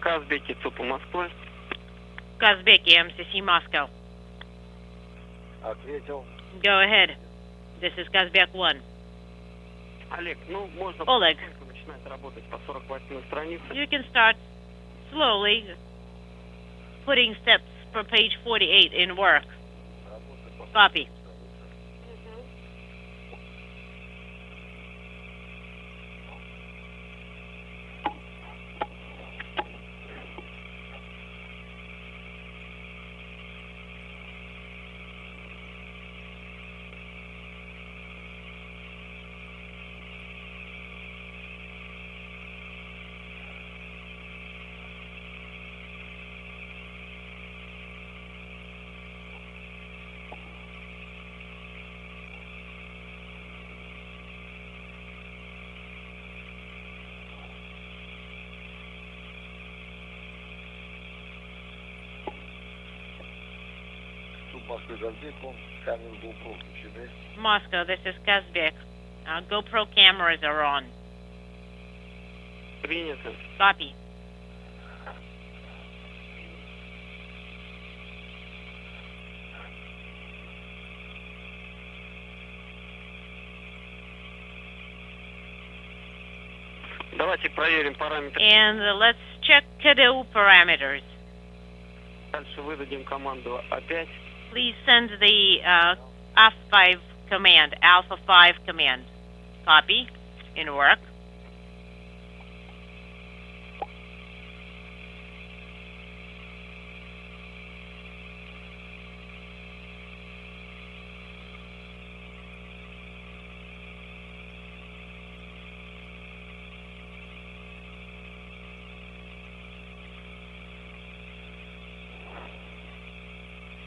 Казбеки, ЦУПу Москвы. Казбеки, MCC Moscow. Ответил. Go ahead. This is Kazbek 1. Олег, ну можно Oleg, начинать работать по 48 странице. you can start slowly putting steps for page 48 in work. Copy. Москвы Казбеку. Камеры GoPro включены. Moscow, this is Kazbek. GoPro cameras are on. Принято. Copy. Давайте проверим параметры. And let's check KDU parameters. Дальше выдадим команду А5. Please send the F5 command, Alpha 5 command. Copy. In work.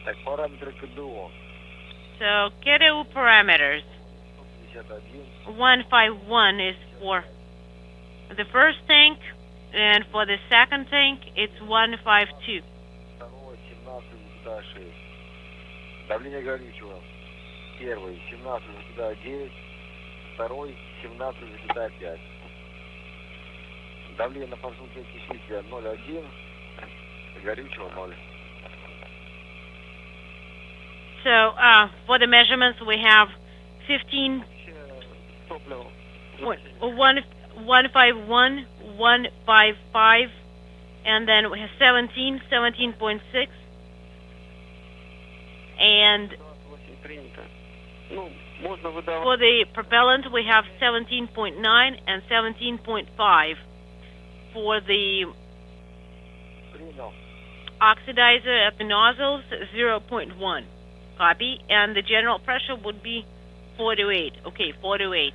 Так, параметры КДО. So KDU parameters. 151. 151 is for the first tank, and for the second tank, it's 152. Второй 17,6. Давление горючего. Первый 17,9. Второй 17,5. Давление на подсумке кислителя 0,1. Горючего 0. So for the measurements, we have 15, Топливо. 151, 155, and then we have 17, 17.6, and 28 принято. Ну, можно выдавать. for the propellant, we have 17.9 and 17.5. For the Принял. oxidizer at the nozzles, 0.1. Copy. And the general pressure would be 4 to 8. Okay, 4 to 8.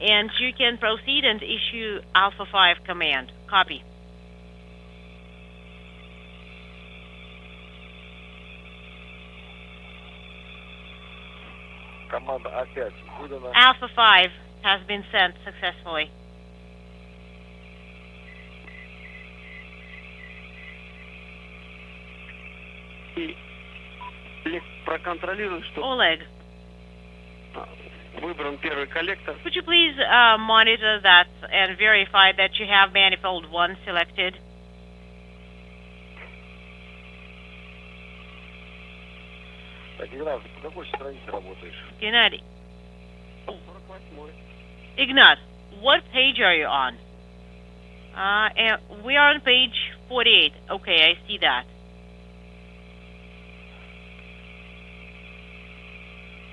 And you can proceed and issue Alpha 5 command. Copy. Команда А5 выдана. Alpha 5 has been sent successfully. И Олег, проконтролируй, что Oleg, выбран первый коллектор. could you please monitor that and verify that you have manifold 1 selected? Так, Игнат, по какой странице работаешь? Gennady. 48. Ignat, what page are you on? And we are on page 48. Okay, I see that.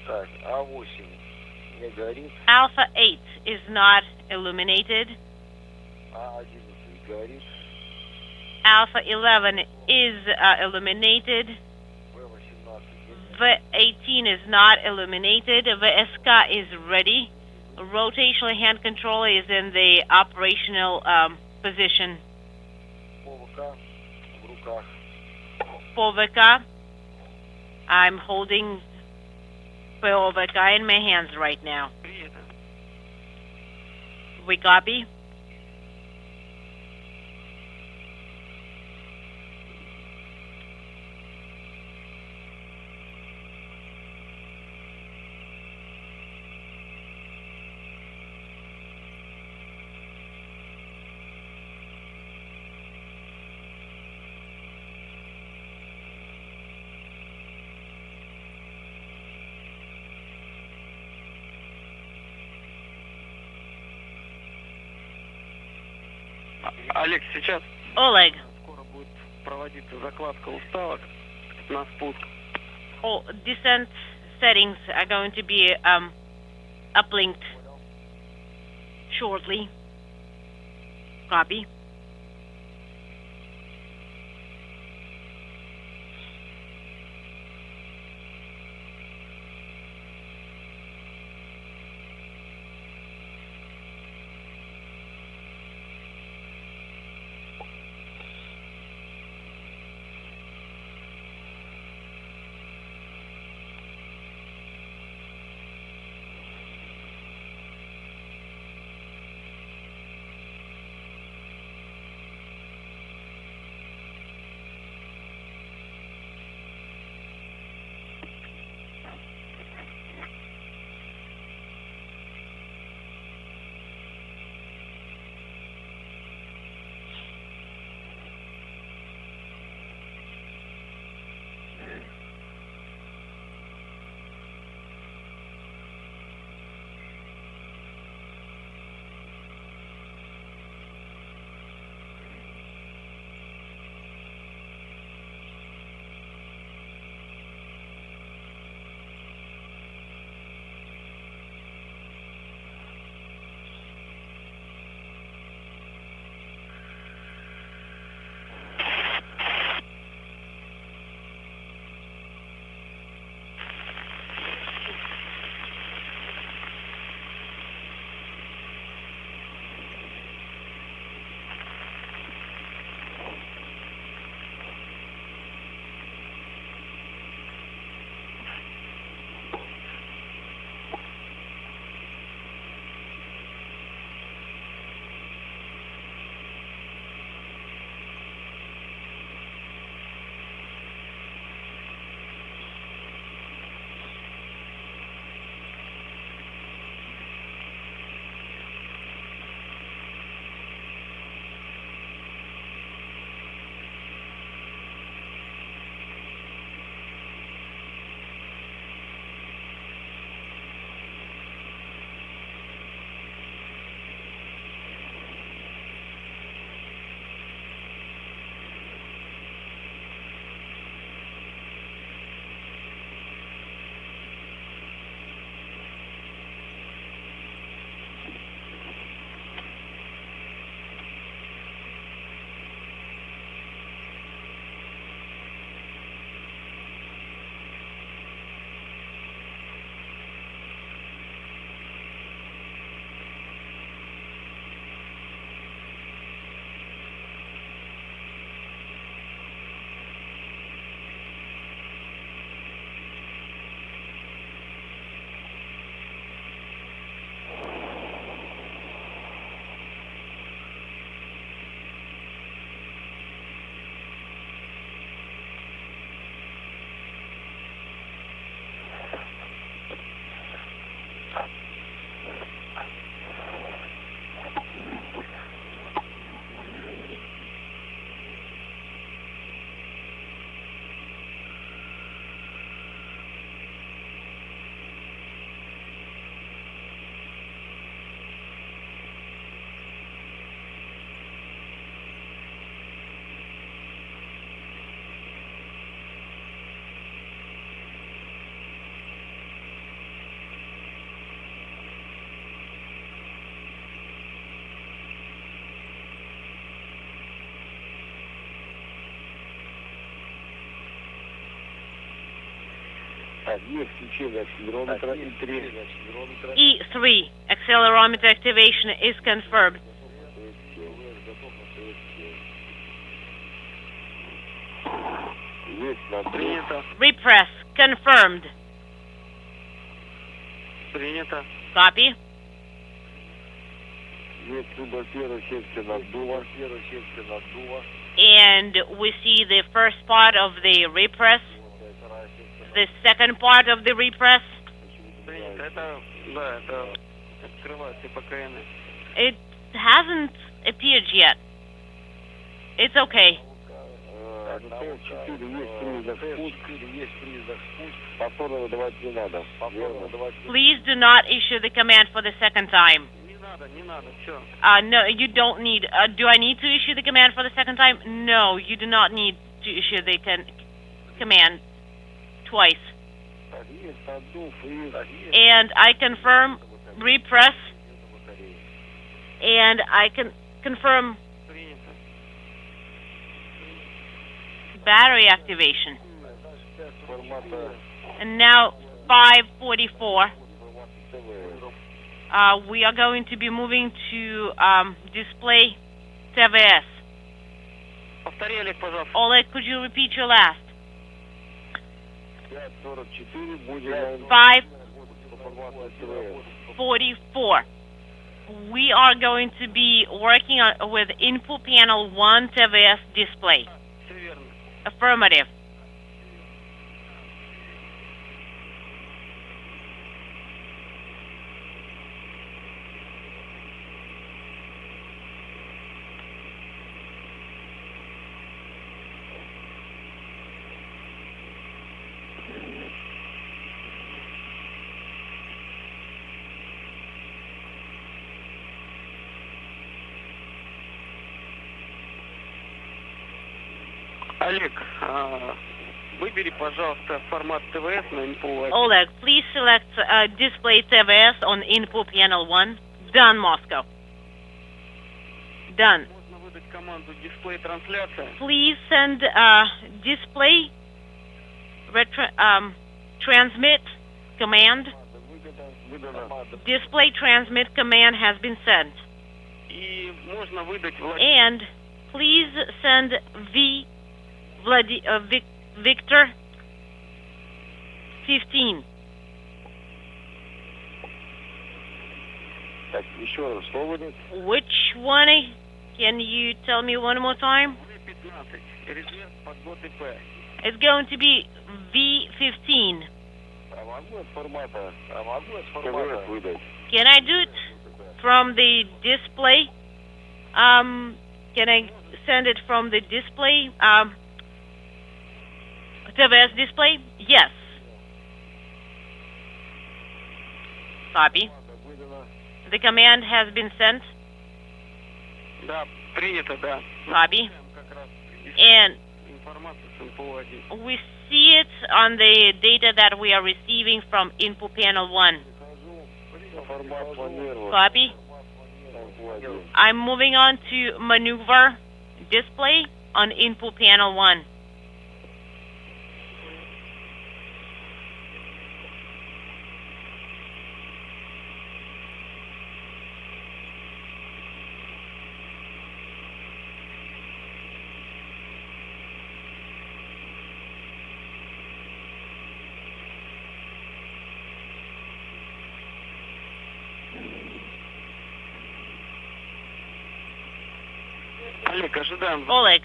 Так, А8 не горит. Alpha 8 is not illuminated. А11 горит. Alpha 11 is illuminated. В18 V18 is not illuminated. VSK is ready. Rotational hand control is in the operational position. ПВК в руках. POVK, I'm holding POVK in my hands right now. Принято. We copy? Олег, сейчас Oleg. скоро будет проводиться закладка уставок на спуск. Oh, descent settings are going to be uplinked shortly. Copy. E3 accelerometer activation is confirmed. Принято. Repress confirmed. Принято. Copy. And we see the first part of the repress, the second part of the repress. Принято. Это, да, это открывается ПКН. It hasn't appeared yet. It's okay. Please do not issue the command for the second time. Не надо, все. No, you don't need. Do I need to issue the command for the second time? No, you do not need to issue the command twice. And I confirm repress. And I can confirm Принято. battery activation. And now 5:44. We are going to be moving to display TVS. Повтори, Олег, пожалуйста. Oleg, could you repeat your last? 5:44. We are going to be working with input panel 1 TVS display. Все верно. Affirmative. Олег, выбери, пожалуйста, формат ТВС на инфо. Oleg, please select display TVS on input panel 1. Done, Moscow. Done. Можно выдать команду дисплей трансляция. Please send display transmit command. Display transmit command has been sent. И можно выдать And please send Victor 15. Так, еще раз, что будет? Which one? Can you tell me one more time? V15. Резерв подбот ИП. It's going to be V15. А могу от формата ТВС выдать? Can I do it from the display? Can I send it from the display? TVS display? Yes. Copy. The command has been sent. Да, принято, да. Copy. Как раз And информацию с НПО-1. we see it on the data that we are receiving from input panel 1. Формат планировал. Copy. I'm moving on to maneuver display on input panel 1. Олег, ожидаем. Oleg,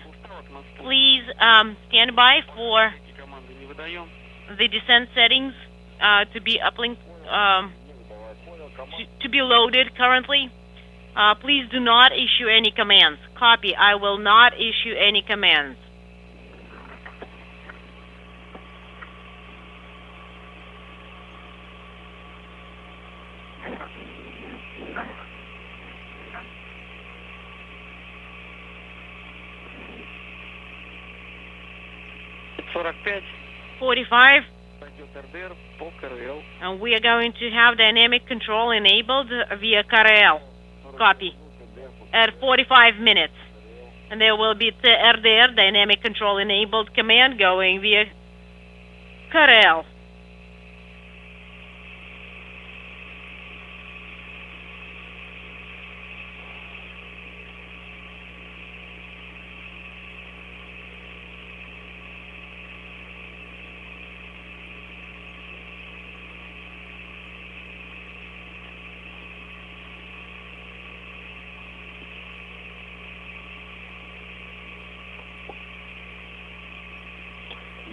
please stand by for Команды не выдаем. the descent settings to be uplink to be loaded currently. Please do not issue any commands. Copy. I will not issue any commands. $45. 45. Пойдет РДР по КРЛ. And we are going to have dynamic control enabled via KRL. Copy. At 45 minutes. And there will be the RDR dynamic control enabled command going via KRL.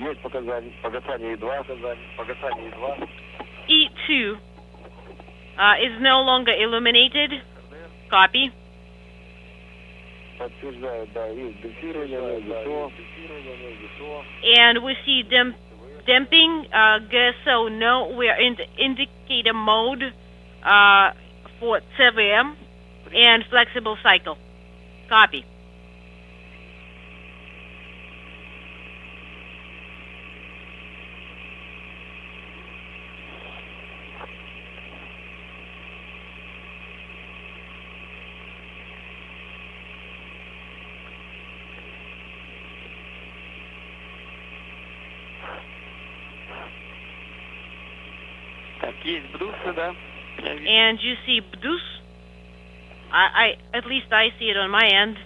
Есть показания. Погасание И2. Погасание И2. E2 is no longer illuminated. Copy. Подтверждаю, да. Есть дефирование, ГСО. And we see damping, GSO. No, we are in the indicator mode for CVM and flexible cycle. Copy. Так, есть брусы, да? Я вижу. And you see BDUS? I at least I see it on my end.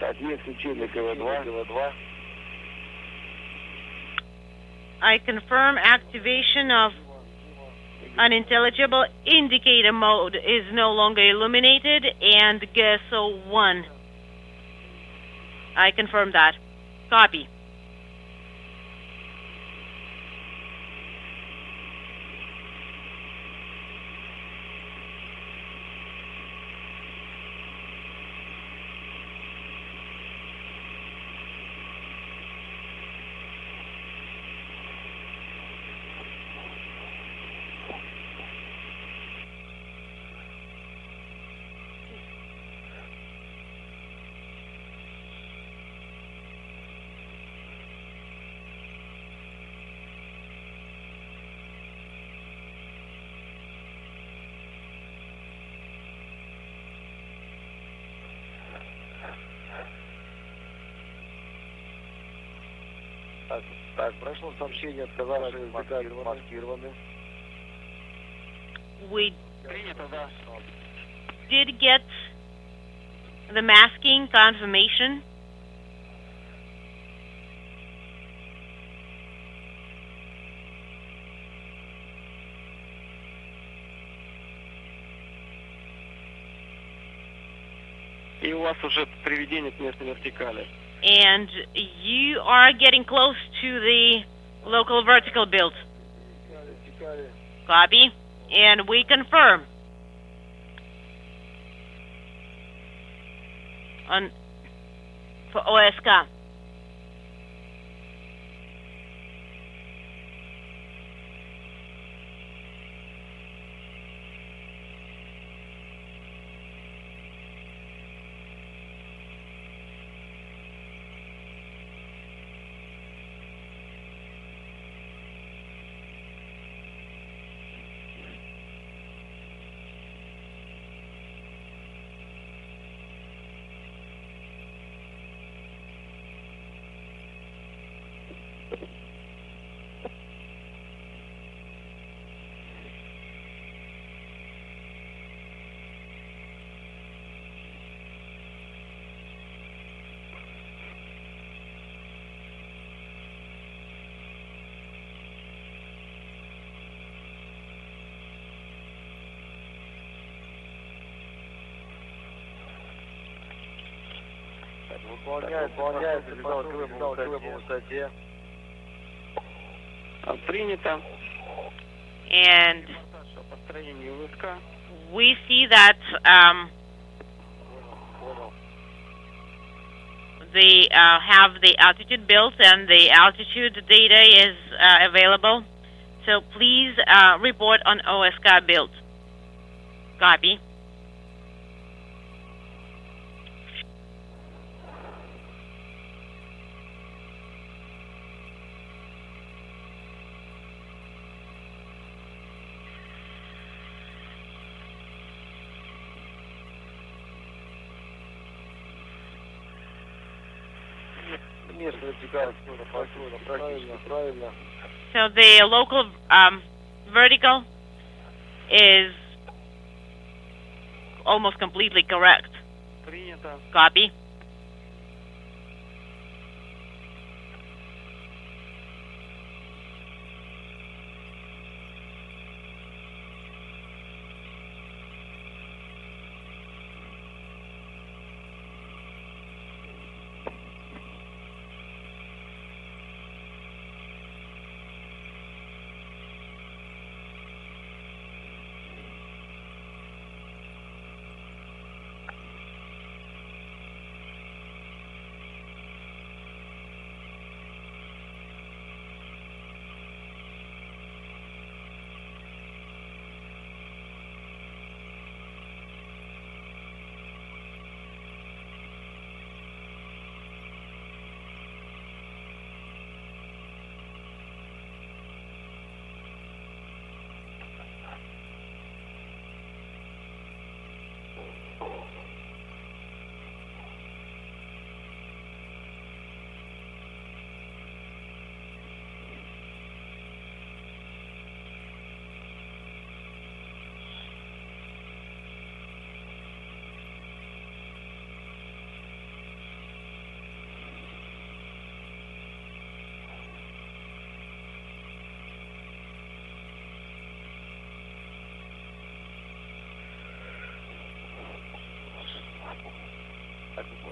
Так, есть учение КВ-2. I confirm activation of unintelligible indicator mode is no longer illuminated and GSO 1. I confirm that. Copy. Так, прошло сообщение, сказали, что языка маскированы. We Принято, да. did get the masking confirmation. И у вас уже приведение к местной вертикали. And you are getting close to the local vertical build. Copy. And we confirm. On for OSK. Выполняет сигнал КВ по высоте. Принято. And По построению ВСК. we see that Понял. they have the altitude built and the altitude data is available. So please report on OSK build. Copy. Место вертикально, правильно. So the local vertical is almost completely correct. Принято. Copy.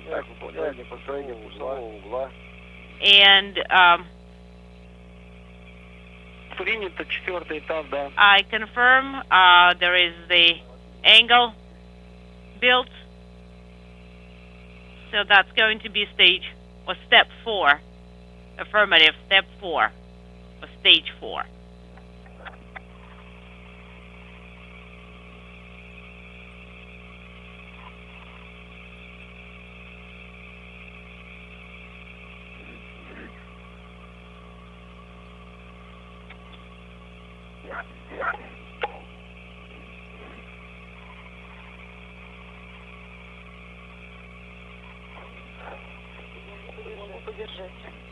Так, выполняем построение курсового угла. And Принято, 4-й этап, да. I confirm there is the angle built. So that's going to be stage or step 4. Affirmative, step 4 or stage 4.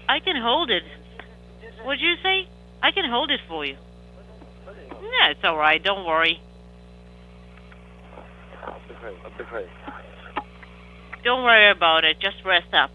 I can hold it. What'd you say? I can hold it for you. Yeah, it's all right. Don't worry. Отдыхай. Don't worry about it. Just rest up.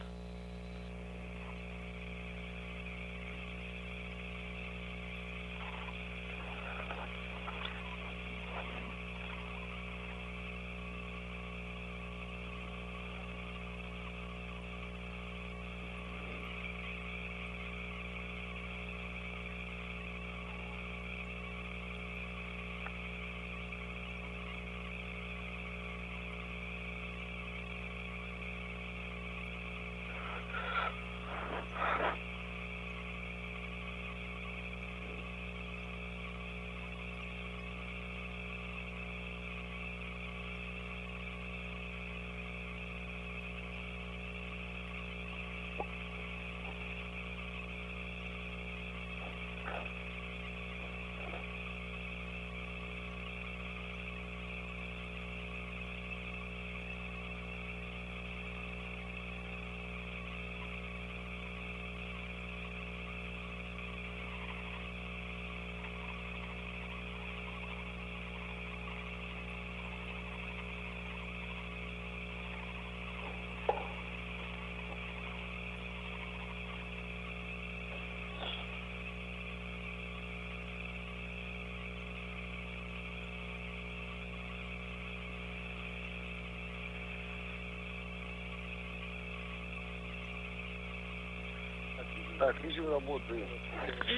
Так, режим работы.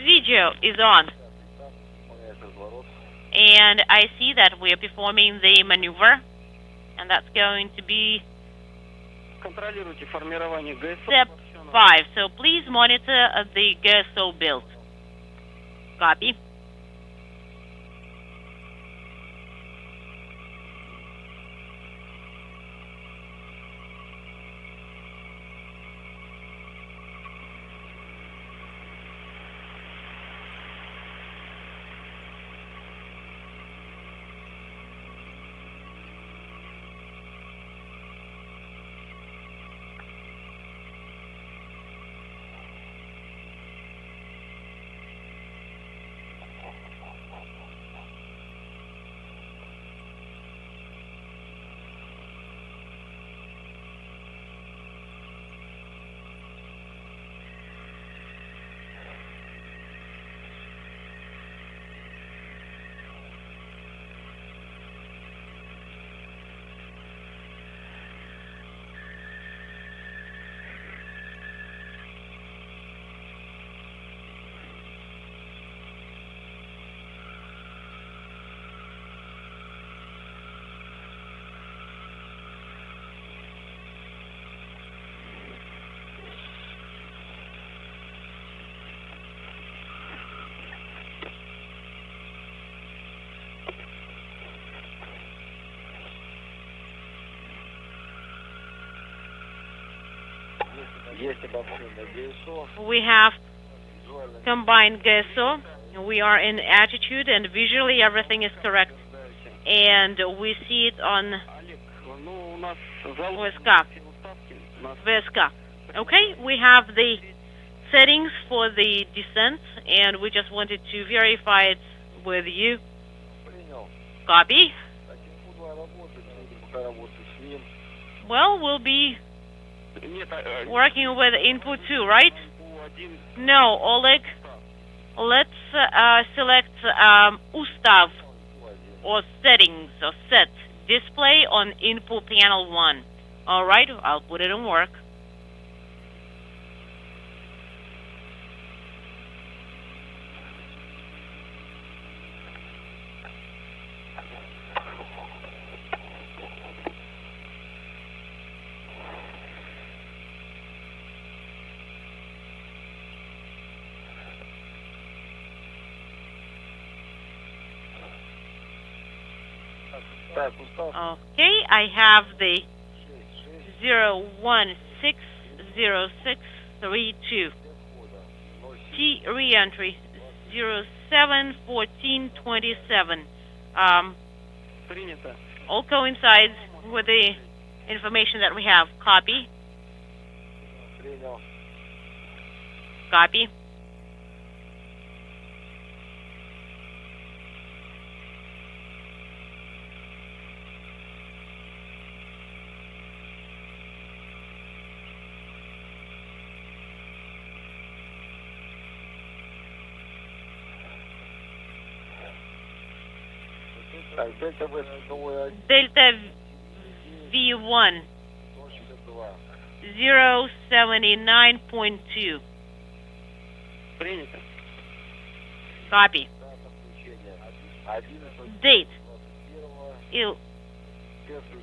Video is on. Выполняется разворот. And I see that we are performing the maneuver. And that's going to be Контролируйте формирование ГСО. step 5. So please monitor the GSO build. Copy. Есть обобщенное ГСО. We have combined GSO. We are in attitude and visually everything is correct. And we see it on Олег, ну у нас ВСК. VSK. Okay, we have the settings for the descent and we just wanted to verify it with you. Принял. Copy. Так, инфу 2 работает, будем пока работать с ним. Well, we'll be Нет, working with input 2, right? один. No, Oleg. Let's select Ustav or settings or set display on input panel 1. All right, I'll put it in work. Так, устав. Okay, I have the 0160632. T reentry 071427. Принято. All coincides with the information that we have. Copy. Принял. Copy. Так, дельта В, новая 1, Delta V1 2. 079.2. Принято. Copy. Дата включения 11. Date 21.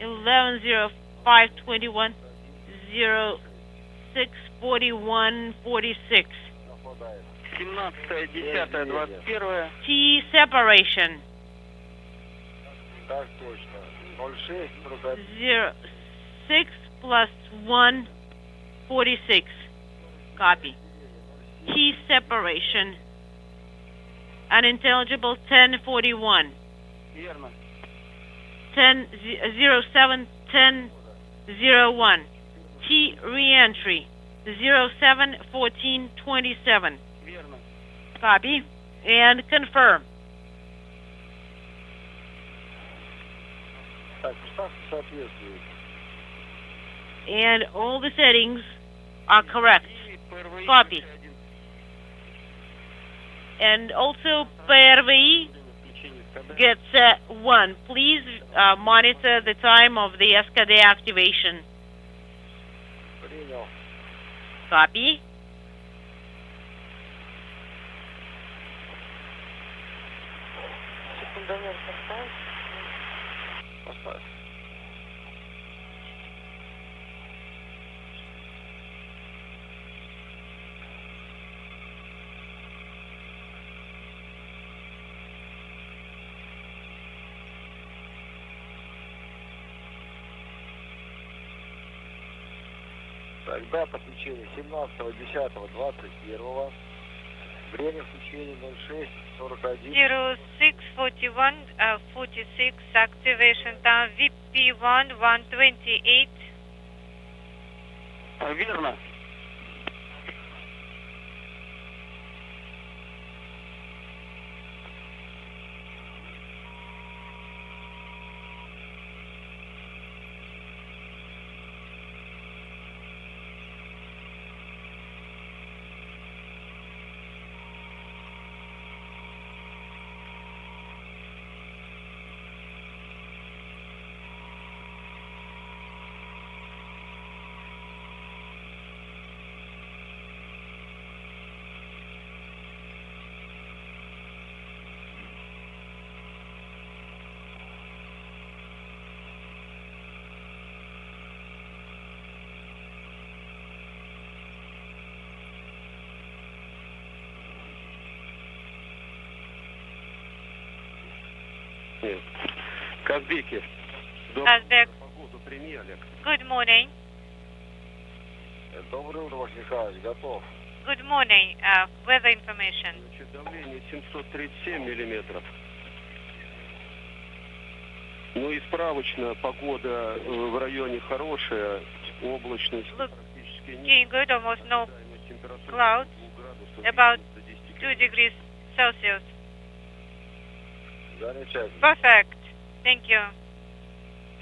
11/05/21 06/41/46. Совпадает. 17.10.21. T separation Так точно. 06, 41. 6 plus 1 46. Copy. T separation unintelligible 1041. Верно. 07/10/01. T reentry 07/14/27. Верно. Copy and confirm. Так, устав соответствует. And all the settings are correct. Copy. And also PRVE gets 1. Please monitor the time of the SKD activation. Принял. Copy. Секундомер поставь. Поставь. Так, дата включения 17.10.21. Время включения 06:41. 0641 46 activation time VP1 128. Верно. Казбеки. Казбек. Погоду прими, Олег. Good morning. Доброе утро, Василий Михайлович. Готов. Good morning. Weather information. Значит, давление 737 миллиметров. Ну и справочно, погода в районе хорошая, облачность Look, практически Doing good, almost no температура clouds, 2 градусов, about до 10 2 degrees Celsius. Замечательно. Perfect. Thank you.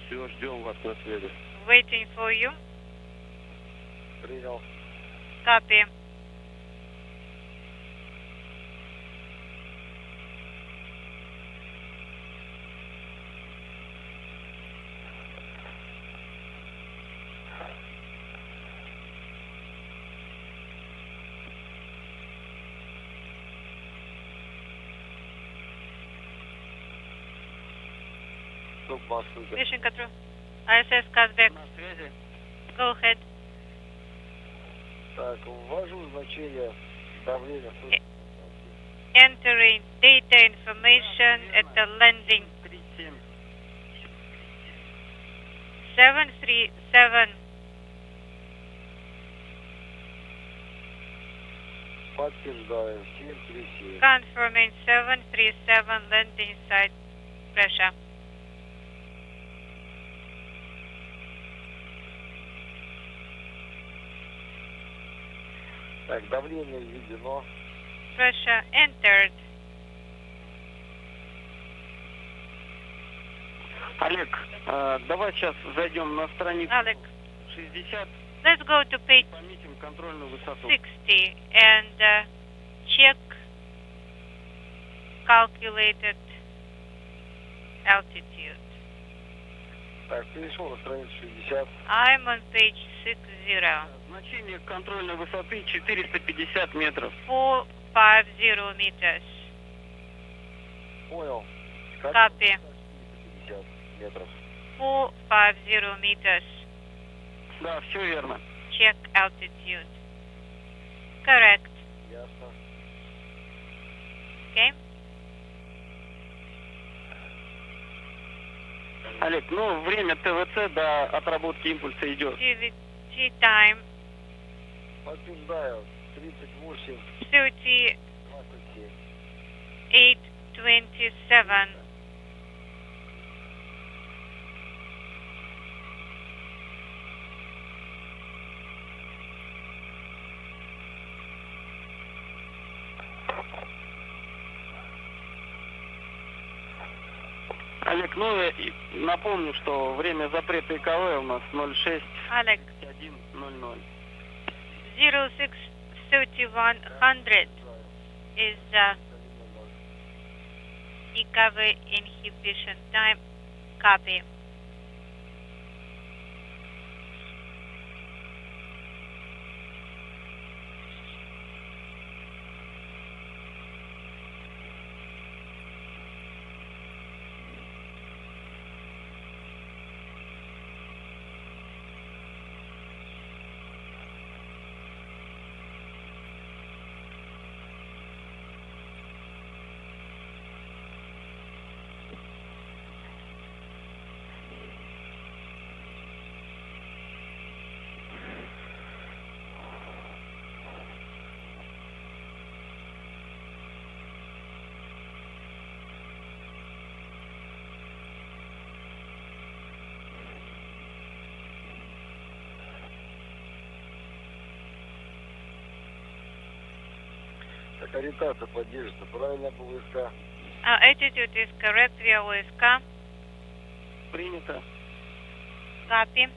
Все, ждем вас на связи. Waiting for you. Принял. Copy. Круг Москвы. Mission Control. ISS Казбек. На связи. Go ahead. Так, ввожу значение давления. Entering data information at the landing. 37. 737. Подтверждаю. 737. Confirming 737 landing site pressure. Так, давление введено. Pressure entered. Олег, давай сейчас зайдем на страницу Alex, 60, let's go to page пометим контрольную высоту. 60 and check calculated altitude. Так, перешел на страницу 60. I'm on page 60. Значение контрольной высоты 450 метров. 450 meters. Понял. Copy. 450 метров. 450 meters. Да, все верно. Check altitude. Correct. Ясно. Okay. Олег, ну время ТВЦ до отработки импульса идет. TVT time Подтверждаю. 38. 38:27. 27. Olek, ну и напомню, что время запрета ИКВ у нас 06 Alex, 1:00. 06:3100 is EKV inhibition time. Copy. Так, ориентация поддерживается правильно по ВСК. Attitude is correct via OSK. Принято. Copy.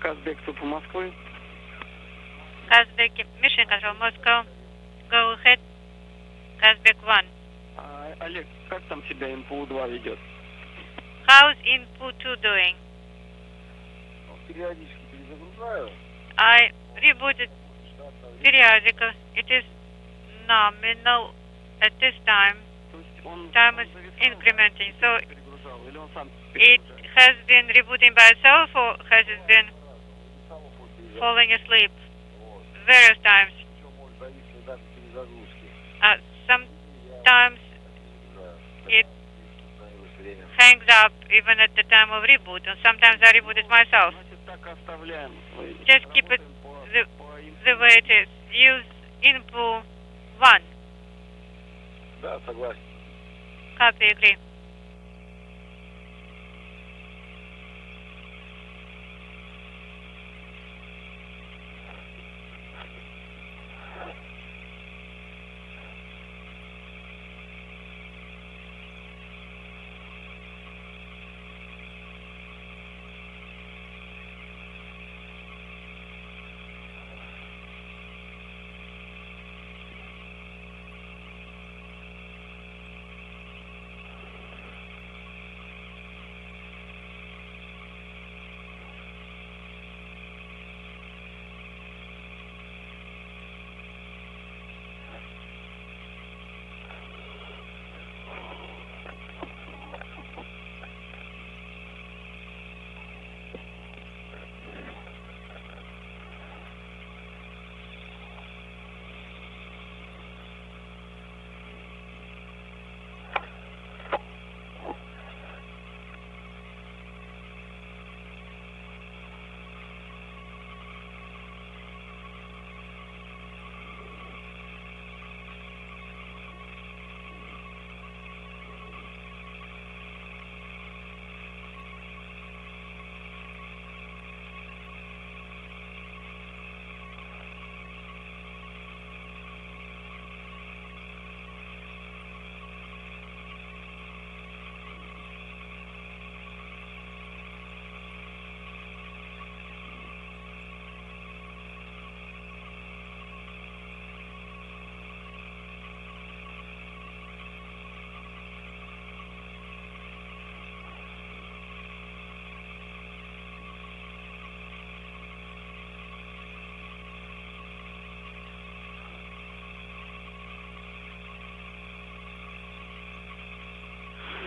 Казбек, СУП Москвы. Kazbek Mission Control Moscow. Go ahead. Kazbek 1. Олег, как там себя МПУ-2 ведет? How's input 2 doing? Периодически перезагружаю. I rebooted periodical. It is nominal at this time. То есть он Time is зависал, incrementing. So перегружал, или он сам it перегружает? has been rebooting by itself or has it been falling asleep Вот. various times? Причем может зависеть даже перезагрузки. Sometimes it Время. hangs up even at the time of reboot, and sometimes I reboot it myself. Значит, так оставляем. Just keep it Работаем по the way it is. use info 1. Да, согласен. Copy, agree.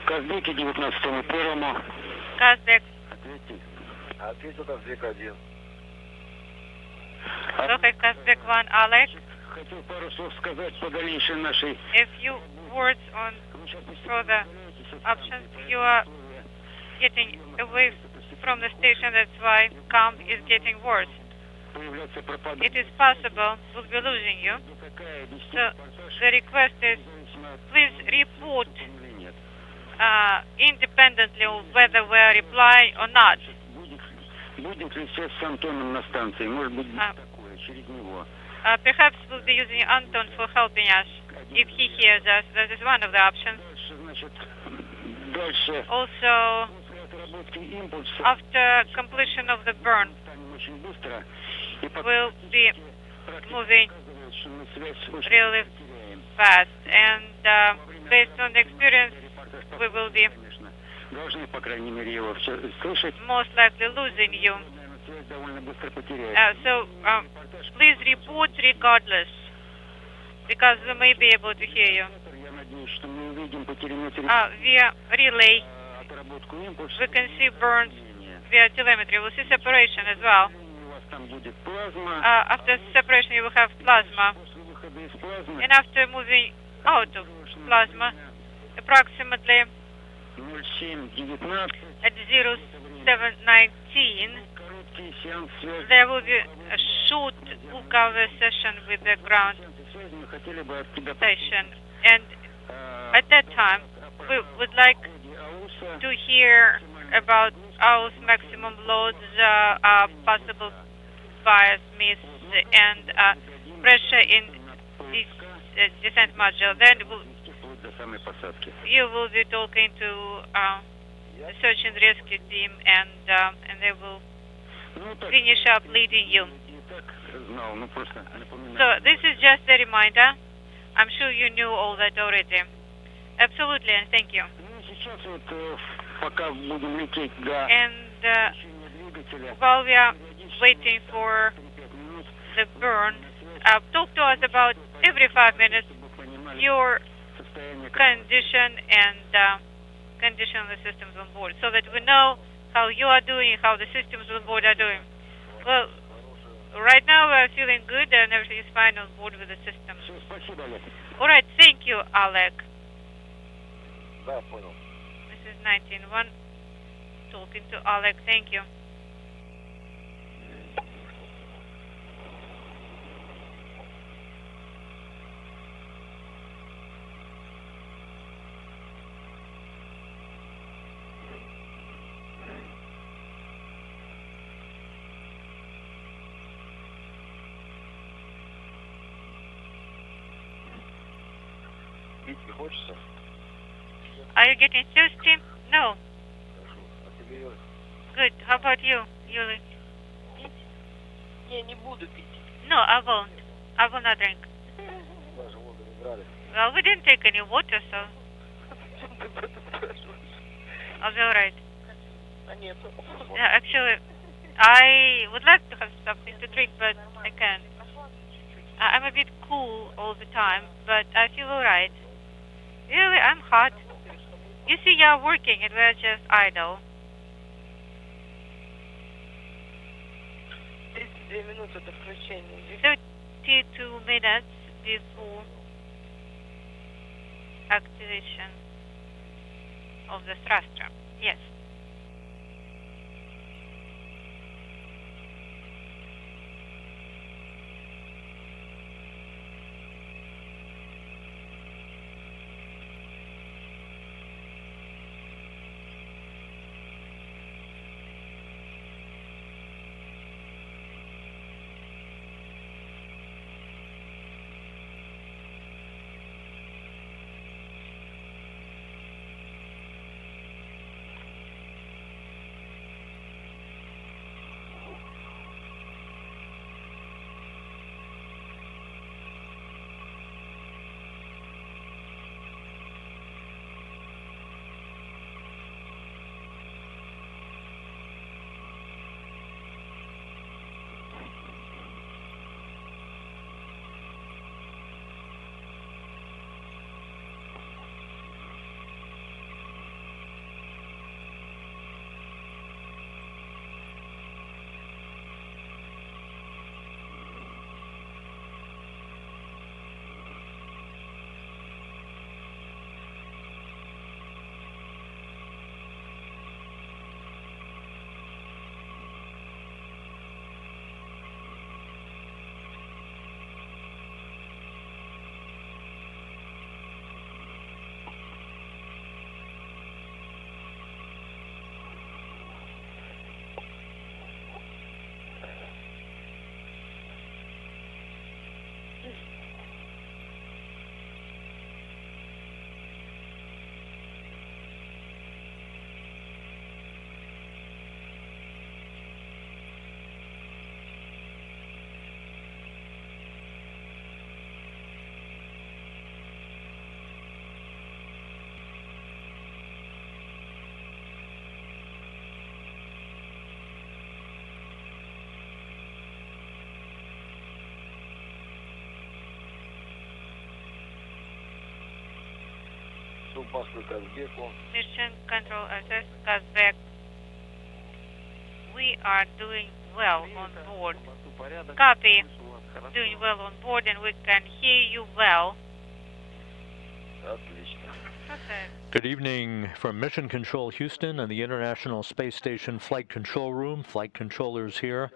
Казбеке 19-му первому. Казбек. Ответьте. Ответил Казбек 1. Слухай, Казбек 1, Alex. Хотел пару слов сказать по дальнейшей нашей... A few words on further options. You are getting away from the station, that's why count is getting worse. It is possible we'll be losing you. So the request is please report independently of whether we are replying or not. Будет ли связь с Антоном на станции? Может быть, такое, через него. Perhaps we'll be using Anton for helping us if he hears us. That is one of the options. Also, after completion of the burn, we'll be moving really fast, and based on the experience, we will be most likely losing you. So please report regardless, because we may be able to hear you. Via relay, we can see burns via telemetry. We'll see separation as well. After separation, you will have plasma. And after moving out of plasma, approximately at 0719, there will be a short cover session with the ground station. And at that time, we would like to hear about our maximum loads, possible bias miss, and pressure in this descent module. Then you will be talking to the search and rescue team, and they will finish up leading you. So this is just a reminder. I'm sure you knew all that already. Absolutely, and thank you. And while we are waiting for the burn, talk to us about every 5 minutes your condition and condition of the systems on board, so that we know how you are doing, how the systems on board are doing. Well, right now we are feeling good and everything is fine on board with the system. All right, thank you, Alec. Да, понял. This is 19-1 talking to Alec. Thank you. Пить не хочется? Are you getting thirsty? No. Хорошо. А тебе, Юля? Good. How about you, Yuli? Не буду пить. No, I won't. I will not drink. Даже воду не брали. Well, we didn't take any water, so I'll be alright. Yeah, actually, I would like to have something to drink, but I can't. I'm a bit cool all the time, but I feel alright. Really, I'm hot. You see, you're working and we're just idle. 32 минуты до включения. 32 minutes before activation of the thruster. Yes. Паску Казбеку. Mission Control SS Kazbek. We are doing well on board. Copy. Doing well on board and we can hear you well. Отлично. Okay. Good evening from Mission Control Houston and the International Space Station Flight Control Room. Flight controllers here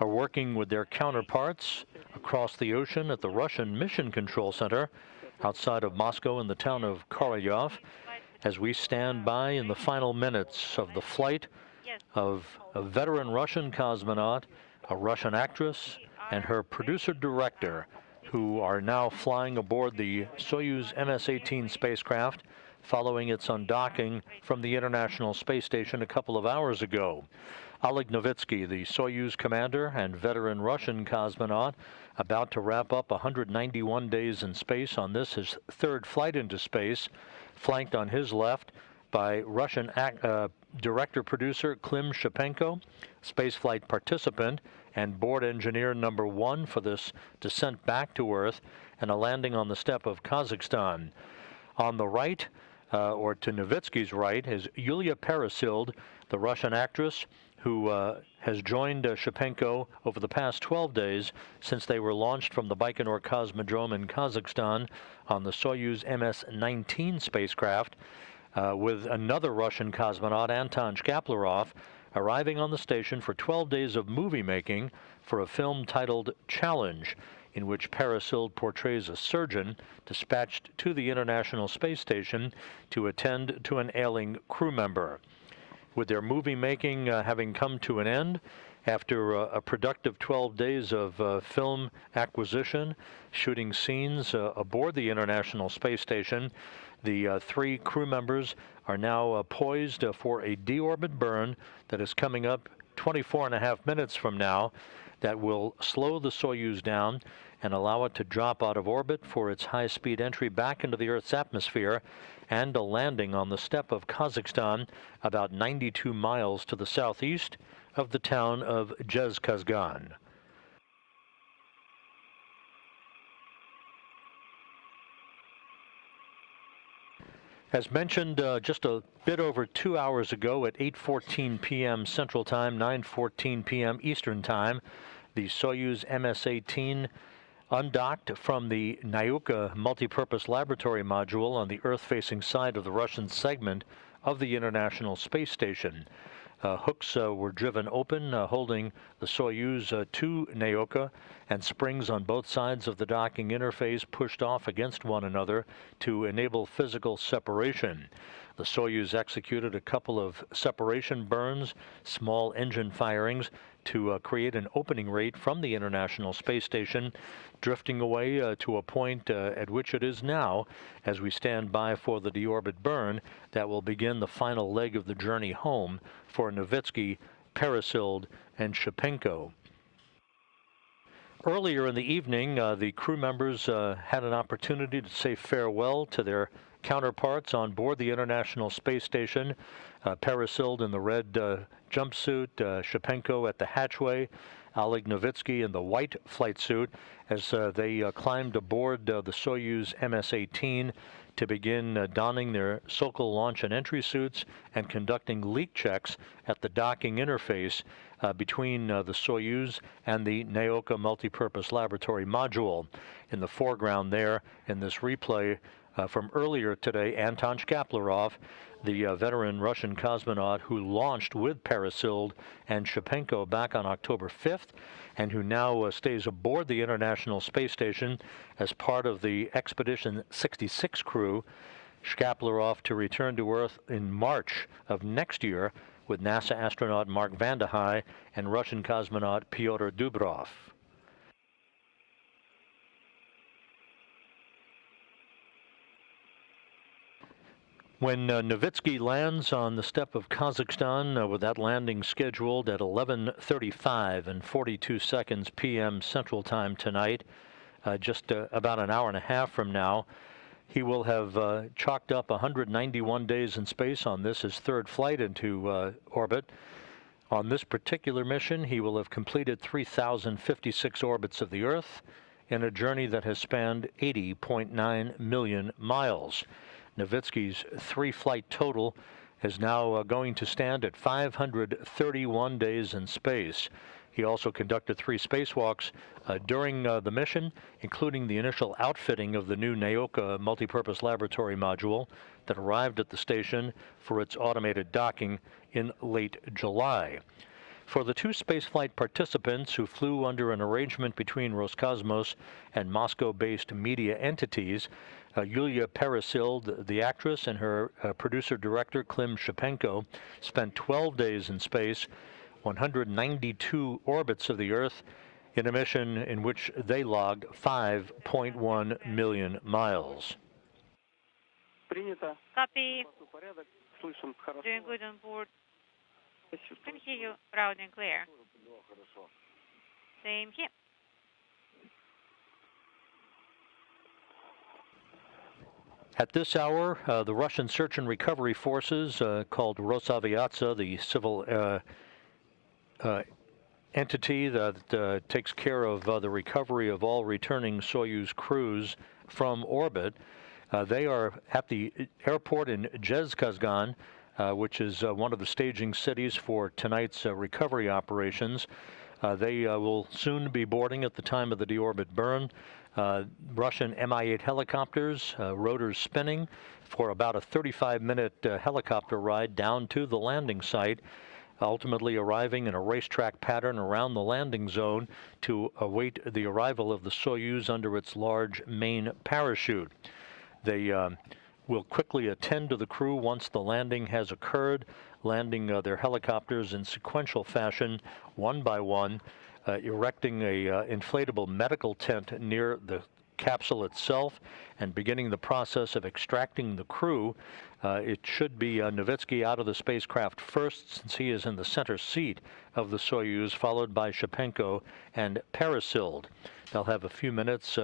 are working with their counterparts across the ocean at the Russian Mission Control Center outside of Moscow in the town of Korolyov as we stand by in the final minutes of the flight of a veteran Russian cosmonaut, a Russian actress, and her producer-director, who are now flying aboard the Soyuz MS-18 spacecraft following its undocking from the International Space Station a couple of hours ago. Oleg Novitsky, the Soyuz commander and veteran Russian cosmonaut, about to wrap up 191 days in space on this, his third flight into space, flanked on his left by Russian director-producer Klim Shipenko, spaceflight participant and board engineer number 1 for this descent back to Earth and a landing on the steppe of Kazakhstan. On the right, or to Novitsky's right, is Yulia Peresild, the Russian actress who has joined Shipenko over the past 12 days since they were launched from the Baikonur Cosmodrome in Kazakhstan on the Soyuz MS-19 spacecraft, with another Russian cosmonaut, Anton Shkaplerov, arriving on the station for 12 days of movie making for a film titled Challenge, in which Peresild portrays a surgeon dispatched to the International Space Station to attend to an ailing crew member. With their movie making having come to an end After a productive 12 days of film acquisition, shooting scenes aboard the International Space Station, the 3 crew members are now poised for a deorbit burn that is coming up 24.5 minutes from now that will slow the Soyuz down and allow it to drop out of orbit for its high-speed entry back into the Earth's atmosphere and a landing on the steppe of Kazakhstan about 92 miles to the southeast of the town of Zhezkazgan. As mentioned just a bit over 2 hours ago at 8:14 p.m. Central Time, 9:14 p.m. Eastern Time, the Soyuz MS-18 undocked from the Nauka multipurpose laboratory module on the Earth-facing side of the Russian segment of the International Space Station. Hooks were driven open, holding the Soyuz to Nauka, and springs on both sides of the docking interface pushed off against one another to enable physical separation. The Soyuz executed a couple of separation burns, small engine firings, to create an opening rate from the International Space Station, drifting away to a point at which it is now, as we stand by for the deorbit burn that will begin the final leg of the journey home for Novitsky, Peresild, and Shipenko. Earlier in the evening, the crew members had an opportunity to say farewell to their counterparts on board the International Space Station. Peresild in the red jumpsuit, Shipenko at the hatchway, Oleg Novitsky in the white flight suit as they climbed aboard the Soyuz MS-18 to begin donning their Sokol launch and entry suits and conducting leak checks at the docking interface between the Soyuz and the Nauka multipurpose laboratory module. In the foreground there, in this replay from earlier today, Anton Shkaplerov, the veteran Russian cosmonaut who launched with Peresild and Shipenko back on October 5th, and who now stays aboard the International Space Station as part of the Expedition 66 crew. Shkaplerov to return to Earth in March of next year with NASA astronaut Mark Vande Hei and Russian cosmonaut Pyotr Dubrov. When Novitsky lands on the steppe of Kazakhstan, with that landing scheduled at 11:35 and 42 seconds p.m. Central Time tonight, just about an hour and a half from now, he will have chalked up 191 days in space on this, his third flight into orbit. On this particular mission, he will have completed 3,056 orbits of the Earth in a journey that has spanned 80.9 million miles. Novitsky's 3-flight total is now going to stand at 531 days in space. He also conducted 3 spacewalks during the mission, including the initial outfitting of the new Nauka multipurpose laboratory module that arrived at the station for its automated docking in late July. For the 2 spaceflight participants who flew under an arrangement between Roscosmos and Moscow-based media entities, Yulia Peresild, the actress, and her producer-director, Klim Shipenko, spent 12 days in space, 192 orbits of the Earth, in a mission in which they logged 5.1 million miles. Copy. Doing good on board. Can hear you loud and clear. Same here. At this hour, the Russian search and recovery forces, called Rosaviatsia, the civil entity that takes care of the recovery of all returning Soyuz crews from orbit, they are at the airport in Zhezkazgan, which is one of the staging cities for tonight's recovery operations. They will soon be boarding at the time of the deorbit burn. Russian Mi-8 helicopters, rotors spinning, for about a 35-minute helicopter ride down to the landing site, ultimately arriving in a racetrack pattern around the landing zone to await the arrival of the Soyuz under its large main parachute. They will quickly attend to the crew once the landing has occurred, landing their helicopters in sequential fashion, one by one, erecting a inflatable medical tent near the capsule itself and beginning the process of extracting the crew. It should be Novitsky out of the spacecraft first, since he is in the center seat of the Soyuz, followed by Shapenko and Parasild. They'll have a few minutes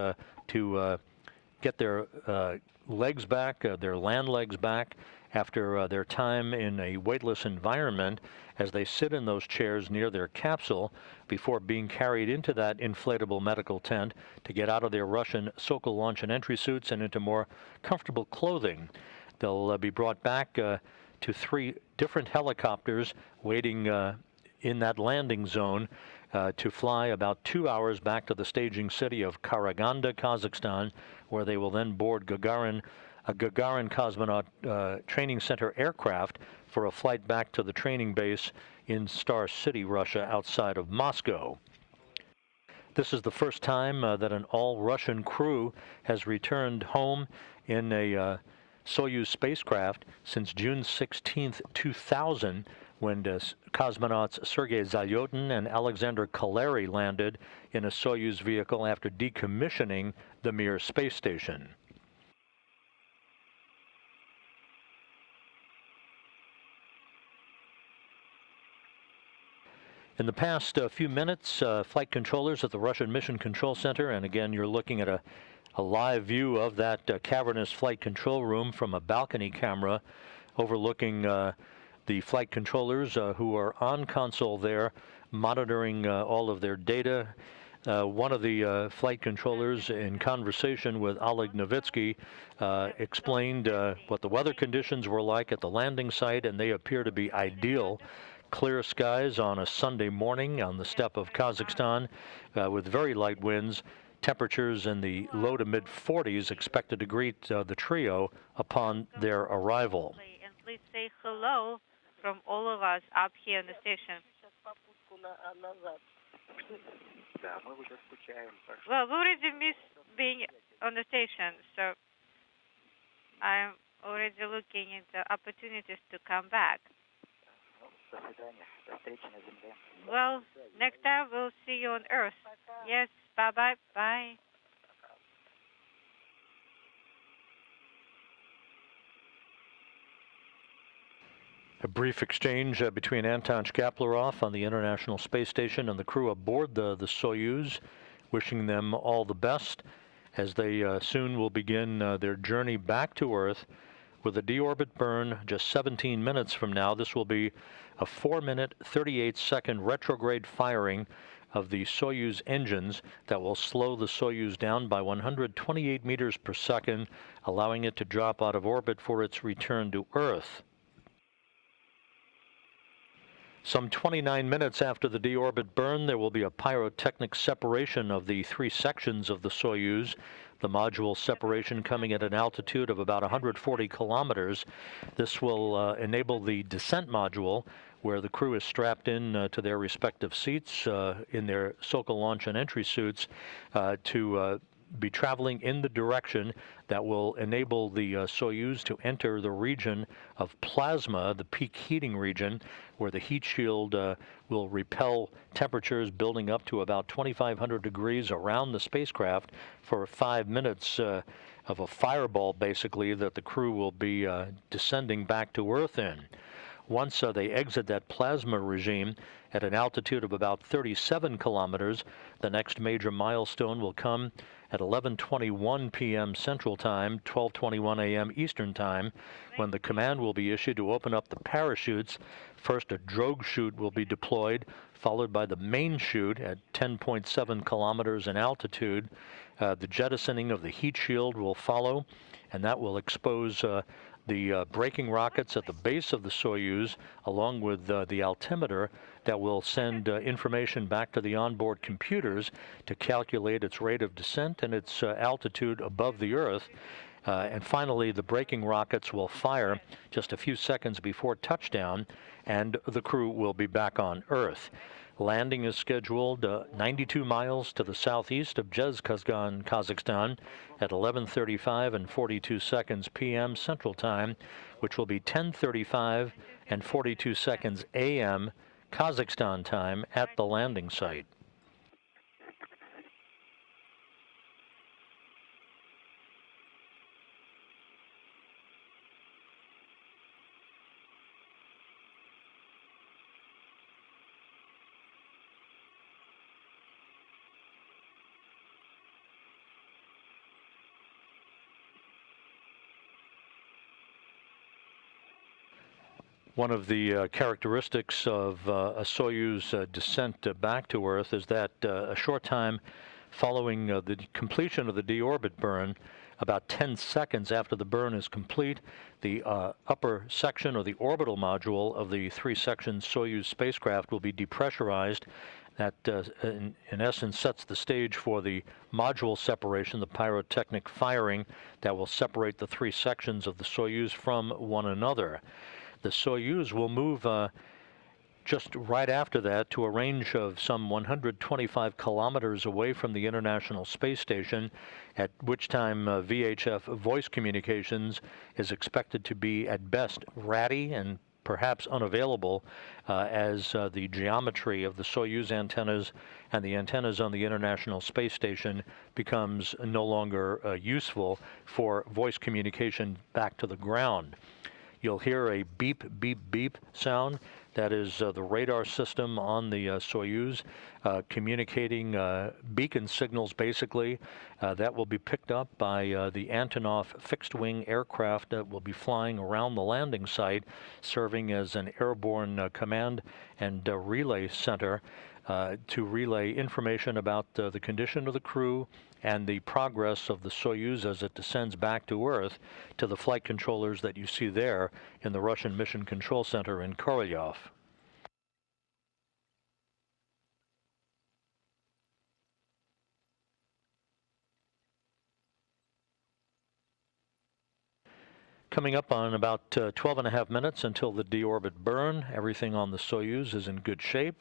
to get their legs back, their land legs back, after their time in a weightless environment as they sit in those chairs near their capsule before being carried into that inflatable medical tent to get out of their Russian Sokol launch and entry suits and into more comfortable clothing. They'll be brought back to 3 different helicopters waiting in that landing zone to fly about 2 hours back to the staging city of Karaganda, Kazakhstan, where they will then board a Gagarin Cosmonaut Training Center aircraft for a flight back to the training base in Star City, Russia, outside of Moscow. This is the first time that an all-Russian crew has returned home in a Soyuz spacecraft since June 16, 2000, when cosmonauts Sergei Zalyotin and Alexander Kaleri landed in a Soyuz vehicle after decommissioning the Mir space station. In the past few minutes, flight controllers at the Russian Mission Control Center, and again you're looking at a live view of that cavernous flight control room from a balcony camera overlooking the flight controllers who are on console there, monitoring all of their data. One of the flight controllers, in conversation with Oleg Novitsky, explained what the weather conditions were like at the landing site, and they appear to be ideal. Clear skies on a Sunday morning on the steppe of Kazakhstan with very light winds. Temperatures in the low to mid-40s expected to greet the trio upon their arrival. And please say hello from all of us up here in the station. Well, we already missed being on the station, so I'm already looking into opportunities to come back. Well, next time we'll see you on Earth. Yes, bye-bye, bye. A brief exchange between Anton Shkaplerov on the International Space Station and the crew aboard the Soyuz, wishing them all the best as they soon will begin their journey back to Earth with a deorbit burn just 17 minutes from now. This will be a 4-minute, 38-second retrograde firing of the Soyuz engines that will slow the Soyuz down by 128 meters per second, allowing it to drop out of orbit for its return to Earth. Some 29 minutes after the deorbit burn, there will be a pyrotechnic separation of the 3 sections of the Soyuz. The module separation coming at an altitude of about 140 kilometers. This will enable the descent module, where the crew is strapped in to their respective seats in their Sokol launch and entry suits, to be traveling in the direction that will enable the Soyuz to enter the region of plasma, the peak heating region, where the heat shield will repel temperatures building up to about 2,500 degrees around the spacecraft for 5 minutes of a fireball, basically, that the crew will be descending back to Earth in. Once they exit that plasma regime at an altitude of about 37 kilometers, the next major milestone will come at 11:21 p.m. Central Time, 12:21 a.m. Eastern Time, when the command will be issued to open up the parachutes. First, a drogue chute will be deployed, followed by the main chute at 10.7 kilometers in altitude. The jettisoning of the heat shield will follow, and that will expose the braking rockets at the base of the Soyuz, along with the altimeter that will send information back to the onboard computers to calculate its rate of descent and its altitude above the Earth. And finally, the braking rockets will fire just a few seconds before touchdown, and the crew will be back on Earth. Landing is scheduled 92 miles to the southeast of Zhezkazgan, Kazakhstan at 11:35 and 42 seconds p.m. Central Time, which will be 10:35 and 42 seconds a.m. Kazakhstan time at the landing site. One of the characteristics of a Soyuz descent back to Earth is that a short time following the completion of the deorbit burn, about 10 seconds after the burn is complete, the upper section or the orbital module of the three-section Soyuz spacecraft will be depressurized. That, in essence, sets the stage for the module separation, the pyrotechnic firing that will separate the three sections of the Soyuz from one another. The Soyuz will move just right after that to a range of some 125 kilometers away from the International Space Station, at which time VHF voice communications is expected to be at best ratty and perhaps unavailable as the geometry of the Soyuz antennas and the antennas on the International Space Station becomes no longer useful for voice communication back to the ground. You'll hear a beep, beep, beep sound. That is the radar system on the Soyuz communicating beacon signals, basically. That will be picked up by the Antonov fixed-wing aircraft that will be flying around the landing site, serving as an airborne command and relay center to relay information about the condition of the crew and the progress of the Soyuz as it descends back to Earth to the flight controllers that you see there in the Russian Mission Control Center in Korolyov. Coming up on about 12 and a half minutes until the deorbit burn, everything on the Soyuz is in good shape.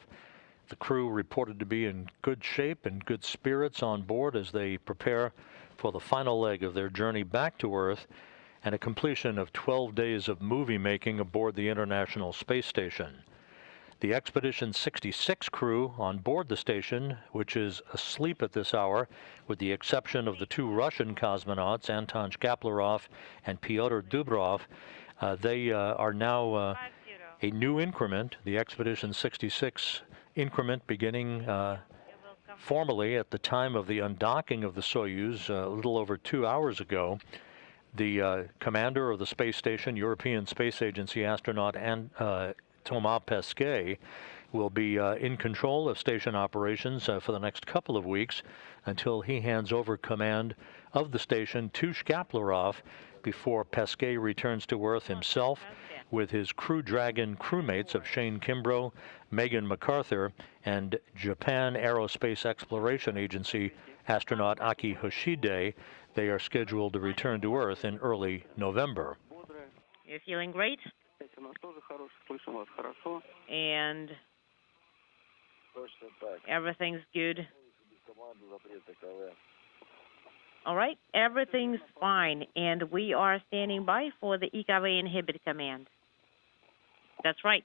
The crew reported to be in good shape and good spirits on board as they prepare for the final leg of their journey back to Earth and a completion of 12 days of movie making aboard the International Space Station. The Expedition 66 crew on board the station, which is asleep at this hour, with the exception of the two Russian cosmonauts, Anton Shkaplerov and Pyotr Dubrov, they are now a new increment, the Expedition 66 increment beginning formally at the time of the undocking of the Soyuz a little over 2 hours ago. The commander of the space station, European Space Agency astronaut Thomas Pesquet, will be in control of station operations for the next couple of weeks until he hands over command of the station to Shkaplerov before Pesquet returns to Earth himself with his Crew Dragon crewmates of Shane Kimbrough, Megan MacArthur, and Japan Aerospace Exploration Agency astronaut Aki Hoshide. They are scheduled to return to Earth in early November. You're feeling great? And everything's good? All right, everything's fine, and we are standing by for the EKV inhibit command. That's right.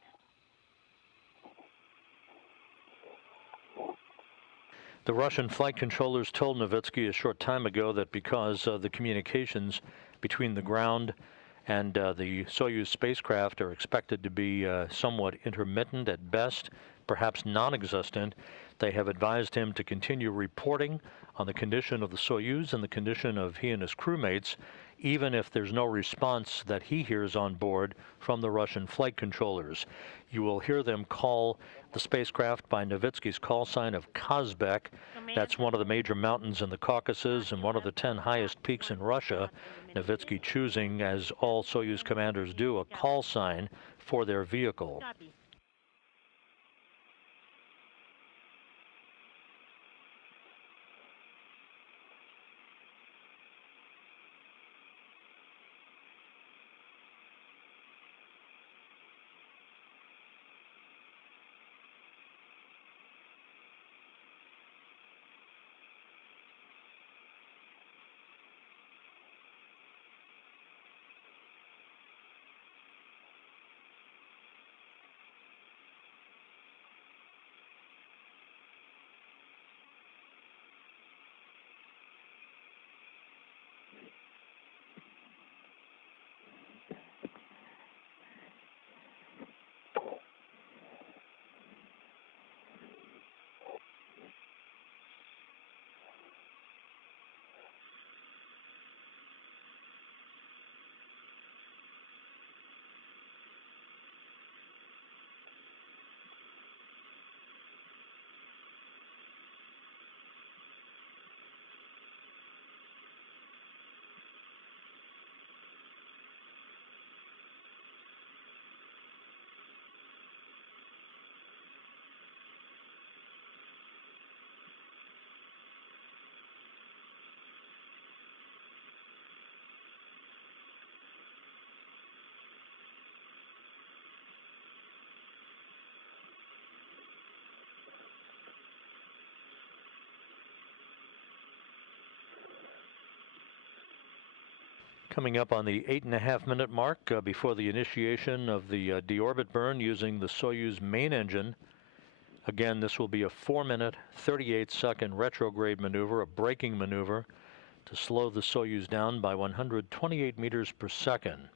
The Russian flight controllers told Novitsky a short time ago that because the communications between the ground and the Soyuz spacecraft are expected to be somewhat intermittent at best, perhaps non-existent, they have advised him to continue reporting on the condition of the Soyuz and the condition of he and his crewmates, even if there's no response that he hears on board from the Russian flight controllers. You will hear them call the spacecraft by Novitsky's call sign of Kazbek. That's one of the major mountains in the Caucasus and one of the 10 highest peaks in Russia. Novitsky choosing, as all Soyuz commanders do, a call sign for their vehicle. Coming up on the 8.5-minute mark before the initiation of the deorbit burn using the Soyuz main engine. Again, this will be a 4-minute, 38-second retrograde maneuver, a braking maneuver, to slow the Soyuz down by 128 meters per second.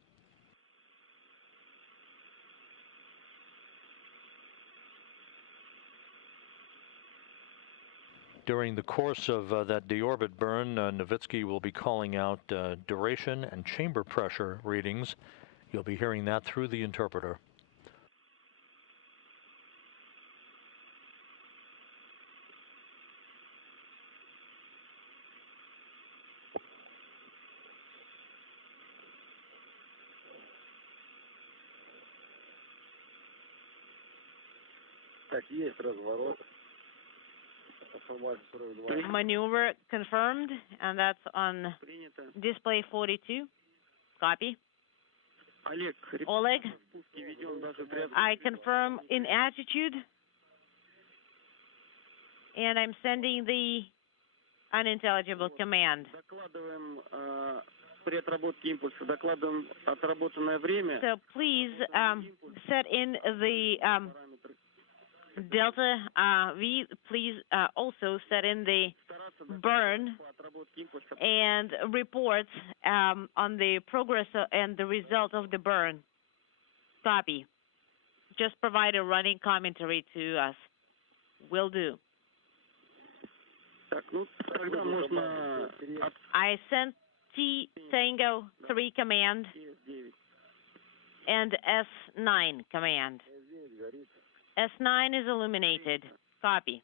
During the course of that deorbit burn, Novitsky will be calling out duration and chamber pressure readings. You'll be hearing that through the interpreter. Так, есть разворот. Maneuver confirmed, and that's on display 42. Copy. Oleg, I confirm in attitude, and I'm sending the unintelligible command. So please set in the Delta V, please also set in the burn and report on the progress and the result of the burn. Copy. Just provide a running commentary to us. Will do. I sent T Tango 3 command and S9 command. S9 is illuminated. Copy.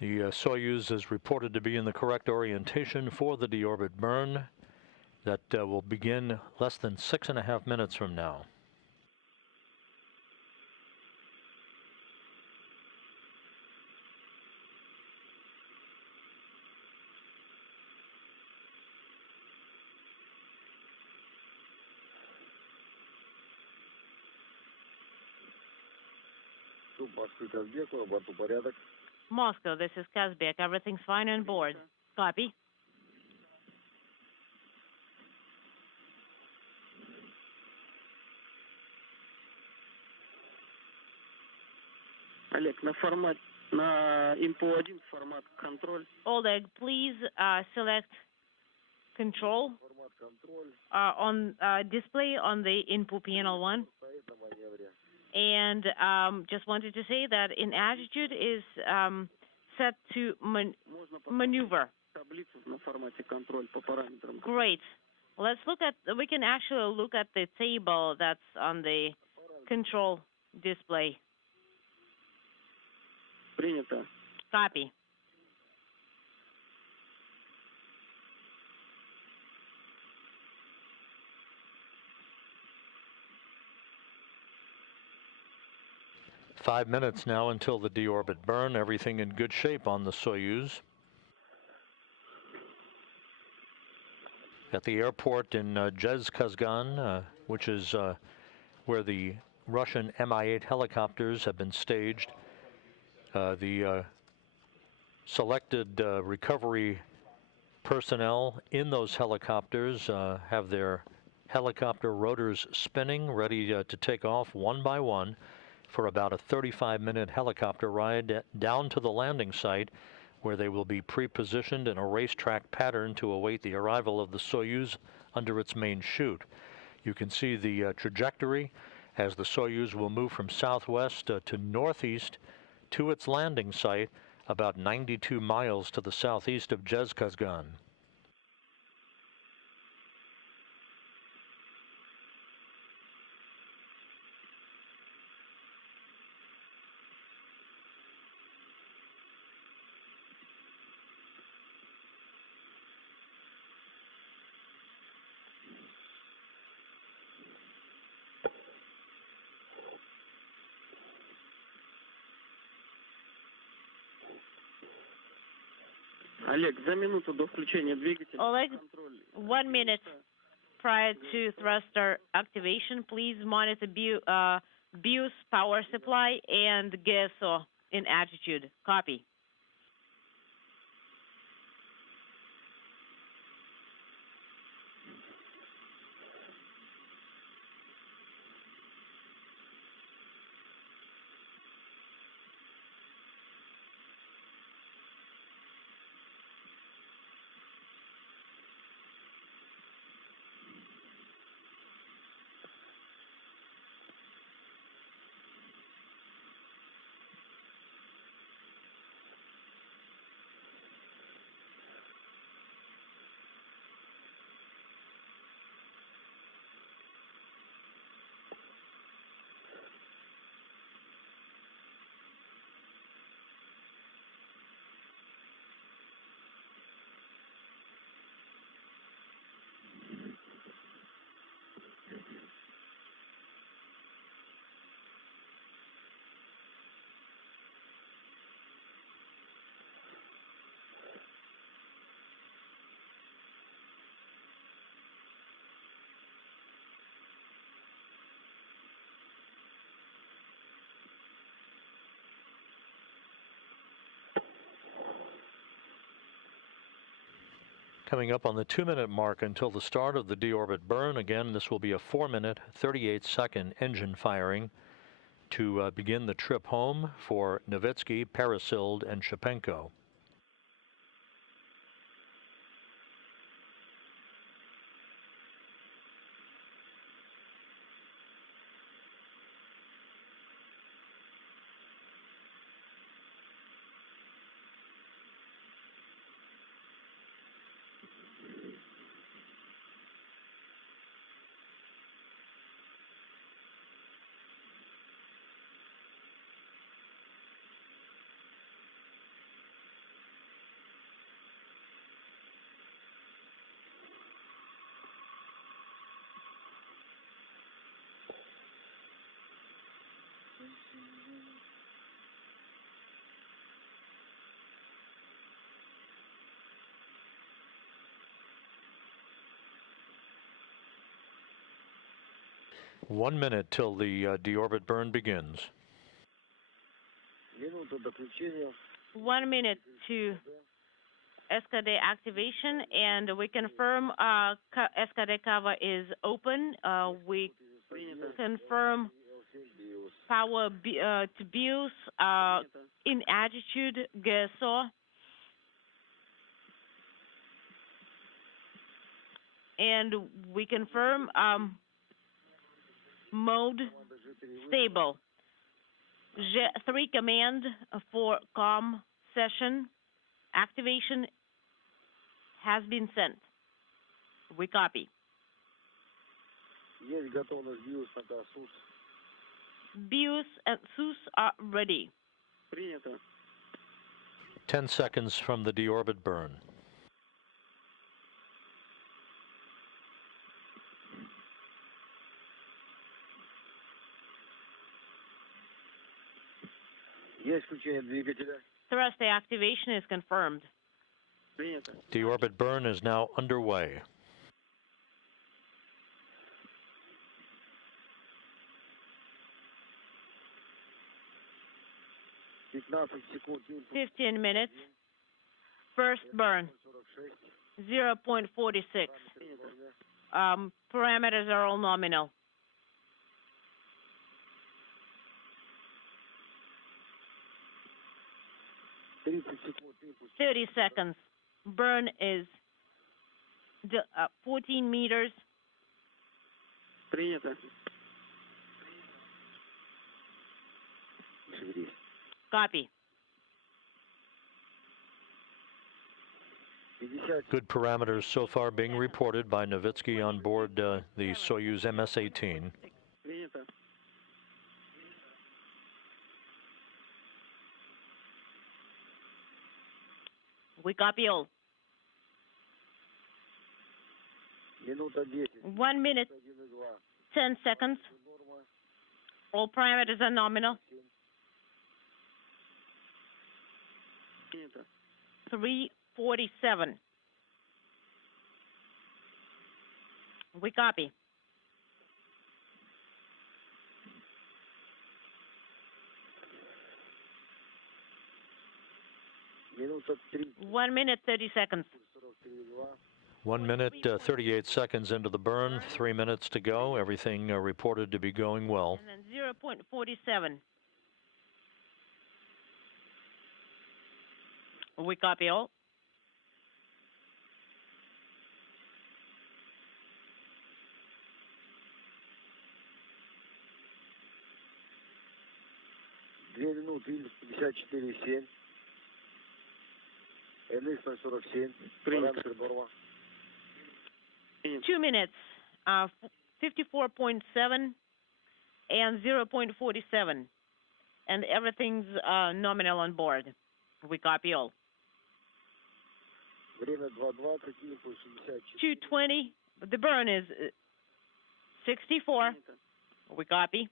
The Soyuz is reported to be in the correct orientation for the deorbit burn that will begin less than 6.5 minutes from now. Moscow, this is Kazbek. Everything's fine on board. Copy. Олег, на INPO-1 формат контроль. Oleg, please select control on display on the input panel 1. And just wanted to say that in attitude is set to maneuver. Great. Let's look at, we can actually look at the table that's on the control display. Принято. Copy. Five minutes now until the deorbit burn. Everything in good shape on the Soyuz. At the airport in Zhezkazgan, which is where the Russian Mi-8 helicopters have been staged, the selected recovery personnel in those helicopters have their helicopter rotors spinning, ready to take off one by one for about a 35-minute helicopter ride down to the landing site, where they will be pre-positioned in a racetrack pattern to await the arrival of the Soyuz under its main chute. You can see the trajectory as the Soyuz will move from southwest to northeast to its landing site, about 92 miles to the southeast of Zhezkazgan. Олег, за минуту до включения двигателя. Oleg, 1 minute prior to thruster activation, please monitor BIOS power supply and GSO in attitude. Copy. Coming up on the 2-minute mark until the start of the deorbit burn. Again, this will be a 4-minute, 38-second engine firing to begin the trip home for Novitsky, Parasild, and Shapenko. One minute till the deorbit burn begins. 1 minute to SKD activation, and we confirm SKD cover is open. We confirm power to BIOS in attitude GSO. And we confirm mode stable. G3 command for COM session activation has been sent. We copy. BIOS and SUS are ready. 10 seconds from the deorbit burn. Thruster activation is confirmed. Deorbit burn is now underway. $15 minutes. First burn, 0.46. Parameters are all nominal. 30 seconds. Burn is 14 meters. Copy. Good parameters so far being reported by Novitsky on board the Soyuz MS-18. We copy all. 1 minute, 10 seconds. All parameters are nominal. 3 0.47. We copy. Минута 3. 1 minute, 30 seconds. 43,2. 1 minute, 38 seconds into the burn, 3 minutes to go. Everything reported to be going well. And then 0.47. We copy all. Две минуты 54,7. МС-47. Параметр норма. 2 minutes, 54.7 and 0.47. And everything's nominal on board. We copy all. Время 2:20, импульс 64. 2:20. The burn is 64. We copy.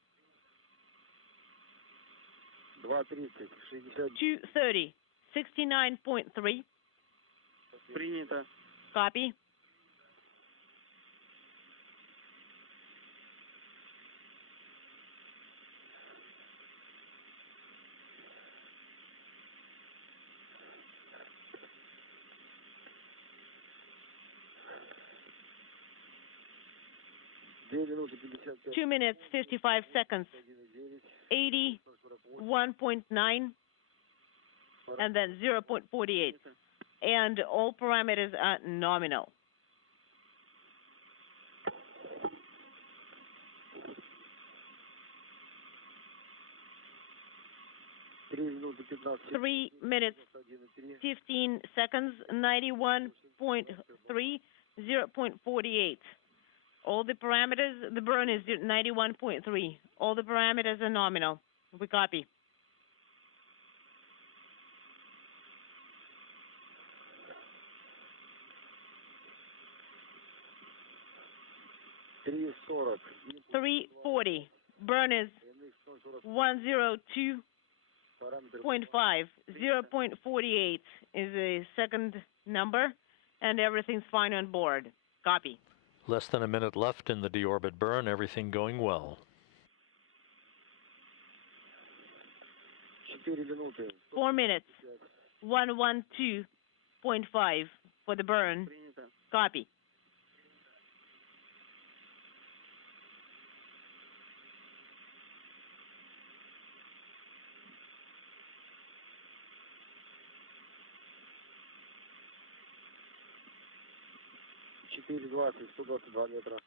2:30, 60. 2:30. 69.3. Принято. Copy. Две минуты 55. 2 minutes, 55 seconds. 81.9 and then 0.48. And all parameters are nominal. Три минуты 15. 3 minutes, 15 seconds, 91.3, 0.48. All the parameters, the burn is 91.3. All the parameters are nominal. We copy. Три 40. 340. Burn is 102.5. Параметр 0.48 is a second number, and everything's fine on board. Copy. Less than a minute left in the deorbit burn, everything going well. 4 минуты. 4 minutes, 112.5 for the burn. Принято. Copy. Четыре 20, 122 метра.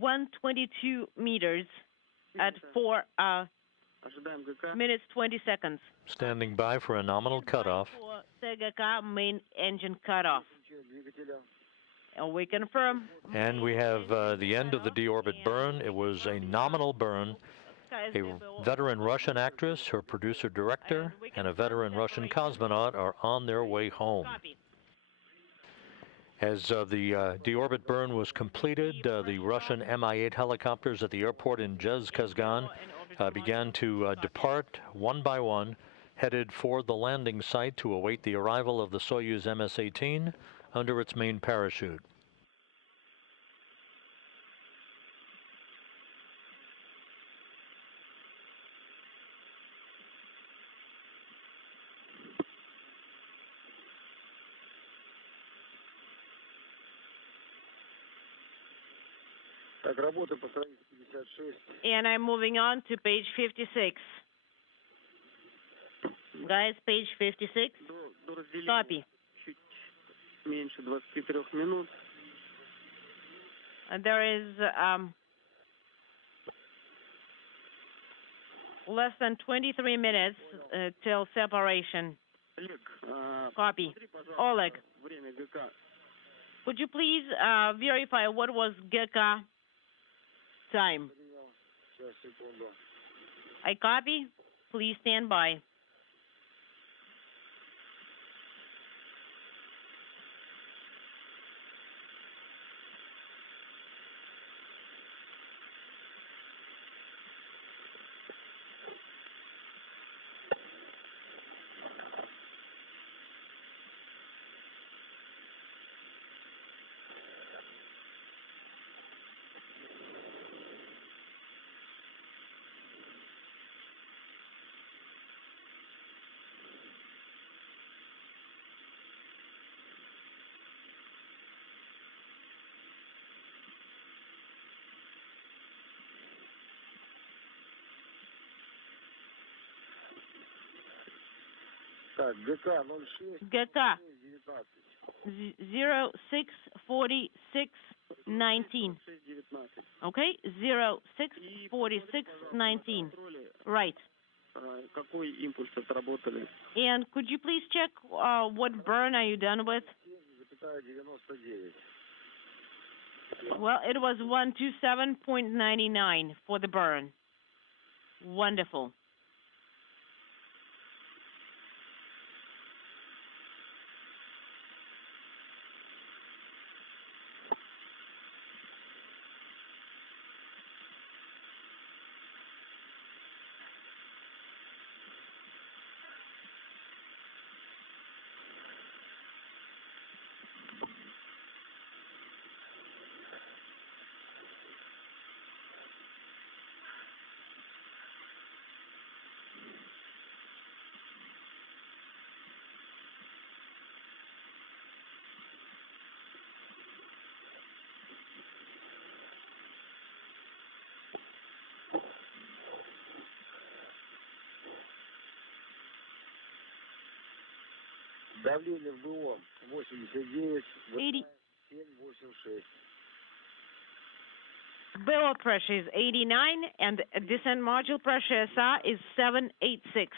122 meters at 4 Ожидаем ГК. minutes 20 seconds. Standing by for a nominal cutoff. For CGK main engine cutoff. Двигателя. And we confirm. And we have the end of the deorbit burn. It was a nominal burn. A veteran Russian actress, her producer-director, and a veteran Russian cosmonaut are on their way home. Copy. As the deorbit burn was completed, the Russian Mi-8 helicopters at the airport in Zhezkazgan began to depart one by one, headed for the landing site to await the arrival of the Soyuz MS-18 under its main parachute. Так, работа по странице 56. And I'm moving on to page 56. Guys, page 56. До разделения Copy. чуть меньше 23 минут. And there is less than 23 minutes till separation. Олег, Copy. смотри, пожалуйста, Oleg, время ГК. would you please verify what was GK time? Принял. Сейчас, секунду. I copy. Please stand by. Так, ГК 06 ГК 19. 064619. 619. Okay? 064619. Right. Какой импульс отработали? And could you please check what burn are you done with? 7,99. Well, it was 127.99 for the burn. Wonderful. Давление в БО 89, 786. Billow pressure is 89 and descent module pressure SR is 786.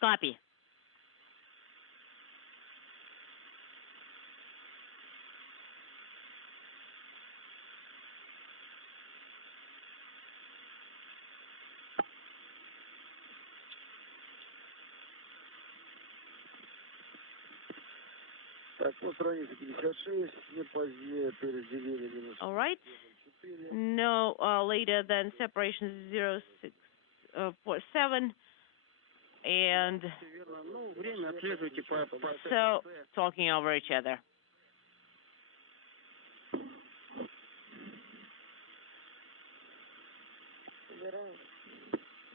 Copy. Так, по странице 56, не позднее переделение минус. All right. No later than separation 0647. And Верно. Ну, время отслеживайте по so talking over each other.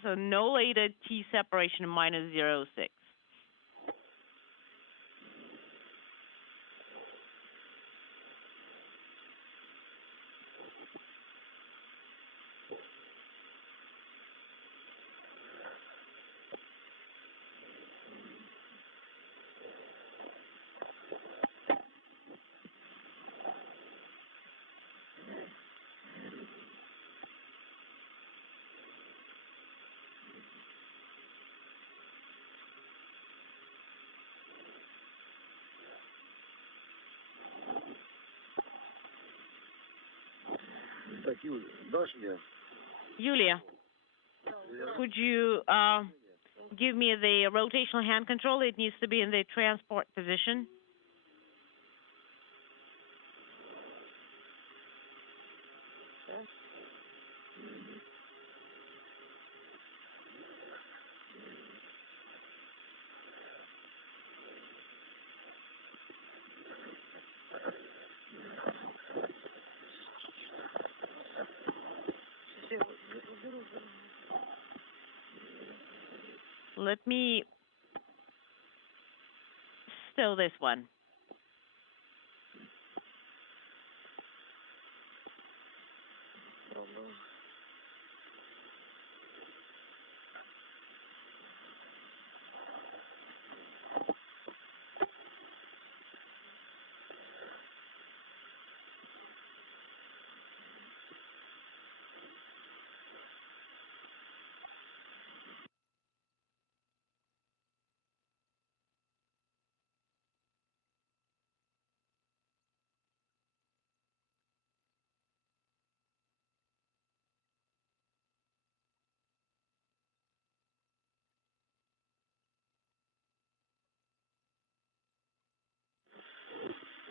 So no later T separation minus 06. Так, Юль, дашь мне? Yulia, could you give me the rotational hand control? It needs to be in the transport position. Let me still this one.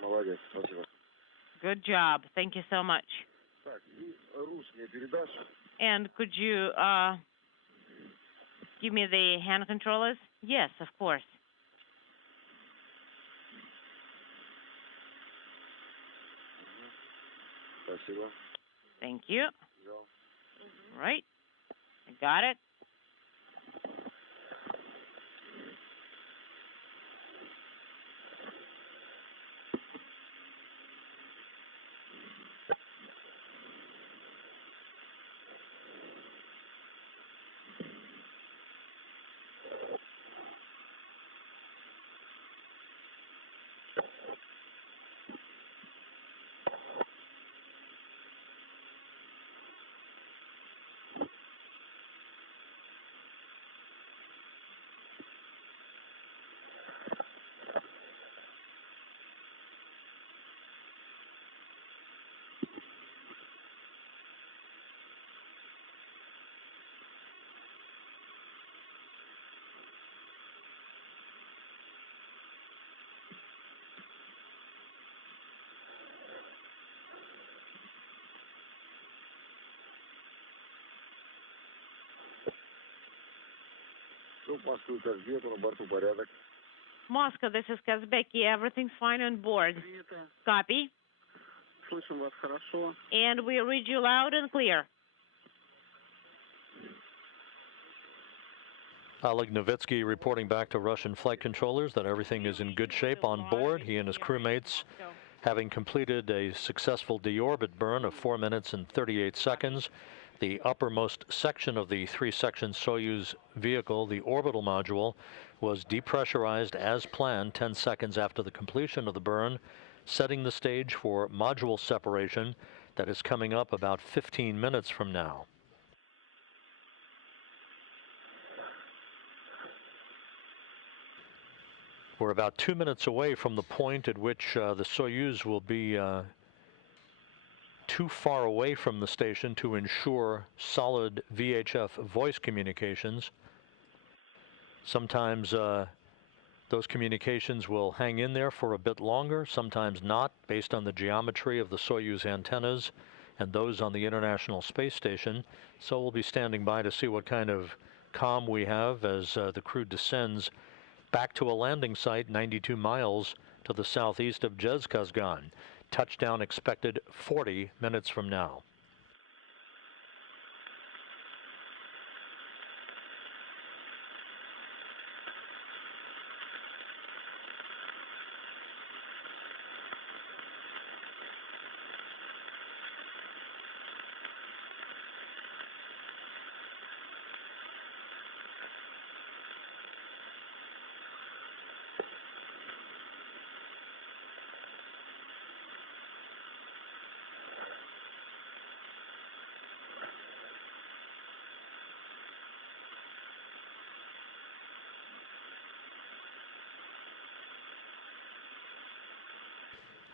Молодец, спасибо. Good job. Thank you so much. Так, и Рус мне передашь? And could you give me the hand controllers? Yes, of course. Спасибо. Thank you. Взял. Right. I got it. Хорошо, Москву, Казбеку, на борту порядок. Moscow, this is Kazbeki. Everything's fine on board. Принято. Copy. Слышим вас хорошо. And we read you loud and clear. Oleg Novitsky reporting back to Russian flight controllers that everything is in good shape on board. He and his crewmates having completed a successful deorbit burn of 4 minutes and 38 seconds. The uppermost section of the three-section Soyuz vehicle, the orbital module, was depressurized as planned 10 seconds after the completion of the burn, setting the stage for module separation that is coming up about 15 minutes from now. We're about 2 minutes away from the point at which the Soyuz will be too far away from the station to ensure solid VHF voice communications. Sometimes those communications will hang in there for a bit longer, sometimes not, based on the geometry of the Soyuz antennas and those on the International Space Station. So we'll be standing by to see what kind of comm we have as the crew descends back to a landing site 92 miles to the southeast of Zhezkazgan. Touchdown expected 40 minutes from now.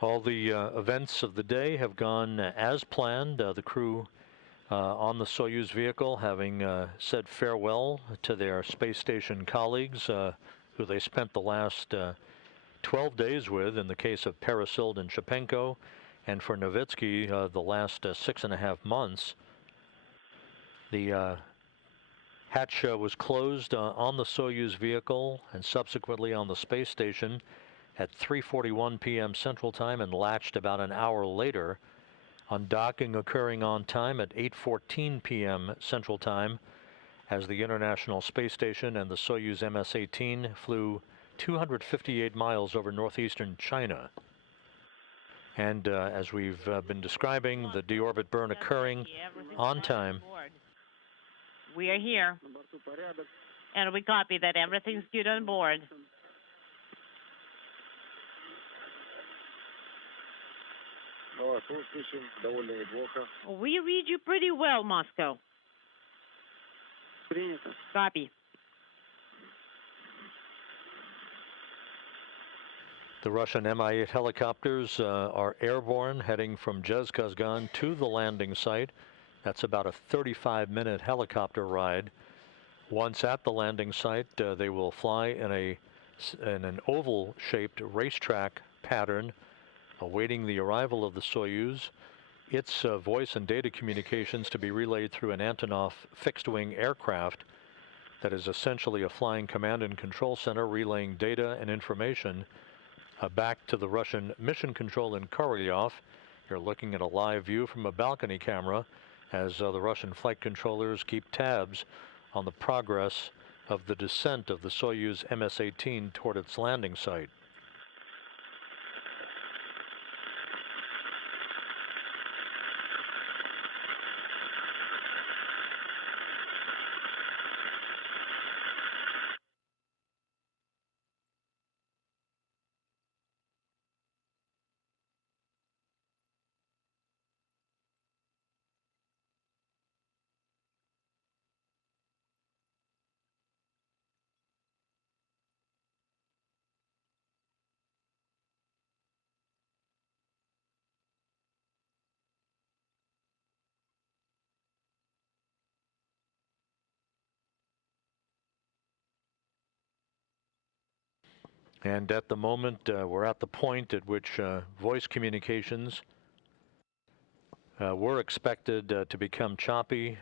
All the events of the day have gone as planned. The crew on the Soyuz vehicle having said farewell to their space station colleagues who they spent the last 12 days with in the case of Peresild and Shapenko, and for Novitsky the last 6.5 months. The hatch was closed on the Soyuz vehicle and subsequently on the space station at 3:41 p.m. Central Time and latched about an hour later. Undocking occurring on time at 8:14 p.m. Central Time as the International Space Station and the Soyuz MS-18 flew 258 miles over northeastern China. And as we've been describing, the deorbit burn occurring on time. We are here. На борту порядок. And we copy that everything's good on board. Мы вас услышим довольно неплохо. We read you pretty well, Moscow. Принято. Copy. The Russian Mi-8 helicopters are airborne, heading from Zhezkazgan to the landing site. That's about a 35-minute helicopter ride. Once at the landing site, they will fly in an oval-shaped racetrack pattern, awaiting the arrival of the Soyuz. Its voice and data communications to be relayed through an Antonov fixed-wing aircraft that is essentially a flying command and control center relaying data and information back to the Russian mission control in Korolyov. You're looking at a live view from a balcony camera as the Russian flight controllers keep tabs on the progress of the descent of the Soyuz MS-18 toward its landing site. And at the moment, we're at the point at which voice communications were expected to become choppy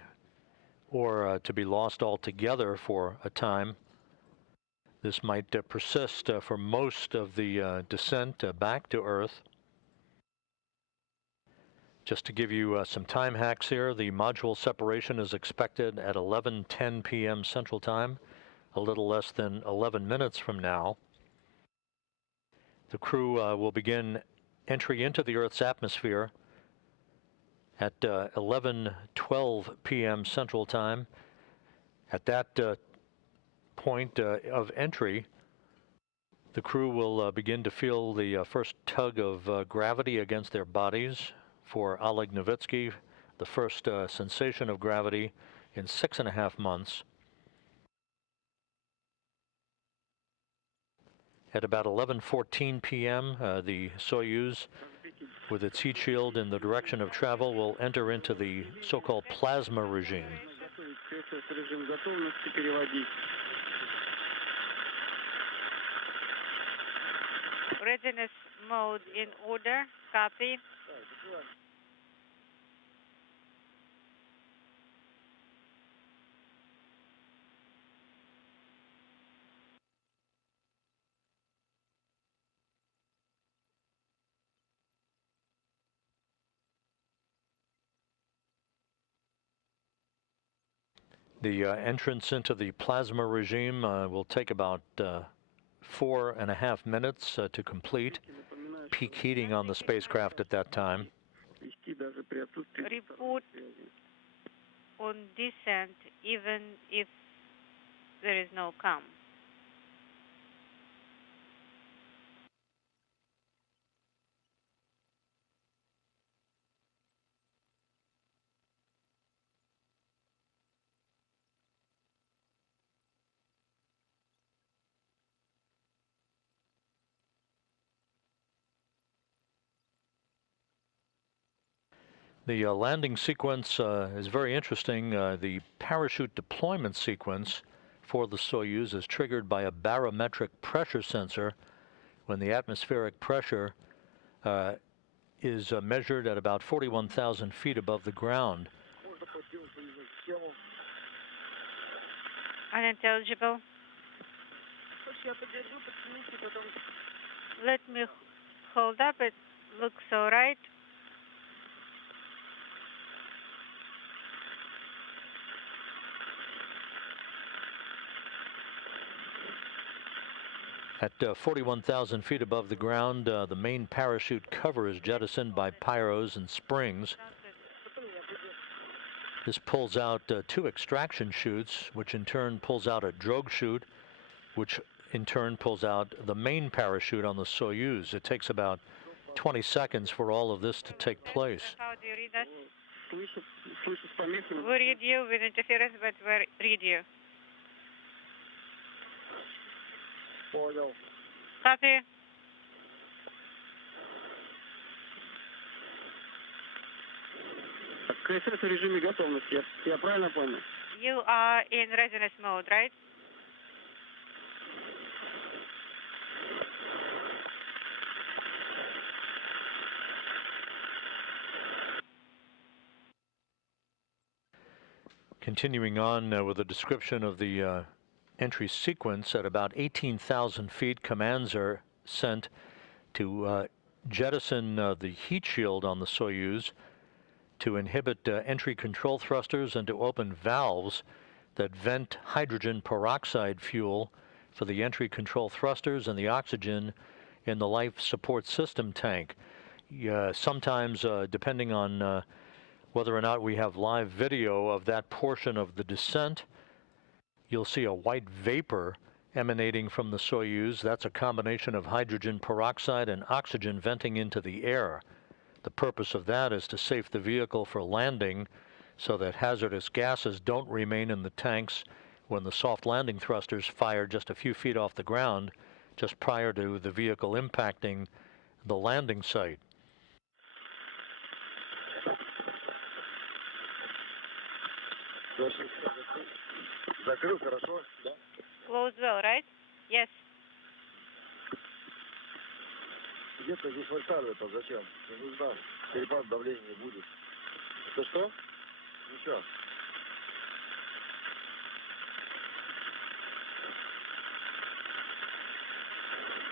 or to be lost altogether for a time. This might persist for most of the descent back to Earth. Just to give you some time hacks here, the module separation is expected at 11:10 p.m. Central Time, a little less than 11 minutes from now. The crew will begin entry into the Earth's atmosphere at 11:12 p.m. Central Time. At that point of entry, the crew will begin to feel the first tug of gravity against their bodies. For Oleg Novitsky, the first sensation of gravity in 6.5 months. At about 11:14 p.m., the Soyuz, with its heat shield in the direction of travel, will enter into the so-called plasma regime. Readiness mode in order. Copy. The entrance into the plasma regime will take about 4.5 minutes to complete. Peak heating on the spacecraft at that time. Report on descent even if there is no COM. The landing sequence is very interesting. The parachute deployment sequence for the Soyuz is triggered by a barometric pressure sensor when the atmospheric pressure is measured at about 41,000 feet above the ground. Unintelligible. Let me hold up. It looks all right. At 41,000 feet above the ground, the main parachute cover is jettisoned by pyros and springs. This pulls out 2 extraction chutes, which in turn pulls out a drogue chute, which in turn pulls out the main parachute on the Soyuz. It takes about 20 seconds for all of this to take place. How do you read us? We read you with interference, but we read you. Copy. КСС в режиме готовности. Я правильно понял? You are in readiness mode, right? Continuing on with a description of the entry sequence, at about 18,000 feet, commands are sent to jettison the heat shield on the Soyuz, to inhibit entry control thrusters, and to open valves that vent hydrogen peroxide fuel for the entry control thrusters and the oxygen in the life support system tank. Sometimes, depending on whether or not we have live video of that portion of the descent, you'll see a white vapor emanating from the Soyuz. That's a combination of hydrogen peroxide and oxygen venting into the air. The purpose of that is to safe the vehicle for landing so that hazardous gases don't remain in the tanks when the soft landing thrusters fire just a few feet off the ground, just prior to the vehicle impacting the landing site. Закрыл, хорошо, да? Close well, right? Yes. Где-то здесь вольтару-то зачем? Не нужна. Перепад давления не будет. Что? Ничего.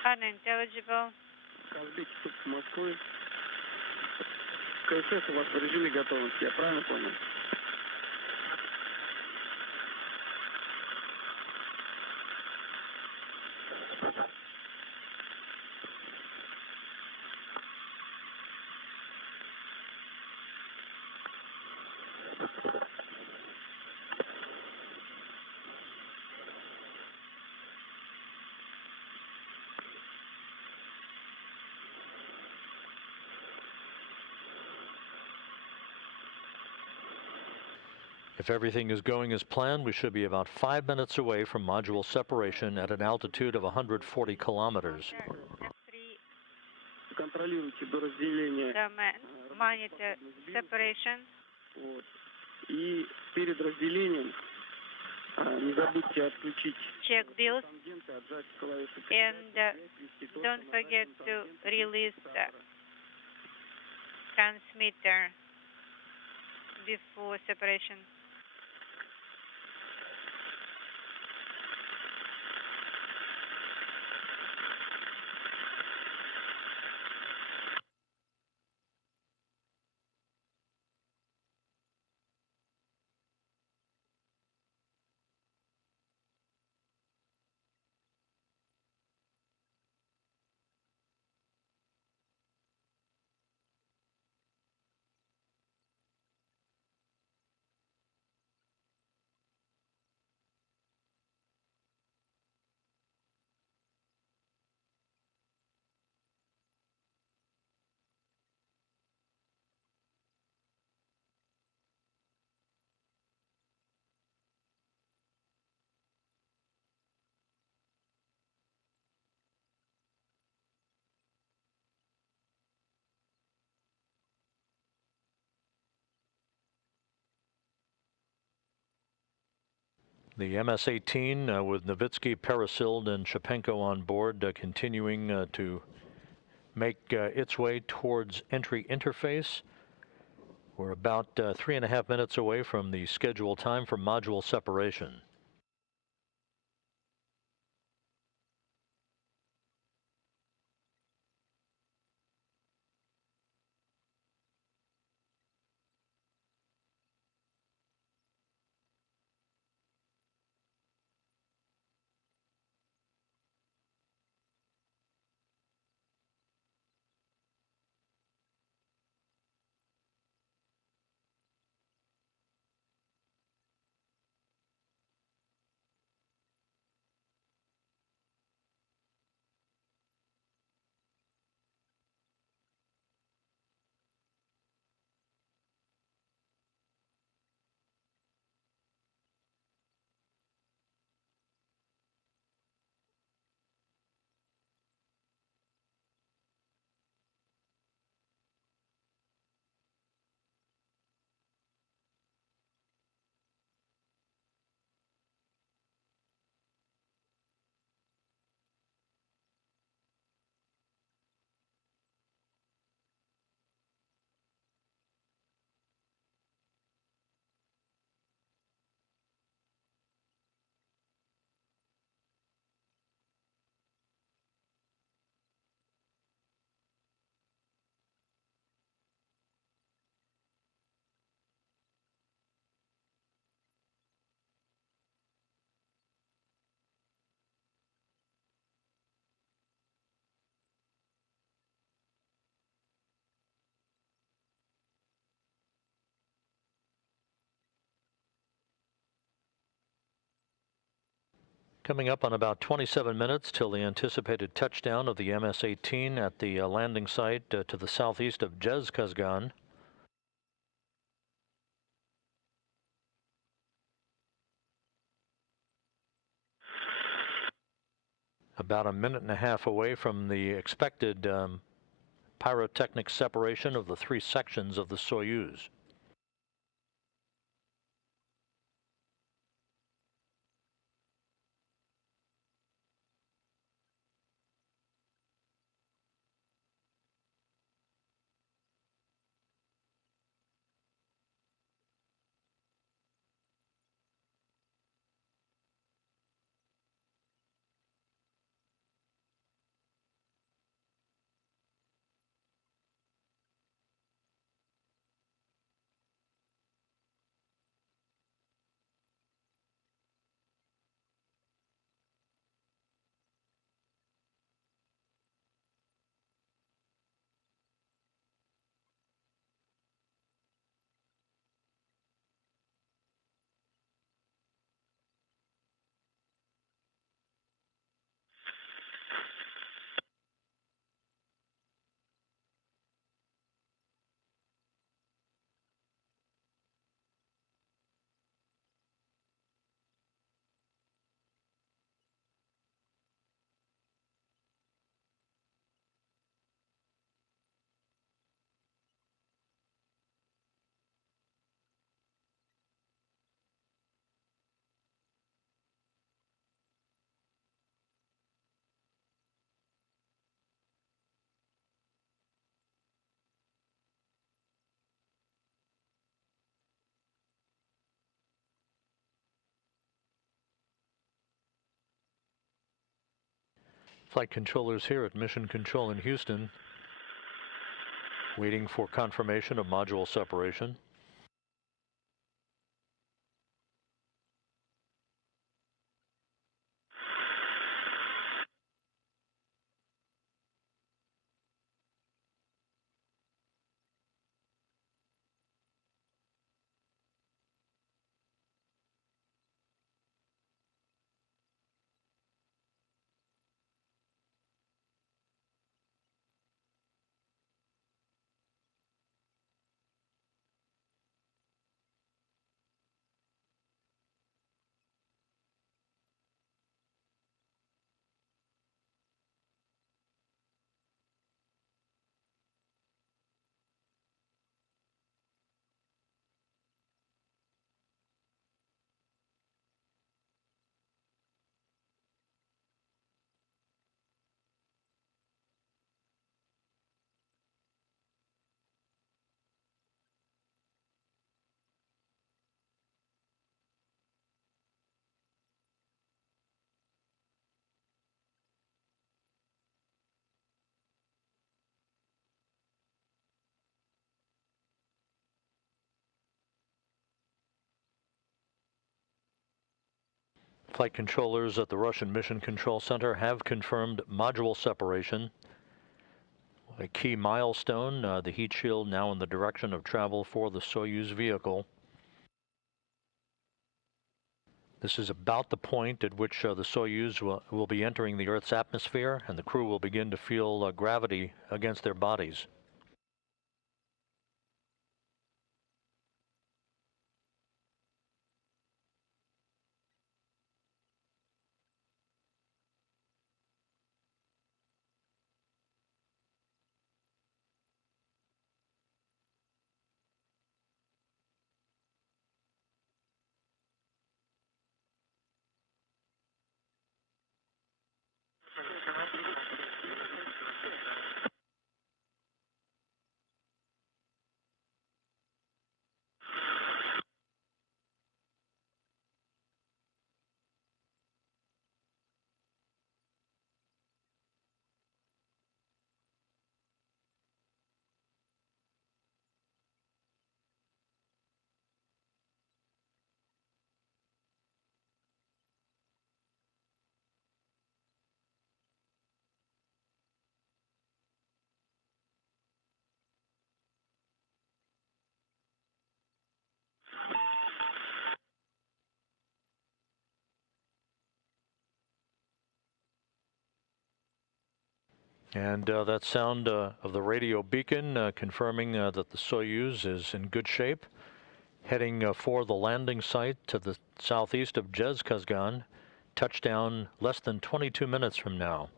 Unintelligible. Разбить стук Москвы. КСС у вас в режиме готовности, я правильно понял? If everything is going as planned, we should be about 5 minutes away from module separation at an altitude of 140 kilometers. Контролируйте до разделения. Monitor separation. Вот. И перед разделением не забудьте отключить Check bills тангенты, отжать клавишу. and don't forget to release the transmitter before separation. The MS-18 with Novitsky, Peresild, and Shapenko on board continuing to make its way towards entry interface. We're about 3.5 minutes away from the scheduled time for module separation. Coming up on about 27 minutes till the anticipated touchdown of the MS-18 at the landing site to the southeast of Zhezkazgan. About a minute and a half away from the expected pyrotechnic separation of the three sections of the Soyuz. Flight controllers here at Mission Control in Houston, waiting for confirmation of module separation. Flight controllers at the Russian Mission Control Center have confirmed module separation. A key milestone, the heat shield now in the direction of travel for the Soyuz vehicle. This is about the point at which the Soyuz will be entering the Earth's atmosphere, and the crew will begin to feel gravity against their bodies. And that sound of the radio beacon confirming that the Soyuz is in good shape, heading for the landing site to the southeast of Zhezkazgan, touchdown less than 22 minutes from now.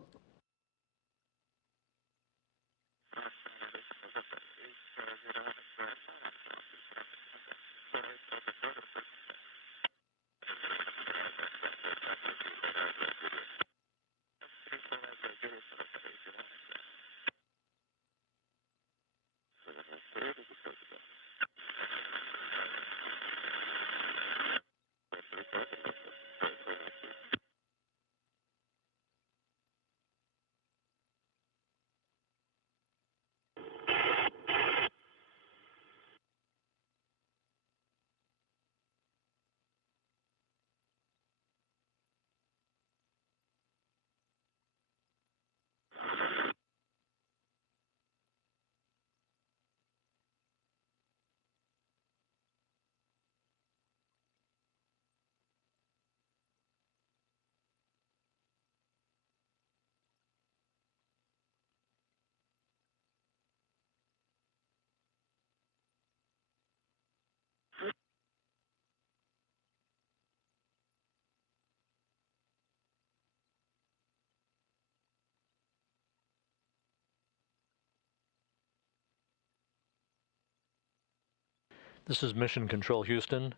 This is Mission Control Houston.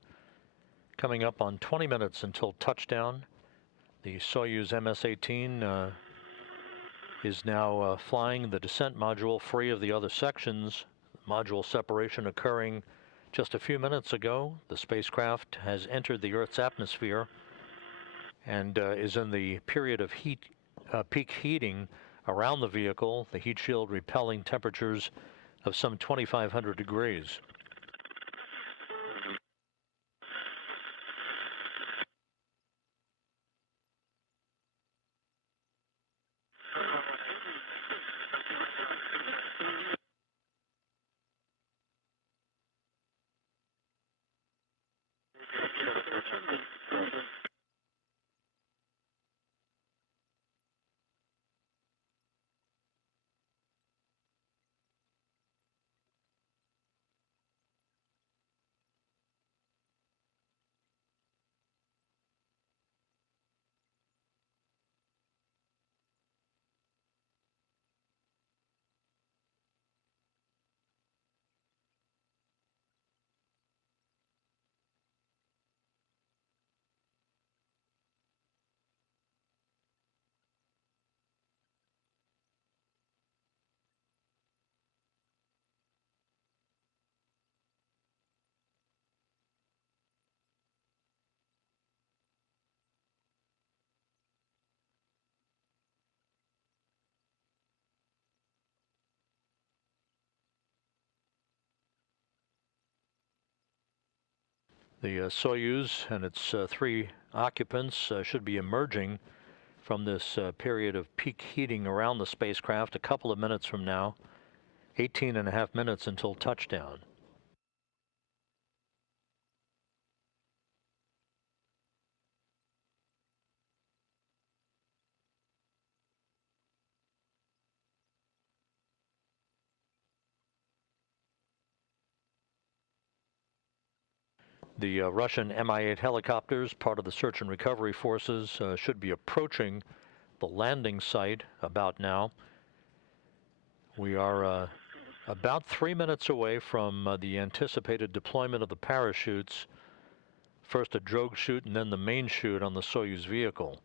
Coming up on 20 minutes until touchdown. The Soyuz MS-18 is now flying the descent module free of the other sections. Module separation occurring just a few minutes ago. The spacecraft has entered the Earth's atmosphere and is in the period of heat peak heating around the vehicle, the heat shield repelling temperatures of some 2,500 degrees. The Soyuz and its 3 occupants should be emerging from this period of peak heating around the spacecraft a couple of minutes from now, 18.5 minutes until touchdown. The Russian Mi-8 helicopters, part of the search and recovery forces, should be approaching the landing site about now. We are about 3 minutes away from the anticipated deployment of the parachutes. First a drogue chute and then the main chute on the Soyuz vehicle.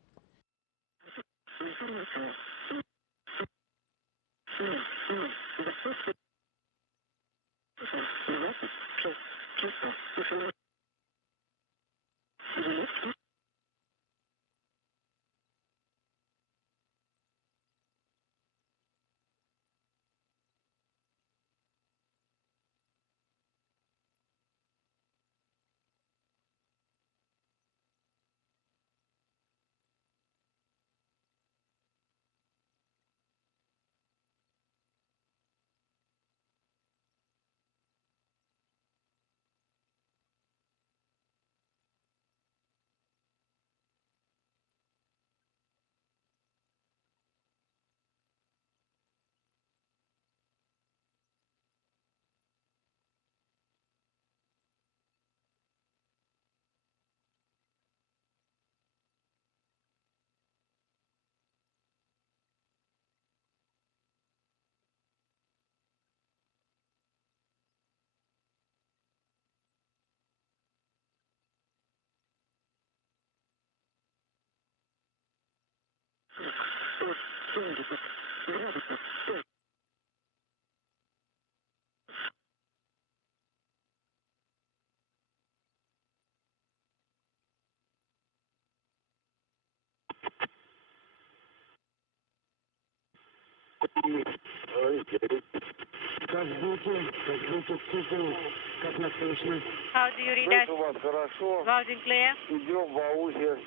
How do you read us? Хорошо. Loud and clear. Идем в аузе.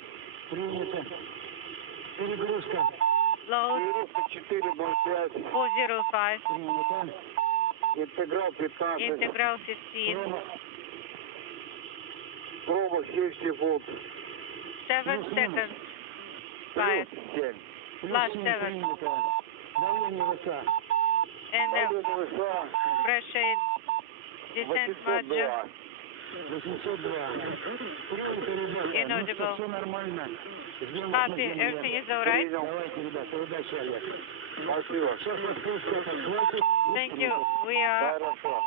Принято. Перегрузка. Load Перегрузка 405. 405. Принято. Интеграл 15. Integral 15. Пробок 7 секунд. 7 seconds. 5. Плюс 7. Plus 7. Давление высоко. And Давление высоко. pressure descent margin 802. Принято, ребята. inaudible. Все нормально. Copy. Everything is alright? Давайте, ребята, удачи, Олег. Спасибо. Сейчас распуска хватит. Thank you. We are Хорошо.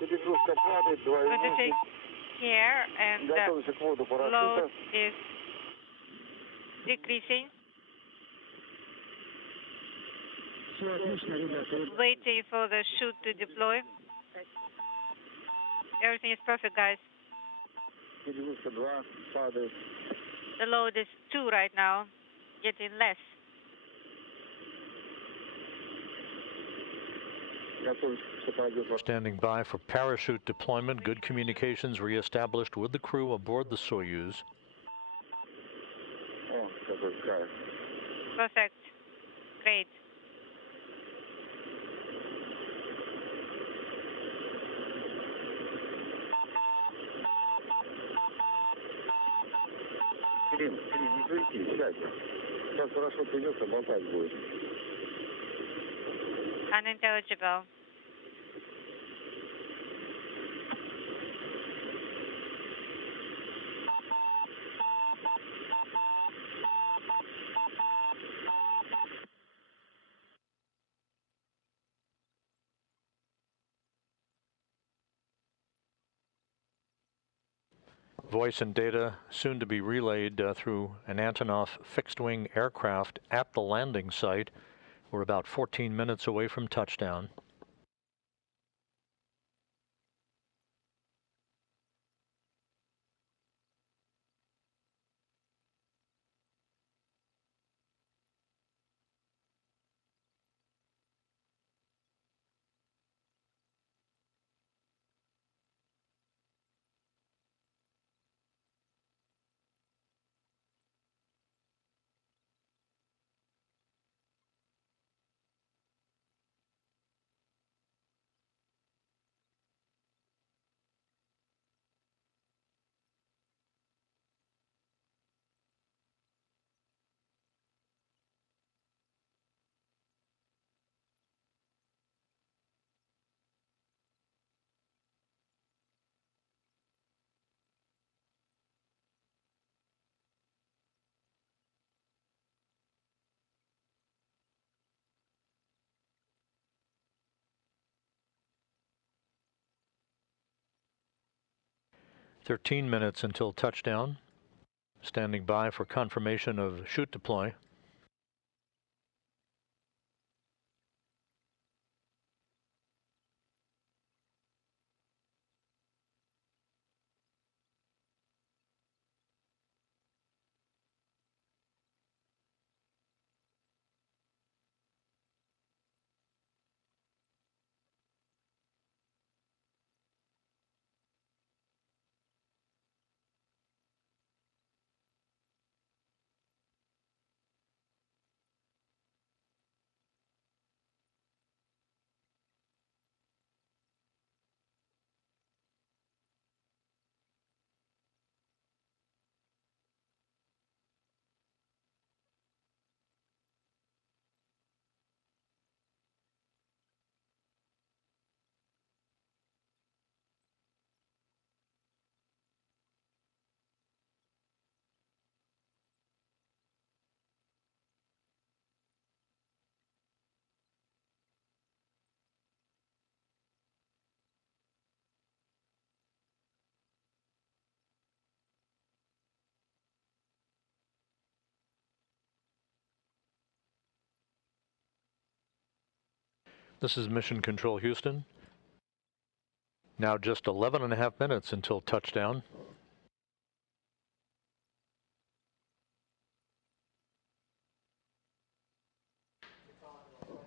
Перегрузка падает, going to двойной. take care and the Готовимся к вводу load парашюта. is decreasing. Все отлично, ребята. Waiting for the chute to deploy. Everything is perfect, guys. Перегрузка 2 падает. The load is 2 right now, getting less. Готовить, что пойдет. Standing by for parachute deployment. Good communications reestablished with the crew aboard the Soyuz. О, какой кайф. Perfect. Great. Крим, не крути, сядь. Сейчас хорошо придется, болтать будет. Unintelligible. Voice and data soon to be relayed through an Antonov fixed-wing aircraft at the landing site. We're about 14 minutes away from touchdown. "13 minutes until touchdown. Standing by for confirmation of shoot deploy." This is Mission Control Houston. Now just 11.5 minutes until touchdown.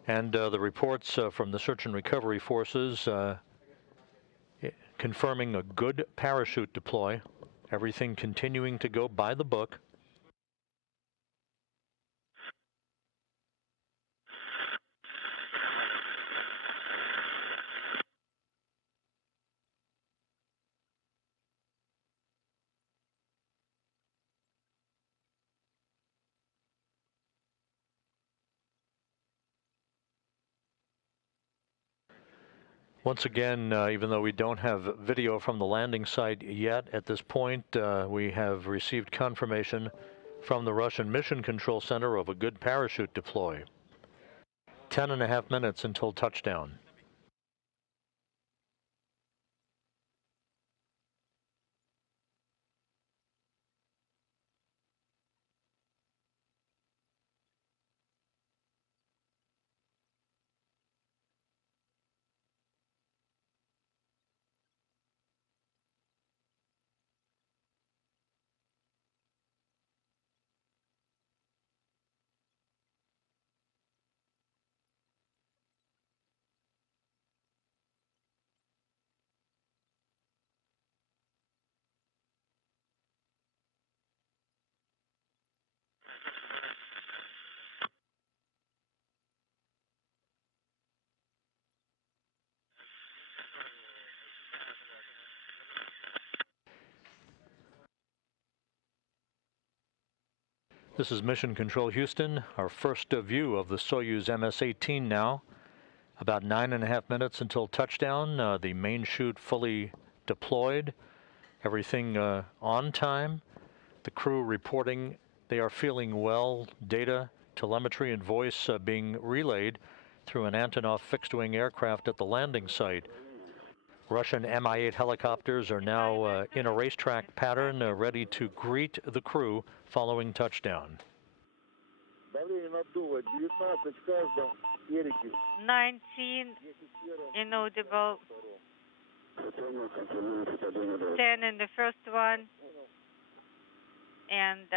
And the reports from the search and recovery forces confirming a good parachute deploy. Everything continuing to go by the book. Once again, even though we don't have video from the landing site yet at this point, we have received confirmation from the Russian Mission Control Center of a good parachute deploy. 10.5 minutes until touchdown. This is Mission Control Houston, our first view of the Soyuz MS-18 now. About 9.5 minutes until touchdown, the main chute fully deployed, everything on time. The crew reporting they are feeling well, data, telemetry, and voice being relayed through an Antonov fixed-wing aircraft at the landing site. Russian Mi-8 helicopters are now in a racetrack pattern, ready to greet the crew following touchdown. 19 inaudible, 10 in the first one, and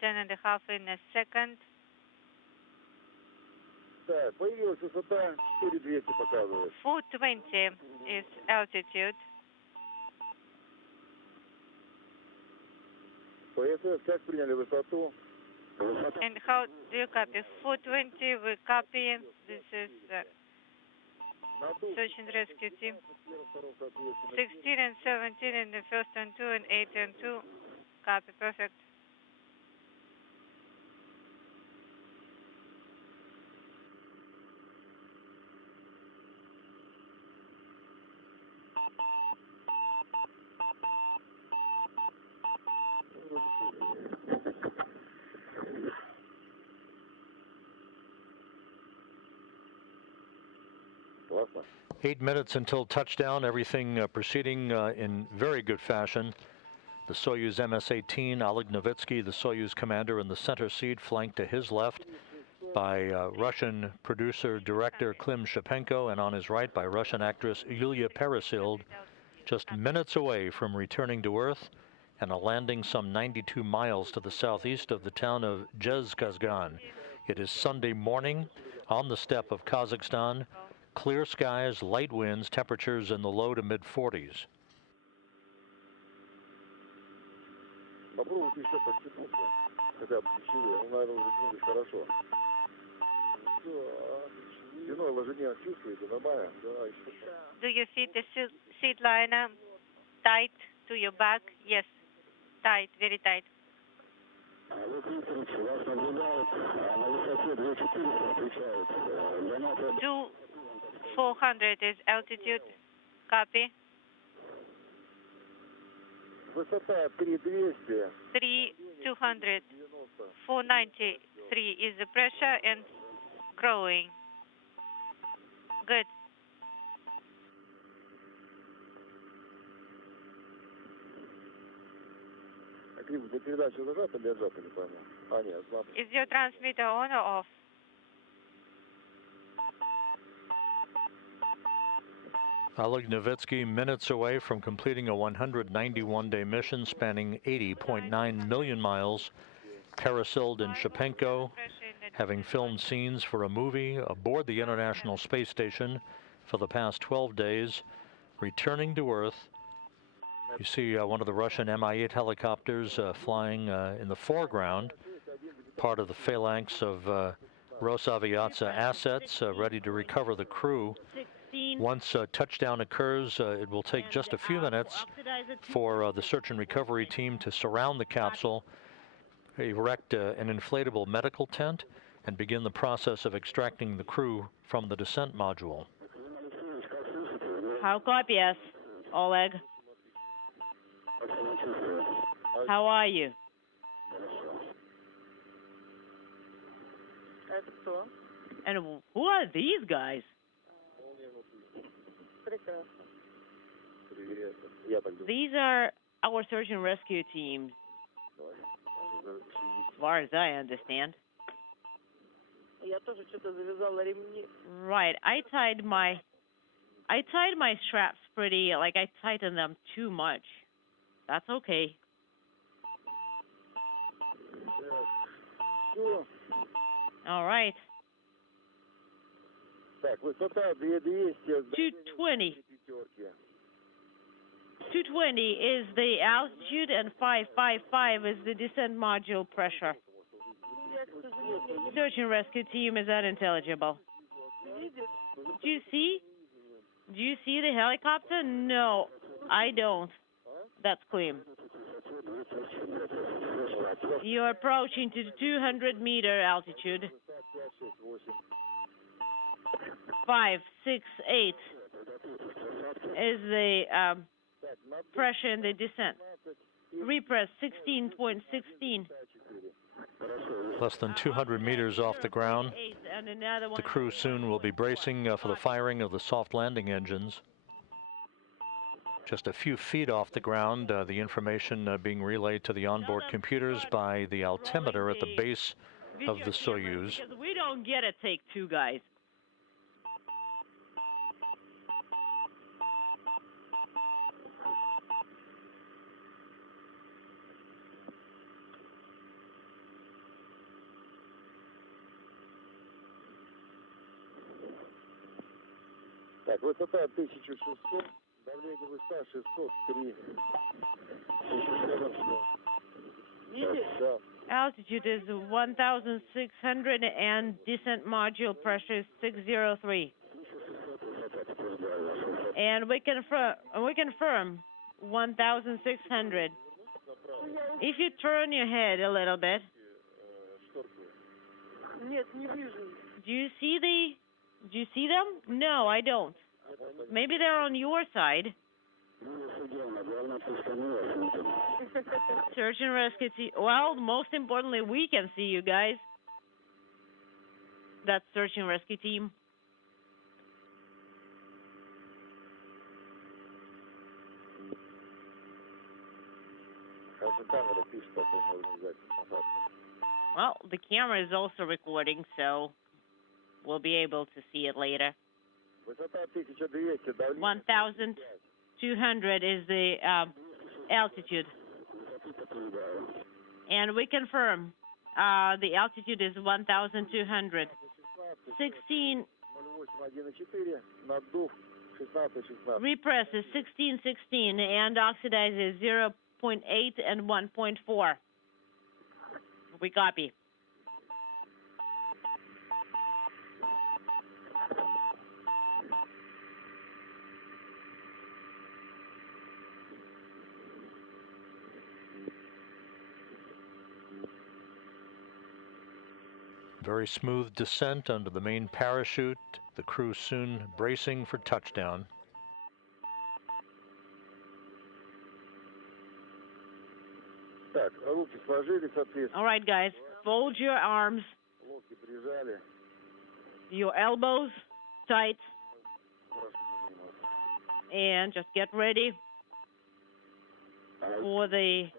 10.5 in the second. Так, появилась высота 4200 показывает. 420 is altitude. ПСС как приняли высоту? And how do you copy? 420, we copy. This is search and rescue team. 16 and 17 in the first and 2, and 8 and 2. Copy, perfect. Ладно. 8 minutes until touchdown, everything proceeding in very good fashion. The Soyuz MS-18, Oleg Novitsky, the Soyuz commander, in the center seat, flanked to his left by Russian producer-director Klim Shapenko, and on his right by Russian actress Yulia Peresild, just minutes away from returning to Earth and a landing some 92 miles to the southeast of the town of Jezkazgan. It is Sunday morning on the steppe of Kazakhstan. Clear skies, light winds, temperatures in the low to mid-40s. Попробуйте еще подтянуться. Хотя бы ключевые. Ну, наверное, уже тянулись хорошо. Спиной ложение чувствуете? Нормально? Да, еще. Do you feel the seat liner tight to your back? Yes, tight, very tight. 400 is altitude. Copy. Высота 3200. 3,200. 493 is the pressure and growing. Good. А Клим, для передачи зажат или отжат, не понял? А, нет, ладно. Is your transmitter on or off? Oleg Novitsky, minutes away from completing a 191-day mission spanning 80.9 million miles. Peresild and Shapenko, having filmed scenes for a movie aboard the International Space Station for the past 12 days, returning to Earth. You see one of the Russian Mi-8 helicopters flying in the foreground, part of the phalanx of Rosaviatsa assets, ready to recover the crew. Once touchdown occurs, it will take just a few minutes for the search and recovery team to surround the capsule, erect an inflatable medical tent, and begin the process of extracting the crew from the descent module. How copy us, Oleg? How are you? And who are these guys? These are our search and rescue teams, as far as I understand. Right, I tied my straps pretty, like I tightened them too much. That's okay. All right. 220. 220 is the altitude and 555 is the descent module pressure. Search and rescue team is unintelligible. Do you see? Do you see the helicopter? No, I don't. That's Klim. You're approaching to the 200-meter altitude. 568 is the pressure in the descent. Repress 16.16. Less than 200 meters off the ground. The crew soon will be bracing for the firing of the soft landing engines. Just a few feet off the ground, the information being relayed to the onboard computers by the altimeter at the base of the Soyuz. We don't get a take two, guys. Так, высота 1600, давление высота 603. Да. Altitude is 1,600 and descent module pressure is 603. And we confirm 1,600. If you turn your head a little bit. Do you see them? No, I don't. Maybe they're on your side. Search and rescue team. Well, most importantly, we can see you guys. That's search and rescue team. Well, the camera is also recording, so we'll be able to see it later. 1,200 is the altitude. And we confirm the altitude is 1,200. 16. Repress is 1616 and oxidize is 0.8 and 1.4. We copy. Very smooth descent under the main parachute. The crew soon bracing for touchdown. All right, guys, fold your arms, your elbows tight, and just get ready for the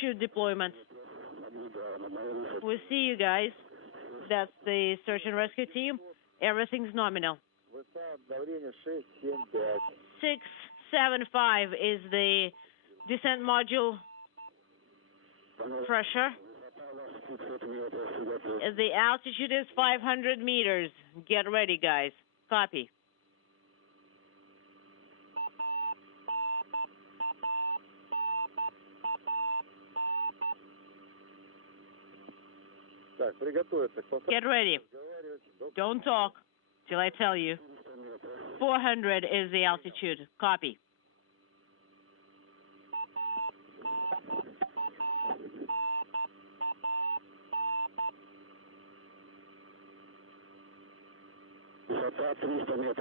chute deployment. We'll see you guys. That's the search and rescue team. Everything's nominal. 675 is the descent module pressure. The altitude is 500 meters. Get ready, guys. Copy. Get ready. Don't talk till I tell you. 400 is the altitude. Copy.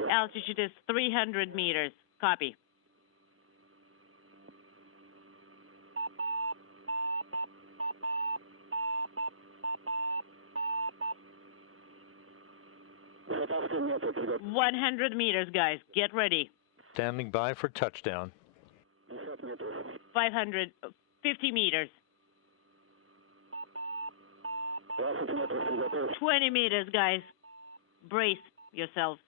Altitude is 300 meters. Copy. $100 meters, guys. Get ready. Standing by for touchdown. 50 meters. 20 meters, guys. Brace yourselves.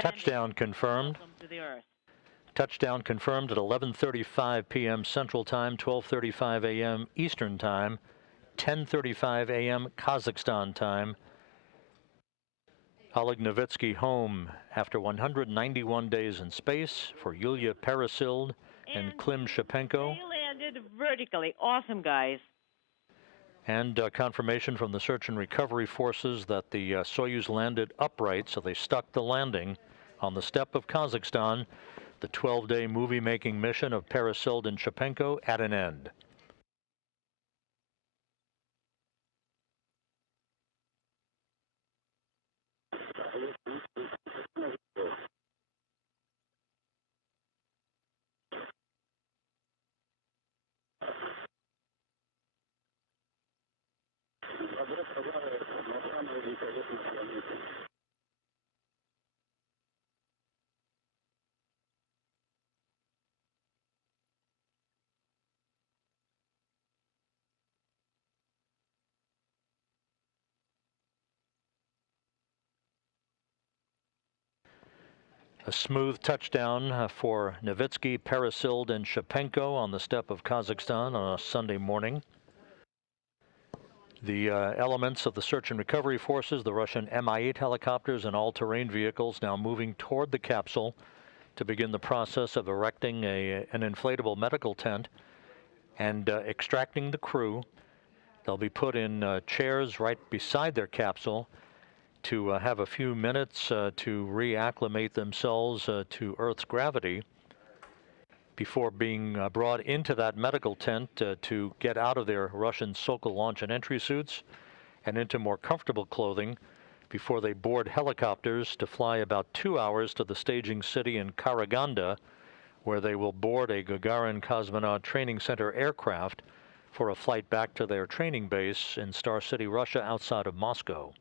Touchdown confirmed. Welcome to the Earth. Touchdown confirmed at 11:35 p.m. Central Time, 12:35 a.m. Eastern Time, 10:35 a.m. Kazakhstan Time. Oleg Novitsky home after 191 days in space for Yulia Peresild and Klim Shapenko. They landed vertically. Awesome, guys. And confirmation from the search and recovery forces that the Soyuz landed upright, so they stuck the landing on the steppe of Kazakhstan. The 12-day movie-making mission of Peresild and Shapenko at an end. A smooth touchdown for Novitsky, Peresild, and Shapenko on the steppe of Kazakhstan on a Sunday morning. The elements of the search and recovery forces, the Russian Mi-8 helicopters and all-terrain vehicles, now moving toward the capsule to begin the process of erecting an inflatable medical tent and extracting the crew. They'll be put in chairs right beside their capsule to have a few minutes to reacclimate themselves to Earth's gravity before being brought into that medical tent to get out of their Russian Sokol launch and entry suits and into more comfortable clothing before they board helicopters to fly about 2 hours to the staging city in Karaganda, where they will board a Gagarin Cosmonaut Training Center aircraft for a flight back to their training base in Star City, Russia, outside of Moscow.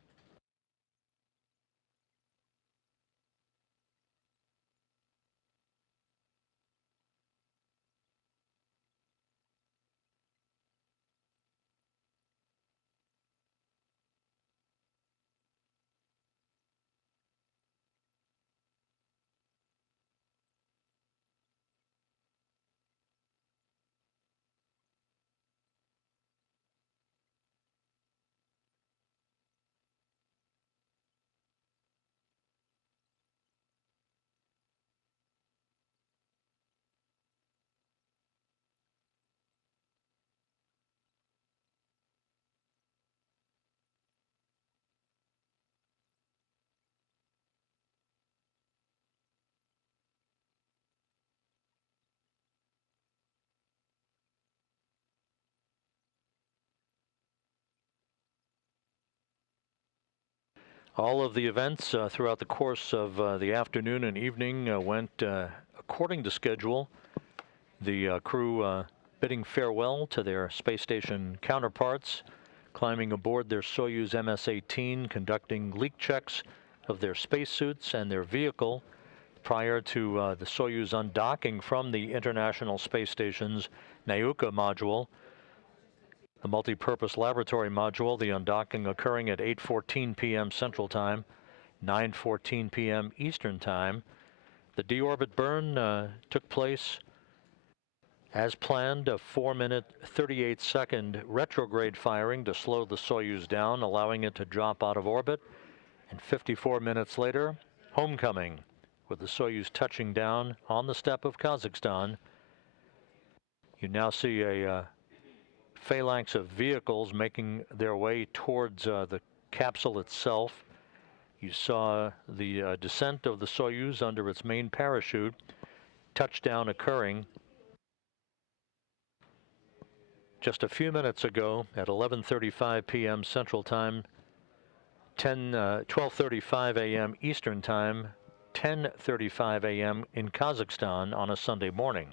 All of the events throughout the course of the afternoon and evening went according to schedule. The crew bidding farewell to their space station counterparts, climbing aboard their Soyuz MS-18, conducting leak checks of their spacesuits and their vehicle prior to the Soyuz undocking from the International Space Station's Nauka module, the multi-purpose laboratory module, the undocking occurring at 8:14 p.m. Central Time, 9:14 p.m. Eastern Time. The deorbit burn took place as planned, a 4-minute, 38-second retrograde firing to slow the Soyuz down, allowing it to drop out of orbit. And 54 minutes later, homecoming, with the Soyuz touching down on the steppe of Kazakhstan. You now see a phalanx of vehicles making their way towards the capsule itself. You saw the descent of the Soyuz under its main parachute, touchdown occurring just a few minutes ago at 11:35 p.m. Central Time, 12:35 a.m. Eastern Time, 10:35 a.m. in Kazakhstan on a Sunday morning.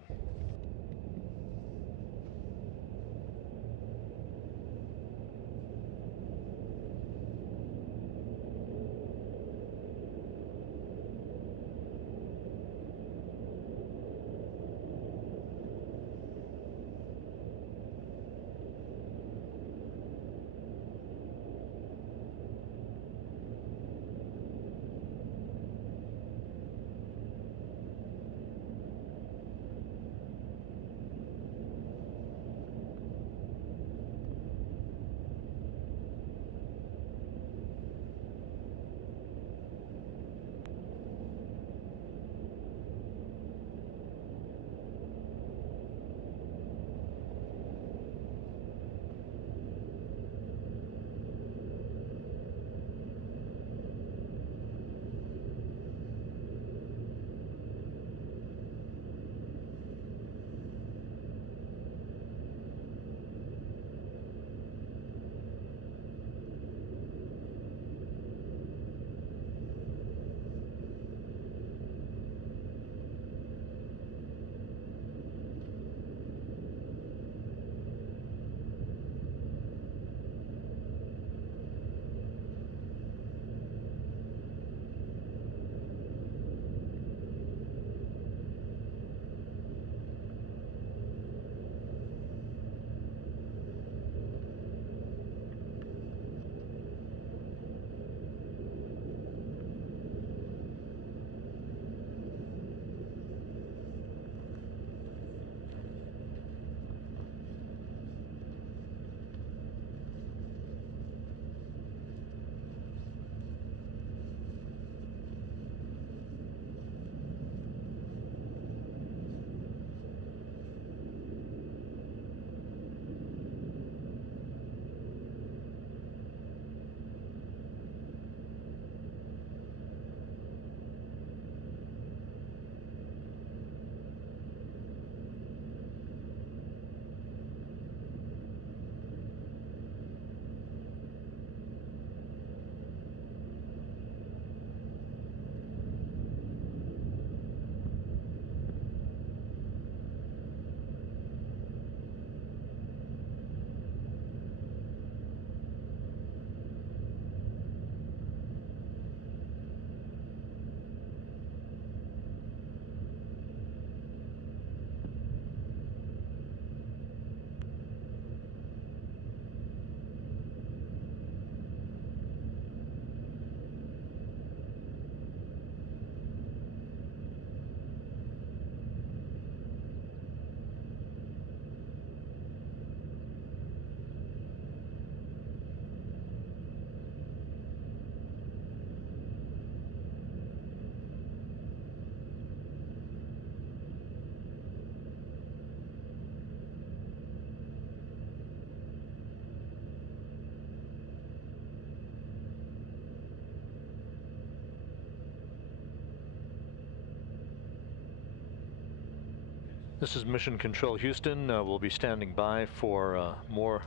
This is Mission Control Houston. We'll be standing by for more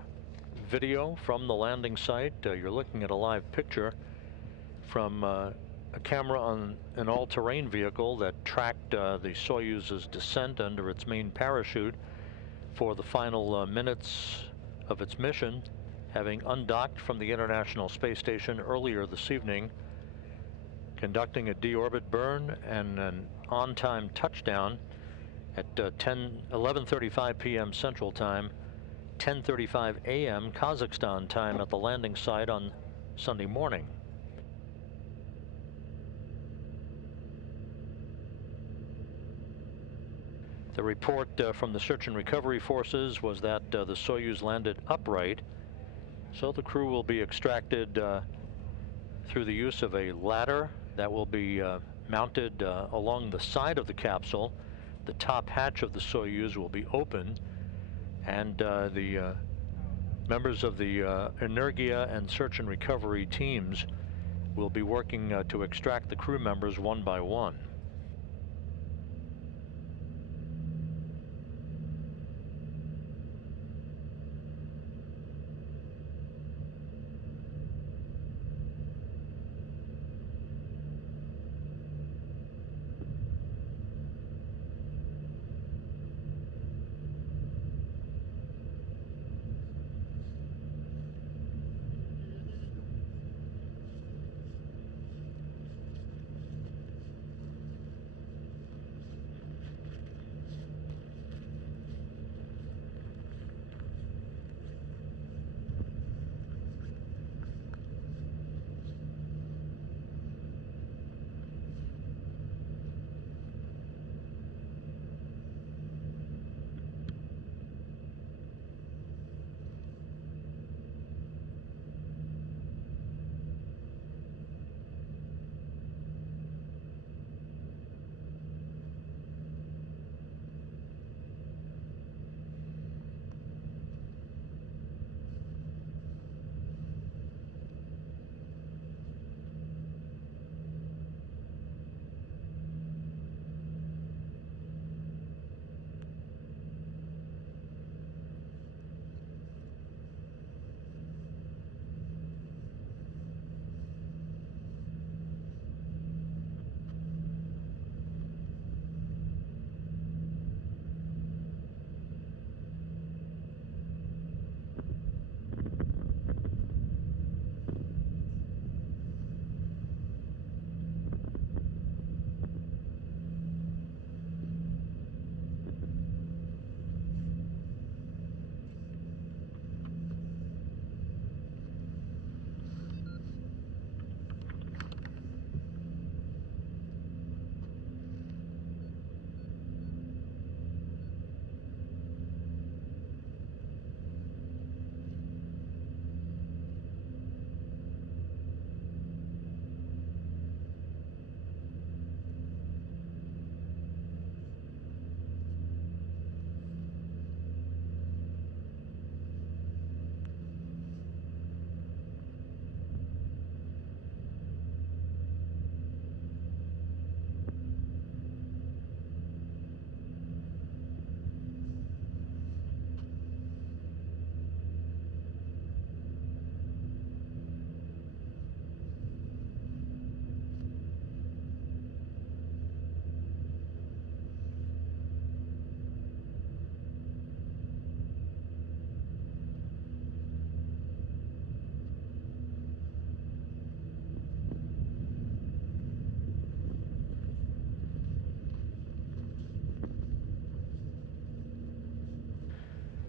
video from the landing site. You're looking at a live picture from a camera on an all-terrain vehicle that tracked the Soyuz's descent under its main parachute for the final minutes of its mission, having undocked from the International Space Station earlier this evening, conducting a deorbit burn and an on-time touchdown at 11:35 p.m. Central Time, 10:35 a.m. Kazakhstan time at the landing site on Sunday morning. The report from the search and recovery forces was that the Soyuz landed upright, so the crew will be extracted through the use of a ladder that will be mounted along the side of the capsule. The top hatch of the Soyuz will be open, and the members of the Energia and search and recovery teams will be working to extract the crew members one by one.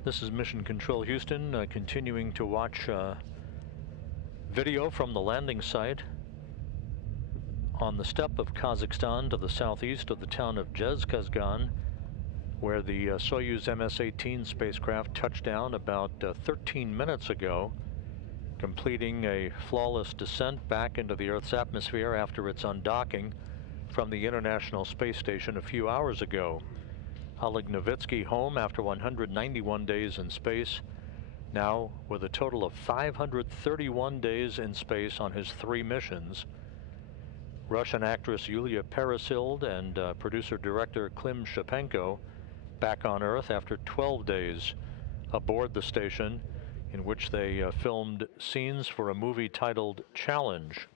This is Mission Control Houston, continuing to watch video from the landing site on the steppe of Kazakhstan to the southeast of the town of Zhezkazgan, where the Soyuz MS-18 spacecraft touched down about 13 minutes ago, completing a flawless descent back into the Earth's atmosphere after its undocking from the International Space Station a few hours ago. Oleg Novitsky home after 191 days in space, now with a total of 531 days in space on his 3 missions. Russian actress Yulia Peresild and producer-director Klim Shapenko back on Earth after 12 days aboard the station, in which they filmed scenes for a movie titled Challenge.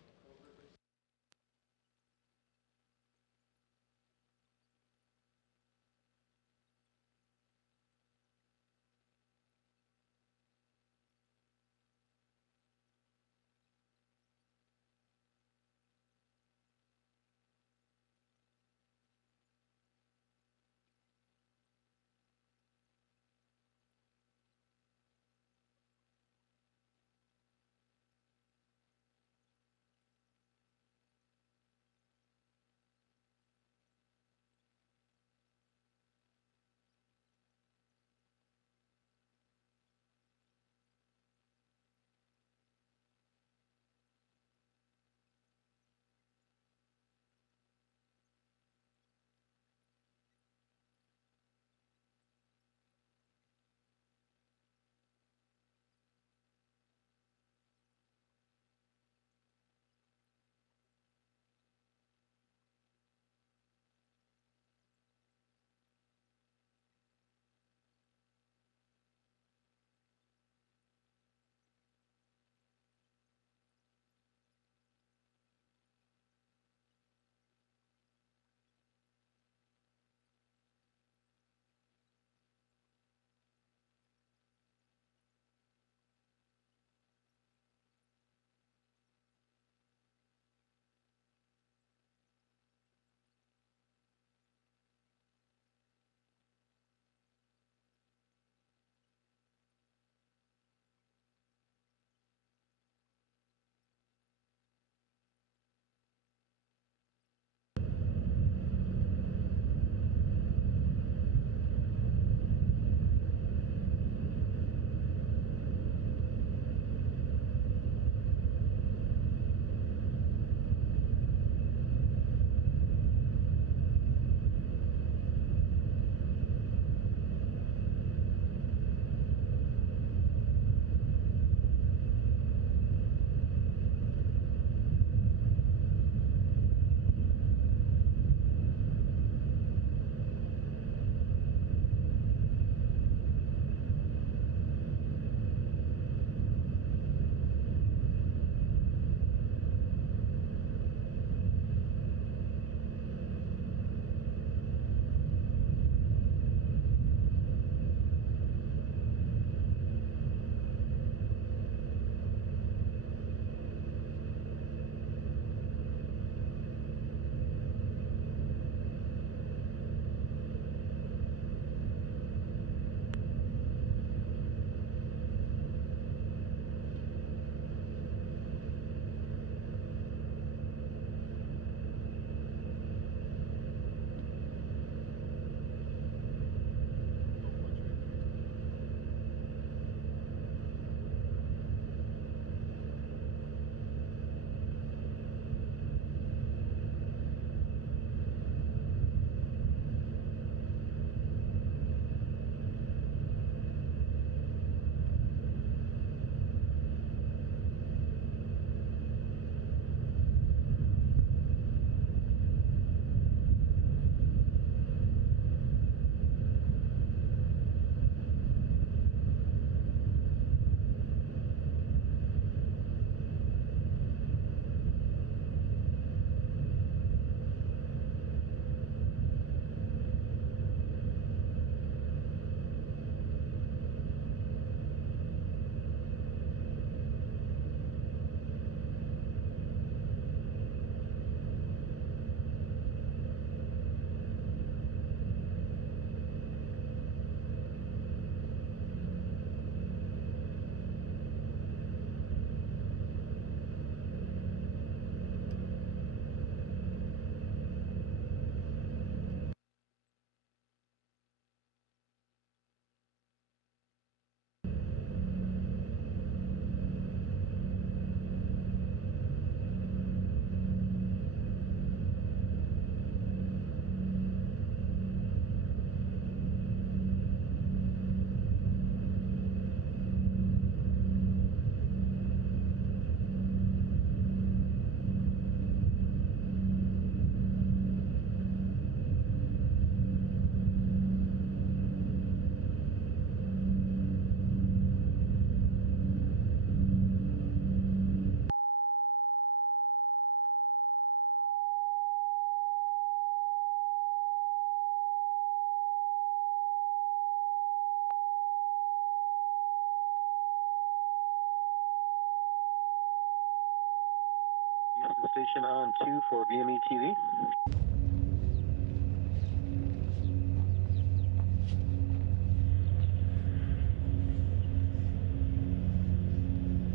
Houston Station on 2 for VME TV.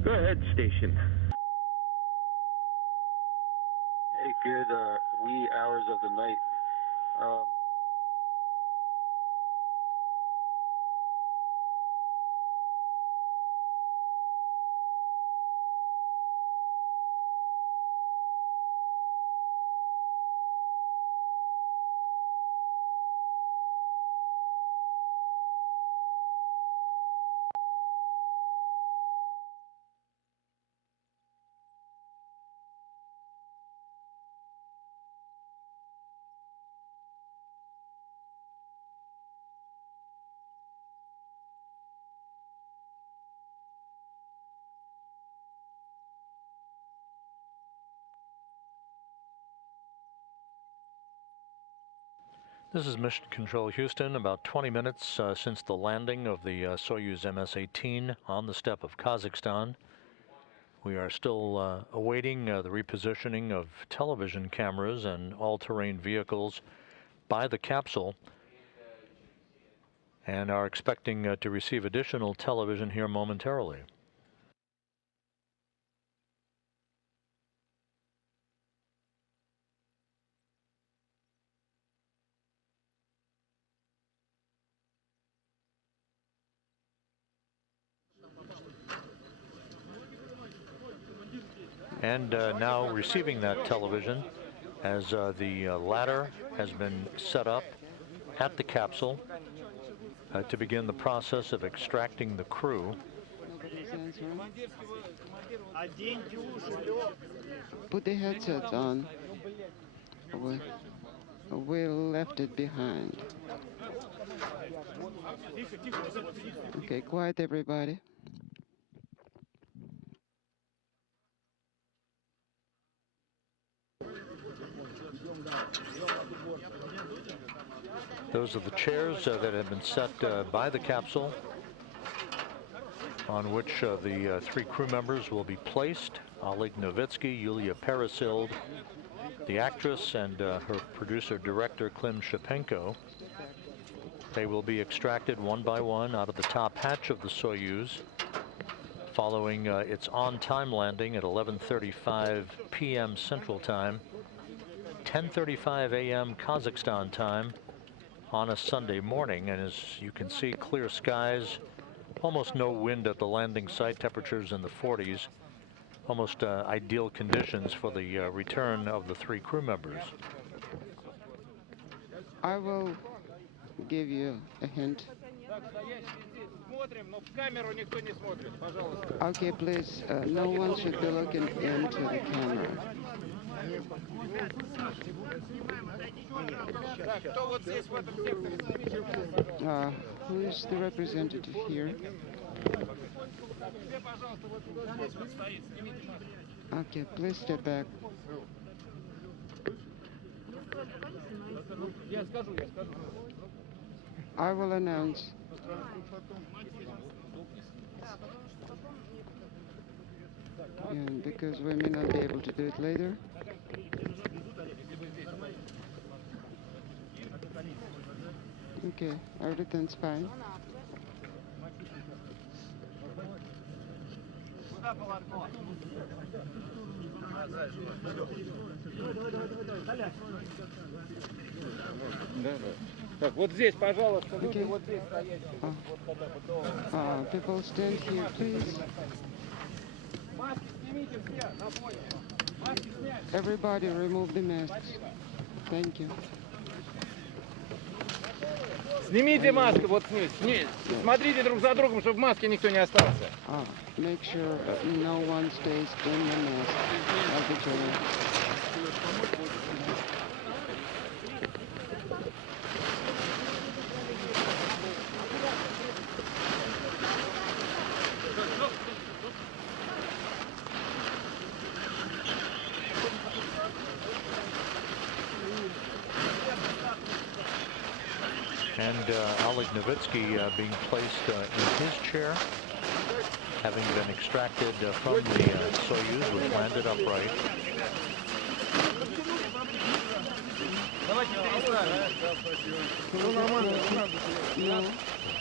Go ahead, station. Hey, good wee hours of the night. This is Mission Control Houston, about 20 minutes since the landing of the Soyuz MS-18 on the steppe of Kazakhstan. We are still awaiting the repositioning of television cameras and all-terrain vehicles by the capsule, and are expecting to receive additional television here momentarily. And now receiving that television as the ladder has been set up at the capsule to begin the process of extracting the crew. Put the headsets on. We left it behind. Okay, quiet everybody. Those are the chairs that have been set by the capsule on which the three crew members will be placed. Oleg Novitsky, Yulia Peresild, the actress, and her producer-director, Klim Shipenko. They will be extracted one by one out of the top hatch of the Soyuz following its on-time landing at 11:35 p.m. Central Time, 10:35 a.m. Kazakhstan time on a Sunday morning. And as you can see, clear skies, almost no wind at the landing site, temperatures in the 40s, almost ideal conditions for the return of the three crew members. I will give you a hint. Okay, please, no one should be looking into the camera. Who is the representative here? Okay, please step back. I will announce. And because we may not be able to do it later. Okay, everything's fine. Так, вот здесь, пожалуйста, люди, Okay. вот здесь стоящие. People stand here, please. Маски снимите все, на пояс. Маски снять. Everybody remove the masks. Thank you. Снимите маску, вот смотрите друг за другом, чтобы в маске никто не остался. Make sure no one stays in the mask. And Oleg Novitsky being placed in his chair having been extracted from the Soyuz, which landed upright.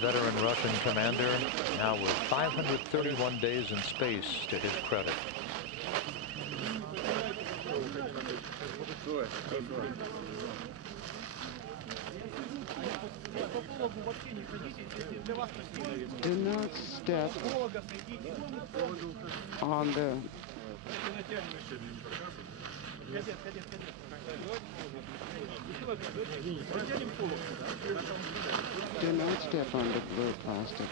Veteran Russian commander, now with 531 days in space to his credit. Do not step on the... Do not step on the blue plastic.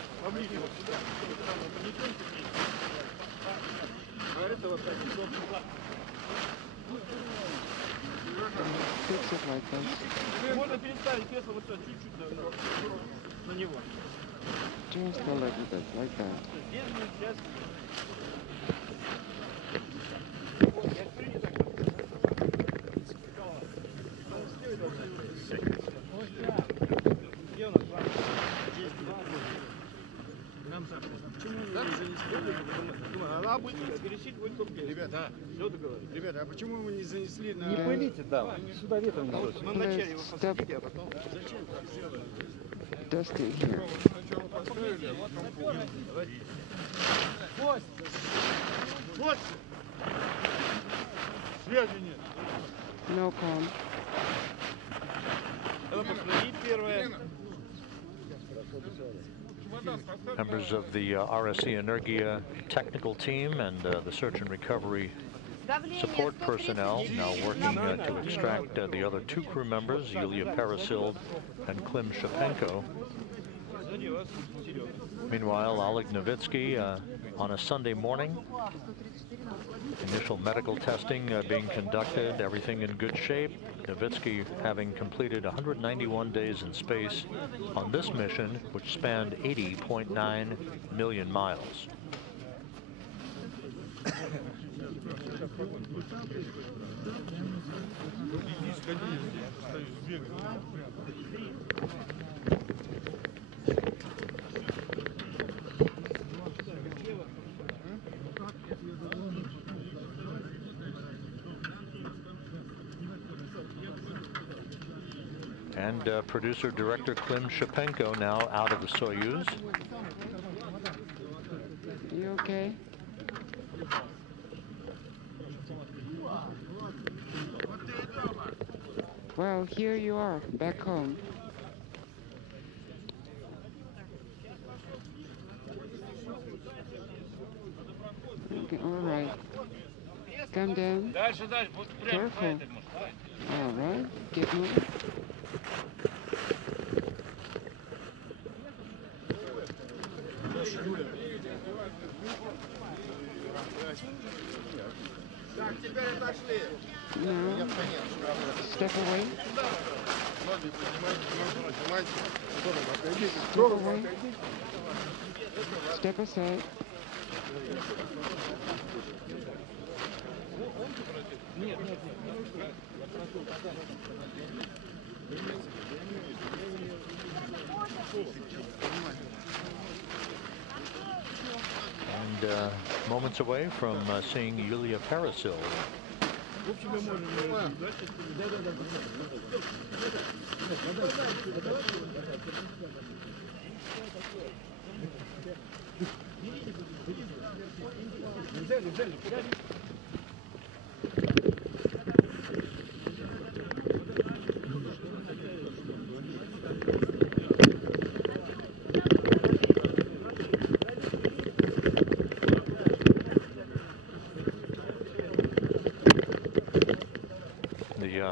Fix it like this. Just a little bit, like that. Ребята, а почему вы не занесли на... Не пылите, да. Сюда ветром не бросите. На начале вы посадите, а потом... Dusty here. Сначала поставили, а потом... Вот! Связи нет. No com. Это посмотри первое. Members of the RSC Energia technical team and the search and recovery support personnel now working to extract the other two crew members, Yulia Parasild and Klim Shapenko. Meanwhile, Oleg Novitsky on a Sunday morning. Initial medical testing being conducted, everything in good shape. Novitsky having completed 191 days in space on this mission, which spanned 80.9 million miles. And producer-director Klim Shapenko now out of the Soyuz. You okay? Well, here you are, back home. Okay, all right. Come down. Careful. All right, get moving. No. Step away. Step away. Step aside. And moments away from seeing Yulia Parasild.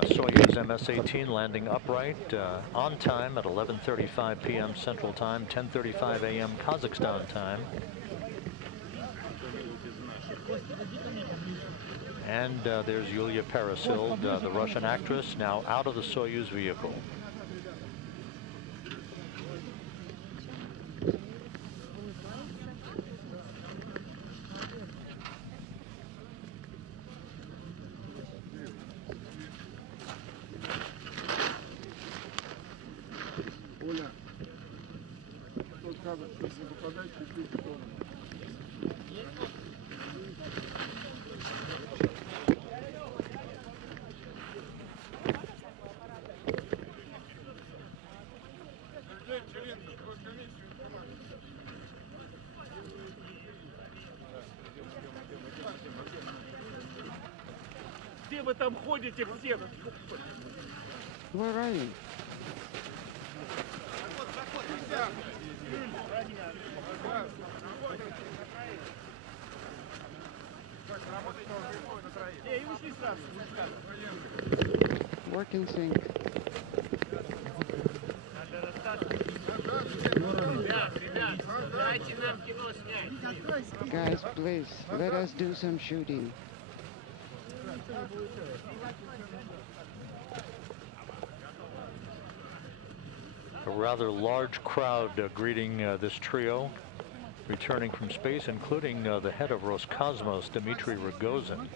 Soyuz MS-18 landing upright on time at 11:35 p.m. Central Time, 10:35 a.m. Kazakhstan time. And there's Yulia Parasild, the Russian actress, now out of the Soyuz vehicle. Оля, тот кадр, если попадать, чуть-чуть, то... Где вы там ходите все? Where are you? Work in sync. Guys, please, let us do some shooting. A rather large crowd greeting this trio, returning from space, including the head of Roscosmos, Dmitry Rogozin.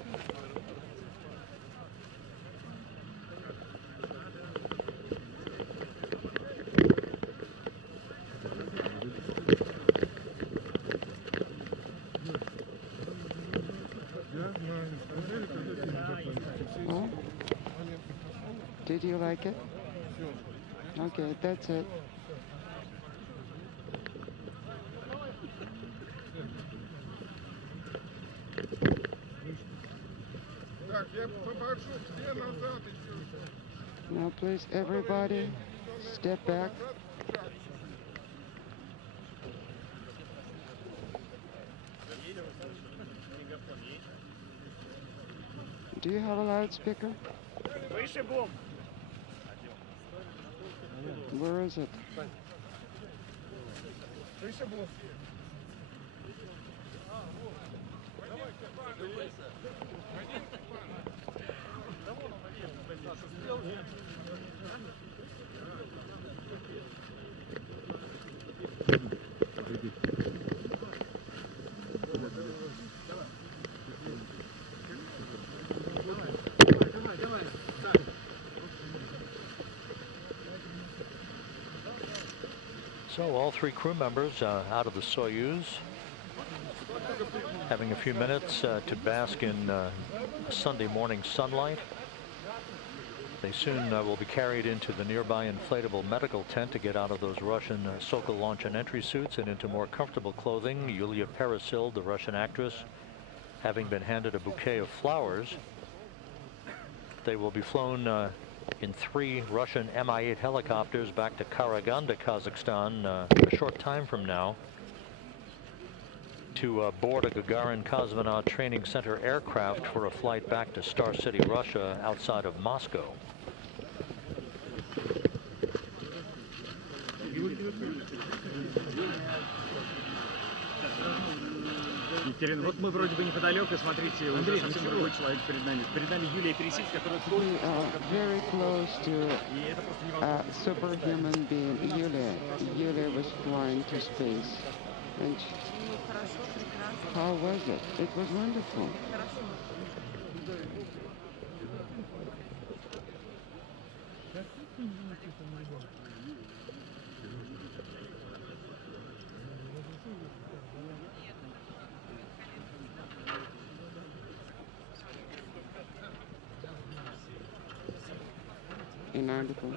Oh? Did you like it? Okay, that's it. Now please, everybody, step back. Do you have a loudspeaker? Where is it? So all three crew members out of the Soyuz, having a few minutes to bask in Sunday morning sunlight. They soon will be carried into the nearby inflatable medical tent to get out of those Russian Sokol launch and entry suits and into more comfortable clothing. Yulia Peresil, the Russian actress, having been handed a bouquet of flowers. They will be flown in 3 Russian Mi-8 helicopters back to Karaganda, Kazakhstan, a short time from now, to board a Gagarin Cosmonaut Training Center aircraft for a flight back to Star City, Russia, outside of Moscow. Екатерина, вот мы вроде бы неподалеку, смотрите, уже совсем другой человек перед нами. Перед нами Юлия Пересильд, которая We are very close to a superhuman being. Yulia was flying to space. And how was it? It was wonderful. Inaudible.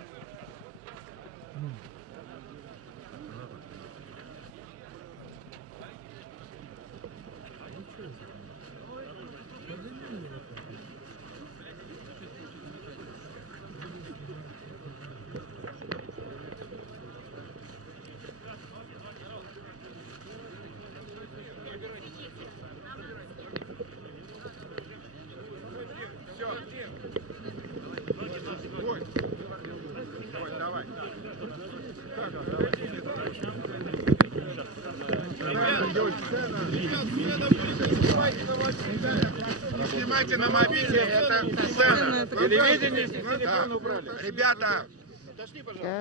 Снимайте на мобиле, это сцена. Телевидение с телефона убрали. Ребята,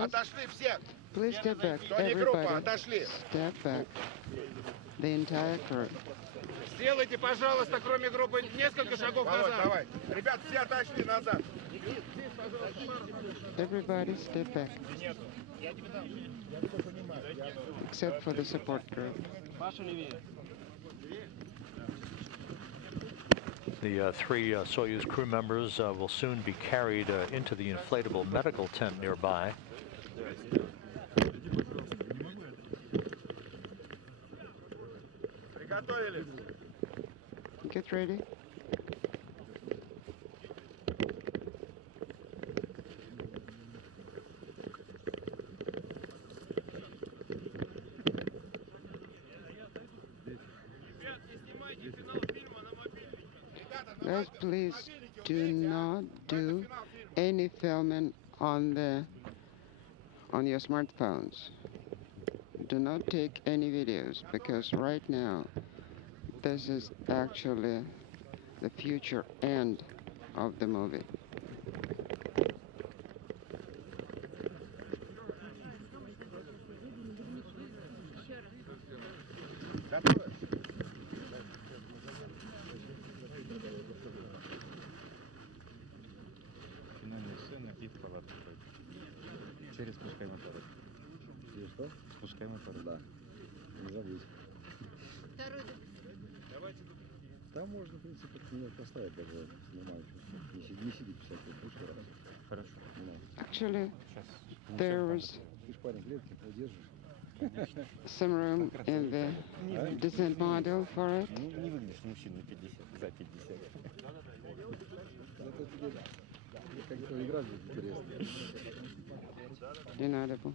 отошли все. Please step back. Кто не группа, Everybody, отошли. step back. The entire crew. Сделайте, пожалуйста, кроме группы, несколько шагов назад. Давай. Ребят, все отошли назад. Everybody step back. Except for the support group. The three Soyuz crew members will soon be carried into the inflatable medical tent nearby. Get ready. Guys, please do not do any filming on your smartphones. Do not take any videos, because right now this is actually the future end of the movie. Финальная сцена и в палатку. Через спускаемый аппарат. Через что? Спускаемый аппарат. Да. Не забудь. Там можно, в принципе, немного поставить даже нормально. Не сидеть 50 лет, лучше раз. Хорошо. Actually, there was Ты ж парень клетки подержишь. some room in the descent module for it. Ну, не выглядишь мужчиной 50, за 50. Зато тебе как-то игра будет интересная. Inaudible.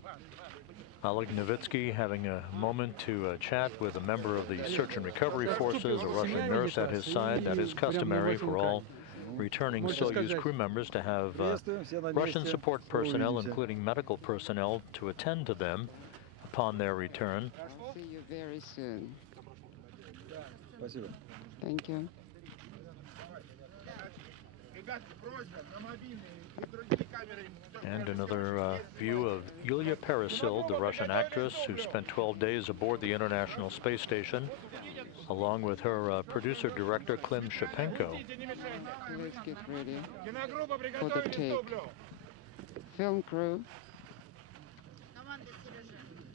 Oleg Novitsky having a moment to chat with a member of the search and recovery forces, a Russian nurse at his side. That is customary for all returning Soyuz crew members to have Russian support personnel, including medical personnel, to attend to them upon their return. I'll see you very soon. Спасибо. Thank you. And another view of Yulia Peresild, the Russian actress who spent 12 days aboard the International Space Station, along with her producer-director Klim Shapenko. Let's get ready for the take. Film crew,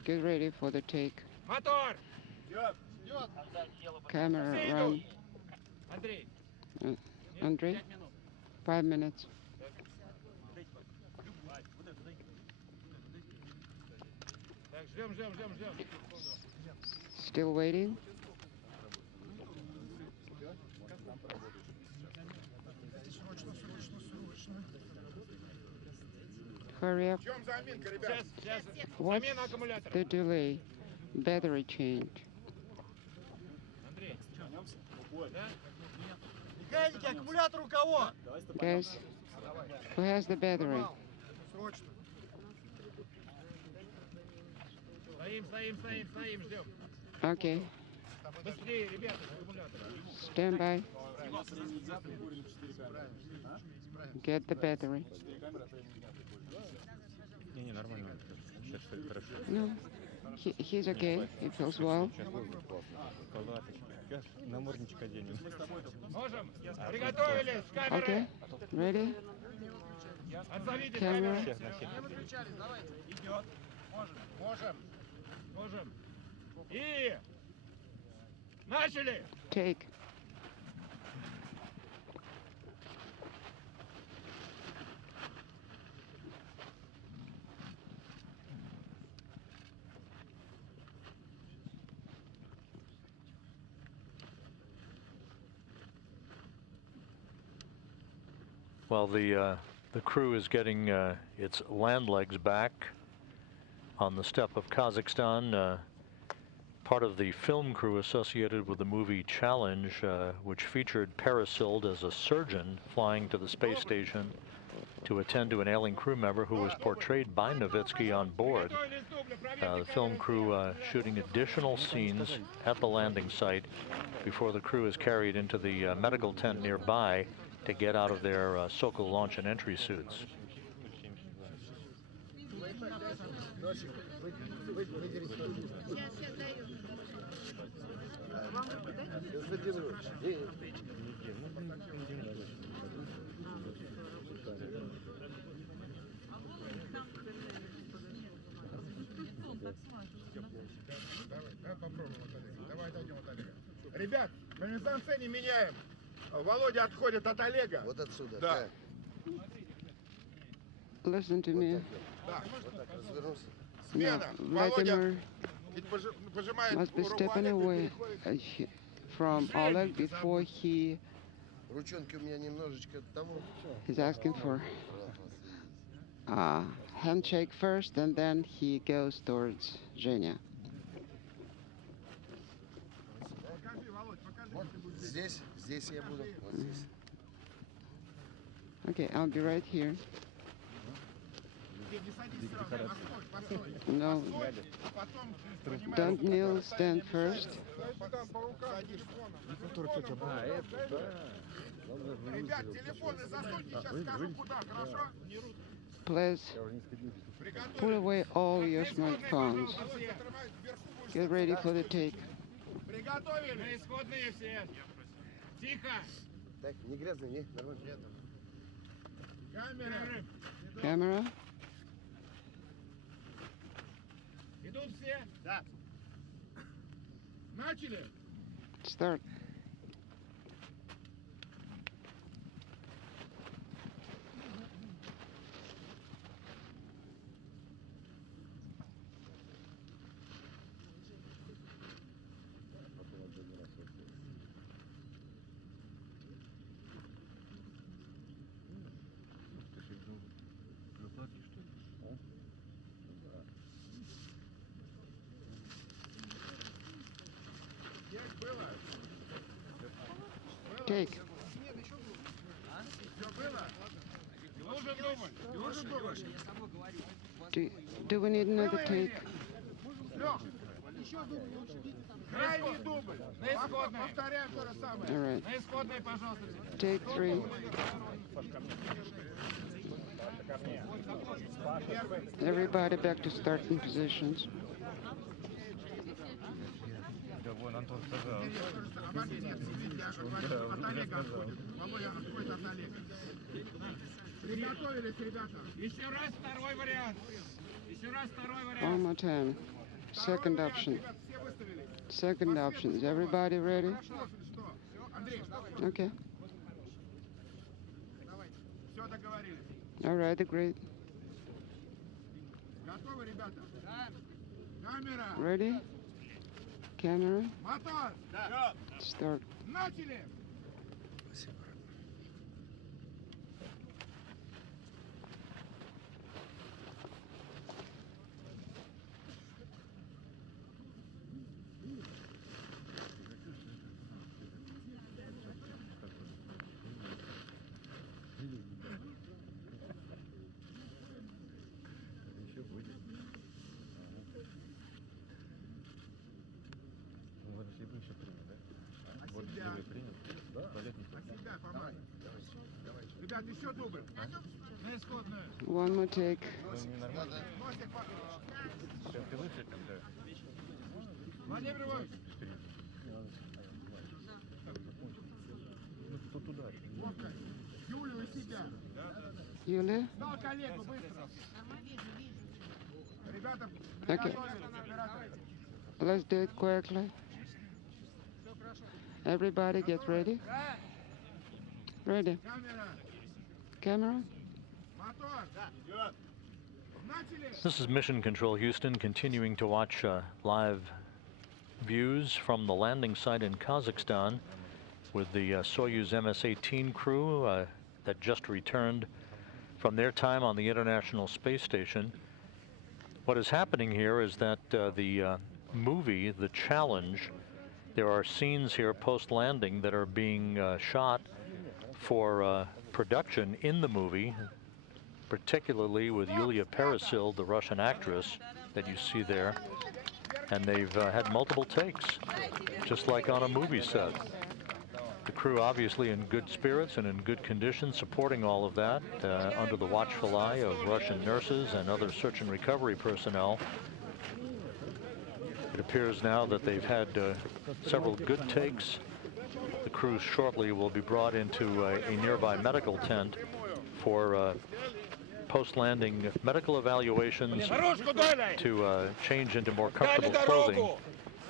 get ready for the take. Camera run. Andrei, 5 minutes. Still waiting? Hurry up. What's the delay? Battery change. Guys, who has the battery? Okay. Stand by. Get the battery. No, he's okay. He feels well. Okay, ready? Camera. Take. Well, the crew is getting its land legs back on the steppe of Kazakhstan. Part of the film crew associated with the movie Challenge, which featured Peresild as a surgeon flying to the space station to attend to an ailing crew member who was portrayed by Novitsky on board. The film crew shooting additional scenes at the landing site before the crew is carried into the medical tent nearby to get out of their Sokol launch and entry suits. Ребят, мы мизансцене меняем. Володя отходит от Олега. Вот отсюда. Да. Listen to me. Да. Вот так развернулся. Смена. No, Володя Vladimir пожимает must be руку stepping Олега и away переходит. from Oleg before he Ручонки у меня немножечко того. is asking for a handshake first, and then he goes towards Zhenya. Покажи, Володь, покажи. Вот здесь я буду. Вот здесь. Okay, I'll be right here. Не садись сразу. Постой. No, А потом поднимай don't руку. kneel, stand first. Потом по рукам. Ребят, телефоны засуньте, сейчас скажу куда, хорошо? Please put away all your smartphones. Get ready for the take. Приготовились. Исходные все. Тихо. Так, не грязно, не? Нормально. Камера. Camera, Идут все? Да. Начали? start. Take. Все было? Нужен дубль. Нужен дубль. Do we need another take? Лех, крайний дубль. На исходной. Повторяем то же самое. All right. На исходной, пожалуйста. Take 3. Everybody back to starting positions. От Олега отходит. Володя отходит от Олега. Приготовились, ребята. Еще раз второй вариант. Еще раз второй One вариант. more time. Second option. Ребята, все выставились. Second option. Is everybody ready? Что? Андрей, Okay. давайте. Все договорились. All right, agreed. Готовы, ребята? Да. Камера. Ready? Camera, Мотор. Да. start. Начали. Себя, помочь. Ребят, еще дубль. На исходную. One more take. Носик по... Владимир Иванович. Вовка, Юлю и себя. Юля? Дал коллегу, быстро. Ребята, Okay. приготовились, операторы. Let's do it quickly. Everybody get ready. Ready. Камера. Camera. Мотор. Начали. This is Mission Control Houston, continuing to watch live views from the landing site in Kazakhstan with the Soyuz MS-18 crew that just returned from their time on the International Space Station. What is happening here is that the movie, The Challenge, there are scenes here post-landing that are being shot for production in the movie, particularly with Yulia Peresil, the Russian actress that you see there. And they've had multiple takes, just like on a movie set. The crew obviously in good spirits and in good condition, supporting all of that under the watchful eye of Russian nurses and other search and recovery personnel. It appears now that they've had several good takes. The crew shortly will be brought into a nearby medical tent for post-landing medical evaluations to change into more comfortable clothing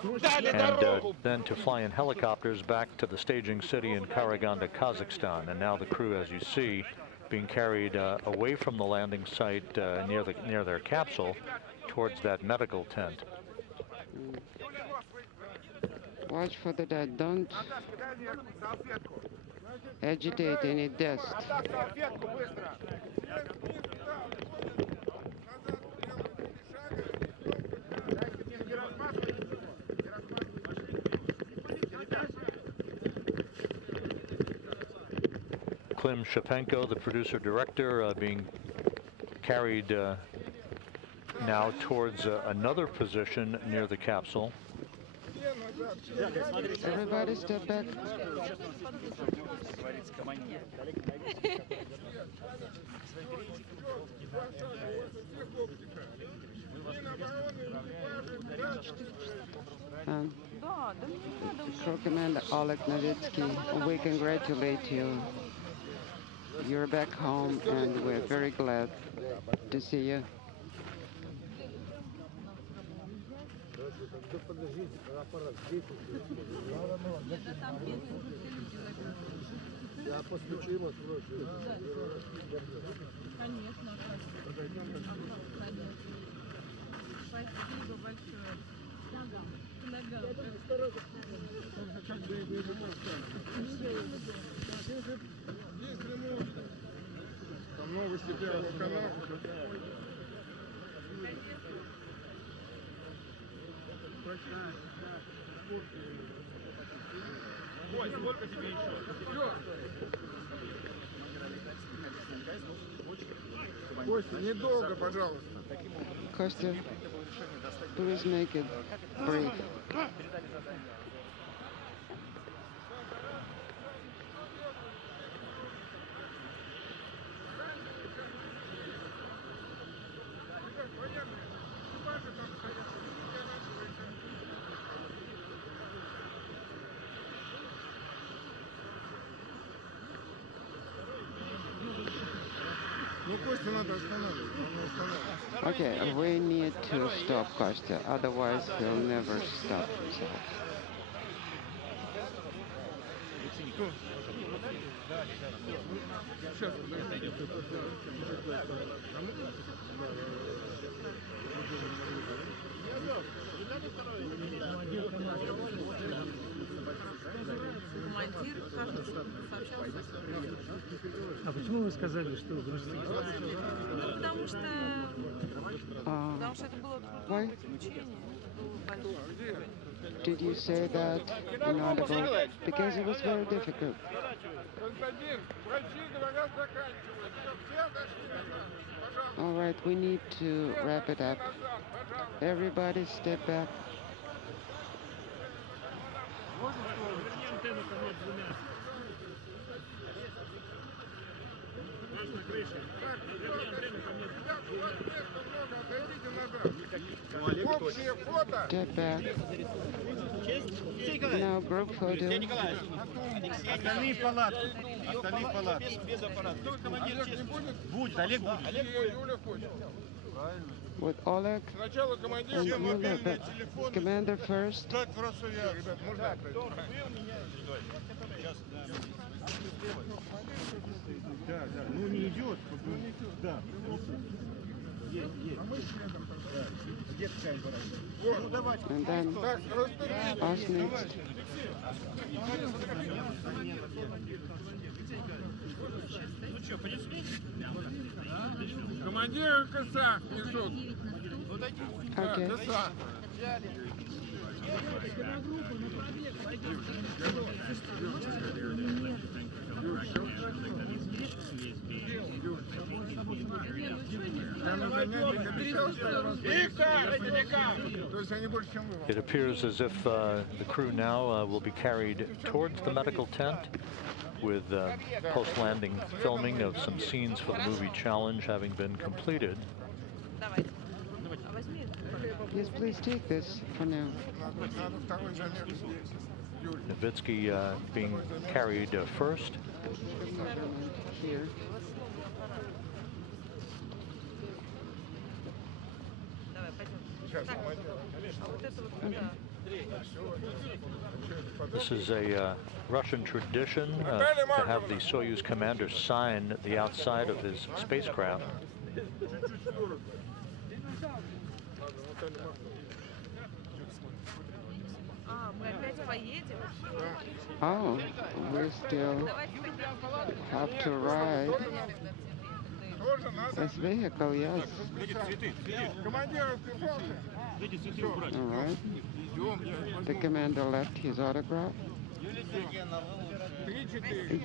and then to fly in helicopters back to the staging city in Karaganda, Kazakhstan. And now the crew, as you see, being carried away from the landing site near their capsule towards that medical tent. Watch for the dead. Don't agitate any dust. Klim Shapenko, the producer-director, being carried now towards another position near the capsule. Everybody step back. Crew Commander Oleg Novitsky, we congratulate you. You're back home and we're very glad to see you. Я постучу ему, спрошу. Конечно. Спасибо большое. К ногам. Если можно. Там новости Первого канала. Ой, сколько тебе еще? Костя, недолго, пожалуйста. Kostya, please make it brief. Ну, Костя надо останавливать, он не останавливается. Okay, we need to stop Kostya, otherwise he'll never stop himself. Сейчас, подожди. Командир, кажется, сообщался. А почему вы сказали, что грузите? Ну, потому что это было трудное приключение. Did you say that in audible? Because it was very difficult. Константин, врачи говорят, заканчивают. Все отошли назад. Пожалуйста. All right, we need to wrap it up. Everybody step back. Общее фото. Step back. Now group photo. Остальные в палатку. Остальные в палатку. Без аппарата. Кто командир будет? Олег будет. Юля хочет. With Oleg Сначала командир, and все Yulia, мобильные but телефоны. commander first. Как хорошо я, ребят, можно Да, да. Ну не идет. Да. Есть. Где такая аппарат? Ну давайте. And then us next. Ну что, понесли? Командир КСА несут. Okay. КСА. It appears as if the crew now will be carried towards the medical tent with post-landing filming of some scenes for the movie Challenge having been completed. Yes, please take this for now. Novitsky being carried first. Here. Сейчас, Okay. This is a Russian tradition to have the Soyuz commander sign the outside of his spacecraft. Oh, we still have to ride this vehicle, yes. All right. The commander left his autograph.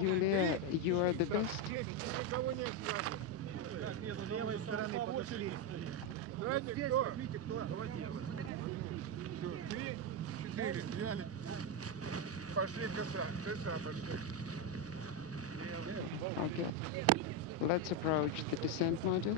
Yulia, you are the best. Okay. Let's approach the descent module.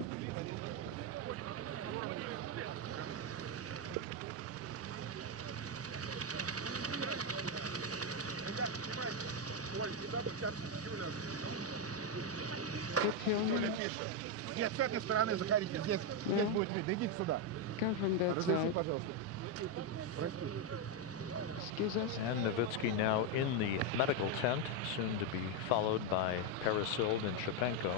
Нет, с этой стороны заходите. Здесь будет видно. Идите сюда. Come from that Разреши, side. пожалуйста. Простите. Excuse us. And Novitsky now in the medical tent, soon to be followed by Parasild and Shapenko.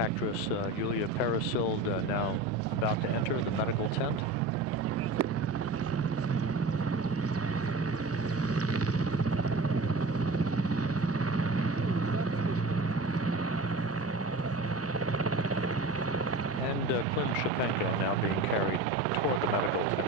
Actress Yulia Parasild now about to enter the medical tent. And Klim Shapenko now being carried toward the medical tent.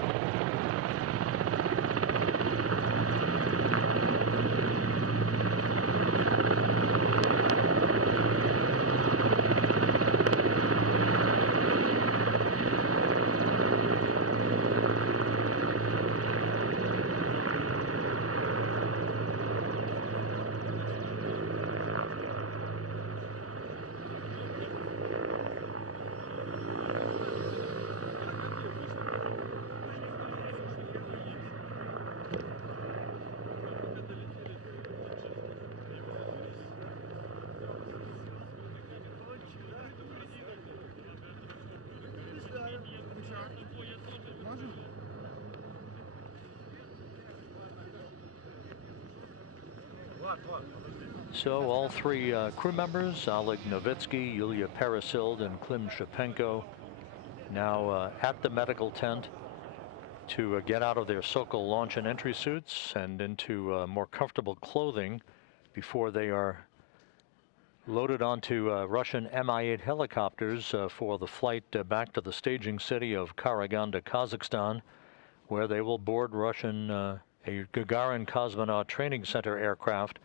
So all three crew members, Oleg Novitsky, Yulia Parasild, and Klim Shapenko, now at the medical tent to get out of their Sokol launch and entry suits and into more comfortable clothing before they are loaded onto Russian Mi-8 helicopters for the flight back to the staging city of Karaganda, Kazakhstan, where they will board Russian a Gagarin Cosmonaut Training Center aircraft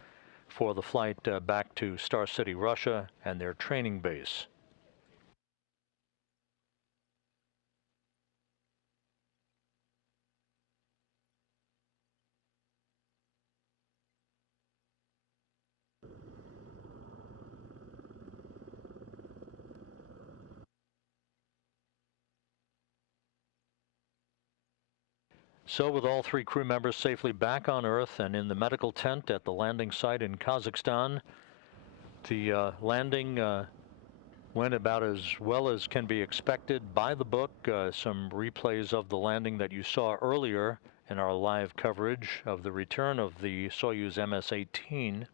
for the flight back to Star City, Russia, and their training base. So with all three crew members safely back on Earth and in the medical tent at the landing site in Kazakhstan, the landing went about as well as can be expected by the book. Some replays of the landing that you saw earlier in our live coverage of the return of the Soyuz MS-18,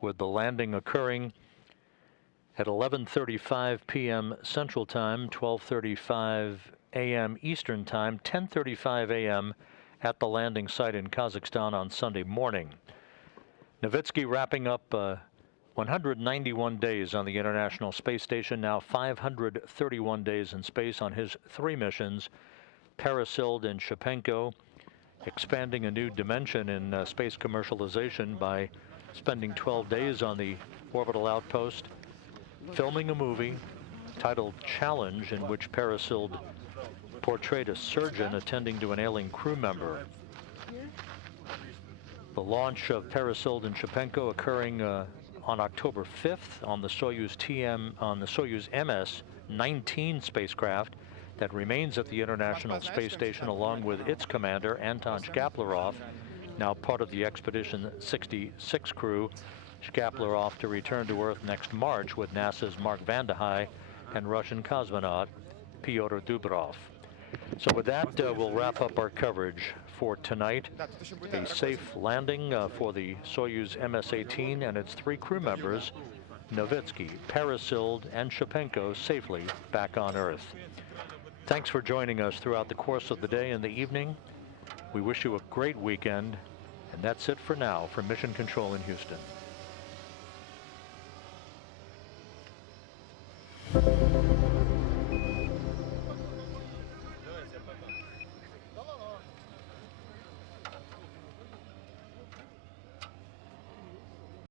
with the landing occurring at 11:35 p.m. Central Time, 12:35 a.m. Eastern Time, 10:35 a.m. at the landing site in Kazakhstan on Sunday morning. Novitsky wrapping up 191 days on the International Space Station, now 531 days in space on his 3 missions, Parasilde and Shapenko, expanding a new dimension in space commercialization by spending 12 days on the orbital outpost, filming a movie titled Challenge, in which Parasilde portrayed a surgeon attending to an ailing crew member. The launch of Parasilde and Shapenko occurring on October 5th on the Soyuz ms-19 spacecraft that remains at the International Space Station along with its commander, Anton Shkaplerov, now part of the Expedition 66 crew. Shkaplerov to return to Earth next March with NASA's Mark Vande Hei and Russian cosmonaut Pyotr Dubrov. So with that, we'll wrap up our coverage for tonight. A safe landing for the Soyuz MS-18 and its 3 crew members, Novitsky, Parasilde, and Shapenko, safely back on Earth. Thanks for joining us throughout the course of the day and the evening. We wish you a great weekend, and that's it for now from Mission Control in Houston.